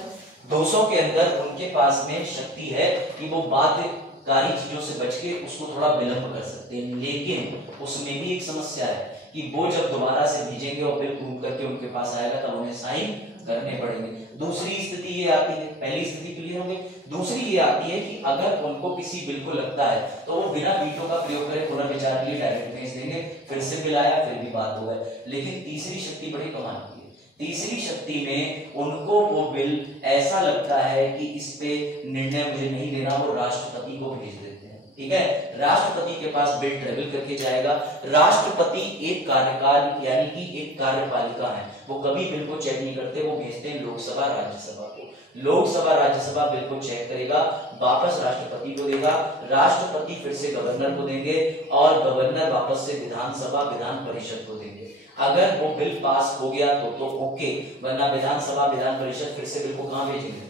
200 के अंदर उनके पास में शक्ति है कि वो बाध्यकारी चीजों से बच के उसको थोड़ा विलंब कर सकते हैं। लेकिन उसमें भी एक समस्या है कि वो जब दोबारा से भेजेंगे और बिल प्रूव करके उनके पास आएगा तब उन्हें साइन करने पड़ेंगे। दूसरी स्थिति ये आती है, पहली स्थिति क्लियर हो गई। दूसरी ये आती है कि अगर उनको किसी बिल को लगता है तो वो बिना वीटो का प्रयोग करे पुनर्विचार के लिए डायरेक्ट भेज देंगे, फिर से बिल आया फिर भी बात हो गई। लेकिन तीसरी शक्ति बड़ी कमाल की है। तीसरी शक्ति में उनको वो बिल ऐसा लगता है कि इस पे निर्णय मुझे नहीं लेना, वो राष्ट्रपति को भेज देते हैं। ठीक है, राष्ट्रपति के पास बिल ट्रेवल करके जाएगा। राष्ट्रपति एक कार्यकाल यानी कि एक कार्यपालिका है, वो कभी बिल को चेक नहीं करते, वो भेजते हैं लोकसभा राज्यसभा को। लोकसभा राज्यसभा बिल को चेक करेगा, वापस राष्ट्रपति को देगा, राष्ट्रपति फिर से गवर्नर को देंगे और गवर्नर वापस से विधानसभा विधान परिषद को देंगे। अगर वो बिल पास हो गया तो ओके, वरना विधानसभा विधान परिषद फिर से बिल को कहां भेजेंगे?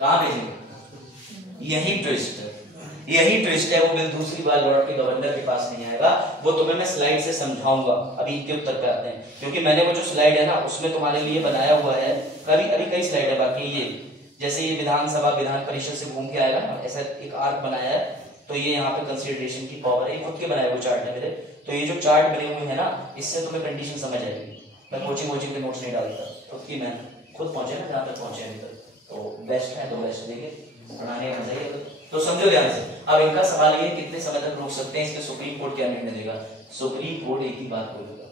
कहां भेजेंगे? यही ट्विस्ट है, यही ट्विस्ट है। वो बिल दूसरी बार लौट के गवर्नर के पास नहीं आएगा। वो तुम्हें मैं स्लाइड से समझाऊंगा। अभी इनके उत्तर पे आते हैं, क्योंकि मैंने वो जो स्लाइड है ना उसमें तुम्हारे लिए बनाया हुआ है। अभी कई स्लाइड है बाकी। ये जैसे ये विधानसभा विधान परिषद से घूम के आएगा ना, ऐसा एक आर्क बनाया है। तो ये यहाँ पे कंसिडरेशन की पावर है, खुद के बनाए हुए चार्ट है मेरे। तो ये जो चार्ट बने हुए हैं ना, इससे तुम्हें कंडीशन समझ आएगी। मैं कोचिंग के नोट्स नहीं डालता, खुद की मैं खुद पहुंचे ना जहाँ तक पहुंचे अभी तक, तो बेस्ट है तो बेस्ट। देखिए पढ़ाने का मजा ही तो समझो ध्यान से। अब इनका सवाल ये कितने समय तक रोक सकते हैं, इसके सुप्रीम कोर्ट क्या निर्णय देगा? सुप्रीम कोर्ट एक ही बात बोलेगा,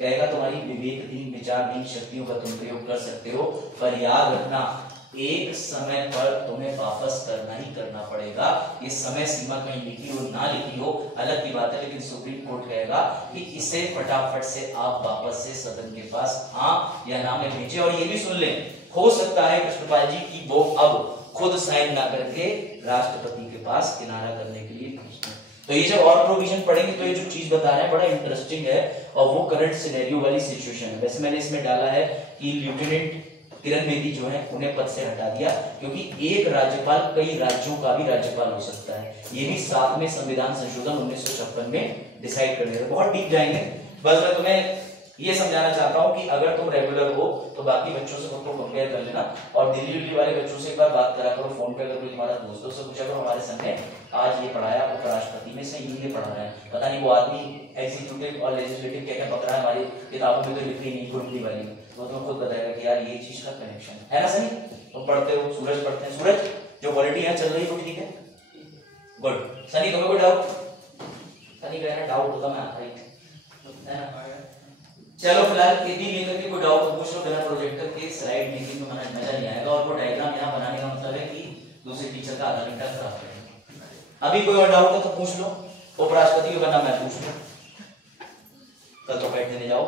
कहेगा तुम्हारी विवेकहीन विचारहीन शक्तियों का तुम प्रयोग कर सकते हो, पर याद रखना एक समय पर तुम्हें वापस करना ही करना पड़ेगा। ये समय सीमा कहीं लिखी हो ना लिखी हो अलग की बात है, लेकिन सुप्रीम कोर्ट कहेगा कि इसे फटाफट से आप वापस से सदन के पास हाँ या ना में भेजे। और ये भी सुन लें, हो सकता है कृष्णपाल जी की वो अब खुद साइन ना करके राष्ट्रपति के पास किनारा करने के लिए भेजना। तो ये जब और प्रोविजन पढ़ेंगे तो ये जो चीज बता रहे हैं बड़ा इंटरेस्टिंग है और वो करंट सिनेरियो वाली सिचुएशन है। वैसे मैंने इसमें डाला है कि लेफ्टिनेंट किरण बेदी जो है उन्हें पद से हटा दिया, क्योंकि एक राज्यपाल कई राज्यों का भी राज्यपाल हो सकता है। ये भी 7वें संविधान संशोधन 1956 में डिसाइड कर दिया। बहुत डीप जाएंगे, बस मैं तुम्हें ये समझाना चाहता हूं कि अगर तुम रेगुलर हो तो बाकी बच्चों से खुद को कंपेयर कर लेना और दिल्ली वाले बच्चों से एक बार बात करा करो फोन पे। अगर कोई तुम्हारा दोस्तों से पूछा करो हमारे संग ने आज ये पढ़ाया, उपराष्ट्रपति में से ये पढ़ा रहा है, पता नहीं वो आदमी एग्जीक्यूटिव और लेजिस्लेटिव क्या क्या पक रहा है, हमारी किताबों में तो लिखी नहीं कुंडली वाली, वो तुम्हें खुद बताएगा कि यार ये चीज का कनेक्शन है ना। सही तुम पढ़ते हो, सूरज पढ़ते हैं, सूरज जो क्वालिटी है चल रही है वो ठीक है, गुड। सनी तुम्हें कोई डाउट? सनी कह रहा है डाउट होता मैं आता ही है ना। चलो फिलहाल इतनी लेकर के कोई डाउट पूछ लो, बिना प्रोजेक्टर के स्लाइड मेकिंग में मजा नहीं आएगा, और वो डायग्राम यहाँ बनाने का मतलब है कि दूसरे टीचर का आधा घंटा खराब करेंगे। अभी कोई और डाउट हो तो पूछ लो, उपराष्ट्रपति का नाम मैं पूछ लूँ, कल तो बैठ देने जाओ।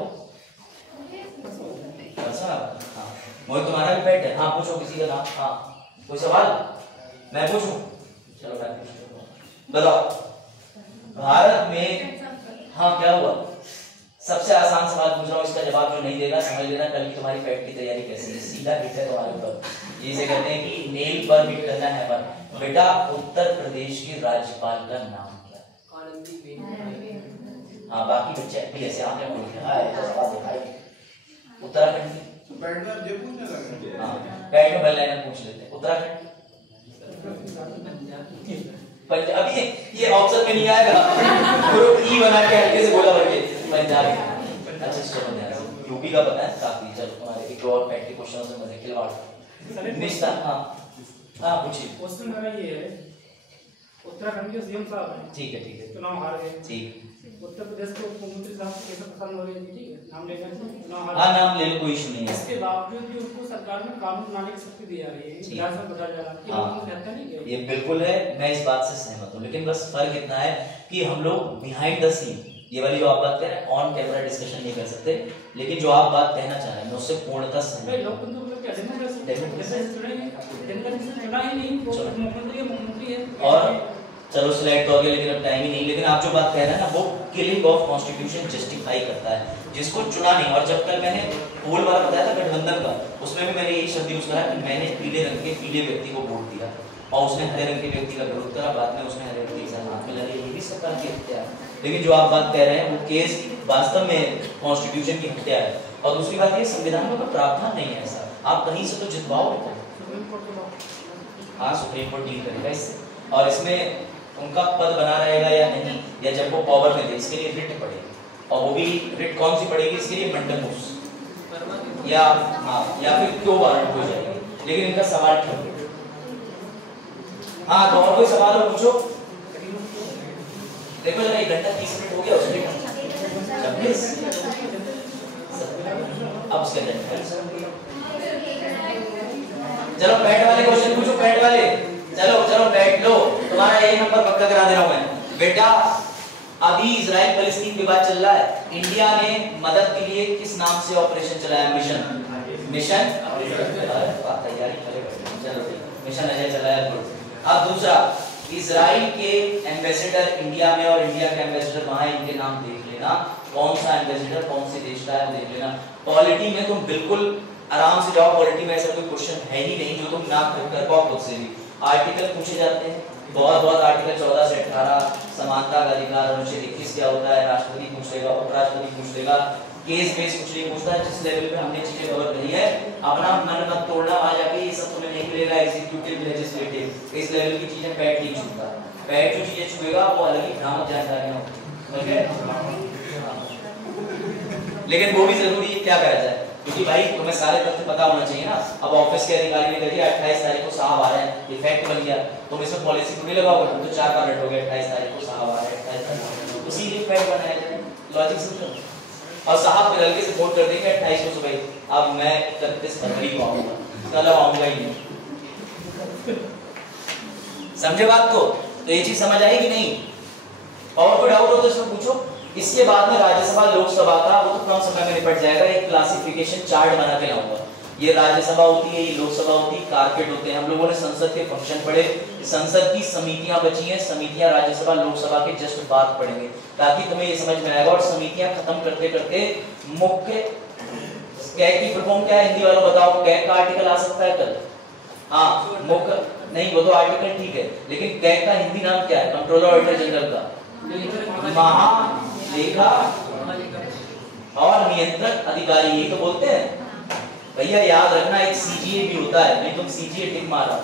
हाँ मोहित तुम्हारा भी पेट है, हाँ पूछो किसी का नाम। हाँ कोई सवाल मैं पूछूं? चलो मैं पूछूं, बताओ भारत में, हाँ क्या हुआ? सबसे आसान सवाल पूछ रहा हूँ, इसका जवाब जो नहीं देगा समझ लेना कल की तुम्हारी पेट की तैयारी कैसी है, सीधा हिट है तुम्हारे ऊपर। ये से कहते हैं कि नेल पर हिट करना है पर। बेटा उत्तर प्रदेश के राज्यपाल का नाम क्या है? हाँ बाकी बच्चे भी ऐसे आंखें खोल के हाँ ऐसा सवाल दिखाए। उत्तराखंड की बैठ में ये पूछने लगे। हाँ बैठ में पहले लाइन पूछ लेते हैं। उत्तराखंड पंजाबी, ये ऑप्शन में नहीं आएगा, ग्रुप ई बना के हल्के से बोला करके पंजाबी। अच्छा चलो ध्यान से, यूपी का पता है काफी। चलो तुम्हारे एक और पैट के क्वेश्चन से मजे खिलवाड़ निश्चित। हाँ हाँ पूछिए। क्वेश्चन मेरा ये है, उत्तराखंड के सीएम साहब हैं, ठीक है चुनाव हार गए, ठीक। उत्तर प्रदेश के मुख्यमंत्री साहब को कैसे पसंद हो रही थी, ठीक है नाम लेकर चुनाव हार हाँ नाम ले लो, कोई इशू नहीं है। इसके बावजूद भी उनको सरकार में कानून बनाने की शक्ति दी जा रही है, विधानसभा बताया जा रहा है, हाँ। ये रहता नहीं क्या? ये बिल्कुल है, मैं इस बात से सहमत हूँ, लेकिन बस फर्क इतना है कि हम लोग बिहाइंड द सीन, ये वाली जो आप बात कह रहे हैं ऑन कैमरा डिस्कशन नहीं कर सकते, लेकिन जो आप बात कहना चाह रहे हैं मैं उससे पूर्णतः सहमत हूं। लोकतंत्र मतलब क्या? डेमोक्रेसी चुने, जनता ने चुना ही नहीं, मुख्यमंत्री है। और चलो सिलेक्ट हो गया, लेकिन अब टाइम ही नहीं। लेकिन आप जो बात कह रहे हैं ना, वो किलिंग ऑफ कॉन्स्टिट्यूशन जस्टिफाई करता है, जिसको चुना नहीं। और जब कल मैंने पोल वाला बताया था गठबंधन का, उसमें भी मैंने यही शब्द यूज करा कि मैंने पीले रंग के पीले व्यक्ति को वोट दिया और उसने हरे रंग के व्यक्ति का विरोध करा, बाद में उसने हरे व्यक्ति के साथ हाथ मिला लिया, ये भी सरकार की हत्या है। लेकिन जो आप बात कह रहे हैं वो केस वास्तव में कॉन्स्टिट्यूशन की हत्या है। और दूसरी बात ये, संविधान में कोई प्रावधान नहीं है ऐसा, आप कहीं से तो जितवाओ। हाँ सुप्रीम कोर्ट डील करेगा इससे, और इसमें उनका पद बना रहेगा या नहीं, या जब वो पावर में थे, इसके लिए रिट पड़ेगी। और वो भी रिट कौन सी पड़ेगी इसके लिए? मंडलमूस या हाँ या फिर क्यों वारंट हो जाएगी। लेकिन इनका सवाल ठीक है। हाँ तो और कोई सवाल हो पूछो। देखो जरा 1 घंटा 30 मिनट हो गया उसके 26 अब उसके अंदर। चलो पैट वाले क्वेश्चन पूछो, पैट वाले। चलो बैठ लो, तुम्हारा एक नंबर पक्का करा दे रहा हूं मैं। बेटा अभी इजराइल फलस्तीन विवाद चल रहा है, इंडिया ने मदद के लिए किस नाम से ऑपरेशन चलाया? मिशन तैयारी करें, चलो मिशन अजय चलाया। अब दूसरा, इजराइल के एम्बेसडर इंडिया में और इंडिया के एम्बेसडर वहां, इनके नाम देख लेना, कौन सा एम्बेसडर कौन से देश का है देख लेना। पॉलिटी में तुम बिल्कुल आराम से जाओ, पॉलिटी में ऐसा कोई क्वेश्चन है ही नहीं जो तुम ना कर पाओ खुद से भी। आर्टिकल पूछे जाते हैं, बहुत आर्टिकल 14 से 18, समानता का अधिकार, अनुच्छेद 21 क्या होता है, राष्ट्रपति पूछ लेगा, उपराष्ट्रपति पूछ लेगा, केस बेस कुछ नहीं पूछता। जिस लेवल पे हमने चीजें कवर करी है, अपना मन मत तोड़ना, वहां जाके ये सब तुम्हें नहीं मिलेगा। एग्जीक्यूटिव लेजिस्लेटिव इस लेवल की चीजें पैट नहीं छूता, पैट जो चीजें छुएगा वो अलग ही भ्रामक जानकारियां होती है। लेकिन वो भी जरूरी है, क्या करा जाए, क्योंकि भाई तुम्हें सारे तथ्य पता होना चाहिए ना। अब ऑफिस के अधिकारी ने कह दिया 28 तारीख को साहब आ रहे हैं, ये फैक्ट बन गया, तुम इसमें पॉलिसी थोड़ी लगाओगे, तुम तो 4 बार रटोगे 28 तारीख को साहब आ रहे हैं, 28 तारीख को, उसी लिए फैक्ट बनाया जाए, लॉजिक समझो। और साहब फिर हल्के से फोन कर देंगे 28 को सुबह, अब मैं 31 फरवरी को आऊंगा, कल आऊंगा ही नहीं। समझे बात को? तो ये चीज समझ आएगी नहीं? और कोई डाउट हो तो इसमें पूछो। इसके बाद में राज्यसभा लोकसभा का वो तो कम समय में निपट जाएगा, एक क्लासिफिकेशन चार्ट बना के लाऊंगा। ये राज्यसभा होती है, ये लोकसभा होती है, कारपेट होते हैं। हम लोगों ने संसद के फंक्शन पढ़े, संसद की समितियां बची हैं, समितियां राज्यसभा लोकसभा के जस्ट बाद पढ़ेंगे, ताकि तुम्हें ये समझ में आएगा। और समितियां खत्म करते करते मुख्य कैग की फुल फॉर्म क्या है हिंदी वालों बताओ? कैग का आर्टिकल आ सकता है कल? हाँ मुख्य नहीं, वो तो आर्टिकल ठीक है, लेकिन कैग का हिंदी नाम क्या है? कंट्रोलर ऑडिटर जनरल का महालेखा और नियंत्रक अधिकारी, ये तो बोलते हैं भैया। याद रखना एक सीजीए भी होता है, नहीं तुम सीजीए टिक मारा।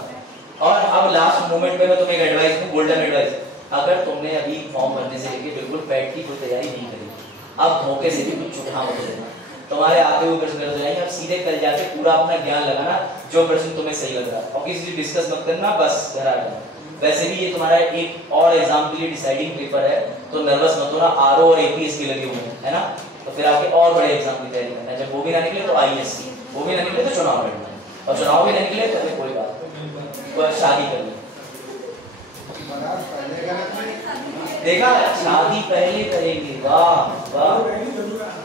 और अब लास्ट मोमेंट पे मैं तुम्हें एक एडवाइस दूं, गोल्डन एडवाइस, अगर तुमने अभी फॉर्म भरने से लेके बिल्कुल पैट की कोई तैयारी नहीं करी, अब धोखे से भी कुछ चुका मत लेना। तुम्हारे आते हुए प्रश्न गलत हो जाएंगे, अब सीधे कल जाके पूरा अपना ज्ञान लगाना, जो प्रश्न तुम्हें सही लग रहा है, और किसी से डिस्कस मत करना, बस घर आ जाना। वैसे भी ये तुम्हारा एक और एग्जाम के लिए डिसाइडिंग पेपर है, तो नर्वस मत होना, आरओ और एपीएस के लगे हुए हैं, है ना? तो फिर आगे और बड़े एग्जाम की तैयारी करना है। जब वो भी ना निकले तो आईएएस, वो भी ना निकले तो चुनाव लड़ना है, और चुनाव भी ना निकले तो फिर कोई बात नहीं, कोई शादी करनी। देखा, शादी पहले करेंगे, वाह वाह,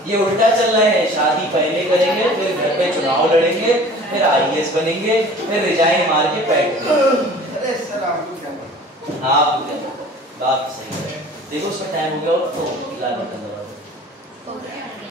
ये उल्टा चल रहा है। शादी पहले करेंगे, फिर घर पे चुनाव लड़ेंगे, फिर आईएएस बनेंगे, फिर रिजाइन मार के बैठ अरे सर आपको क्या पता? आप बात सही है। देखो उसमें टाइम हो गया, तो लाल बटन दबा दो।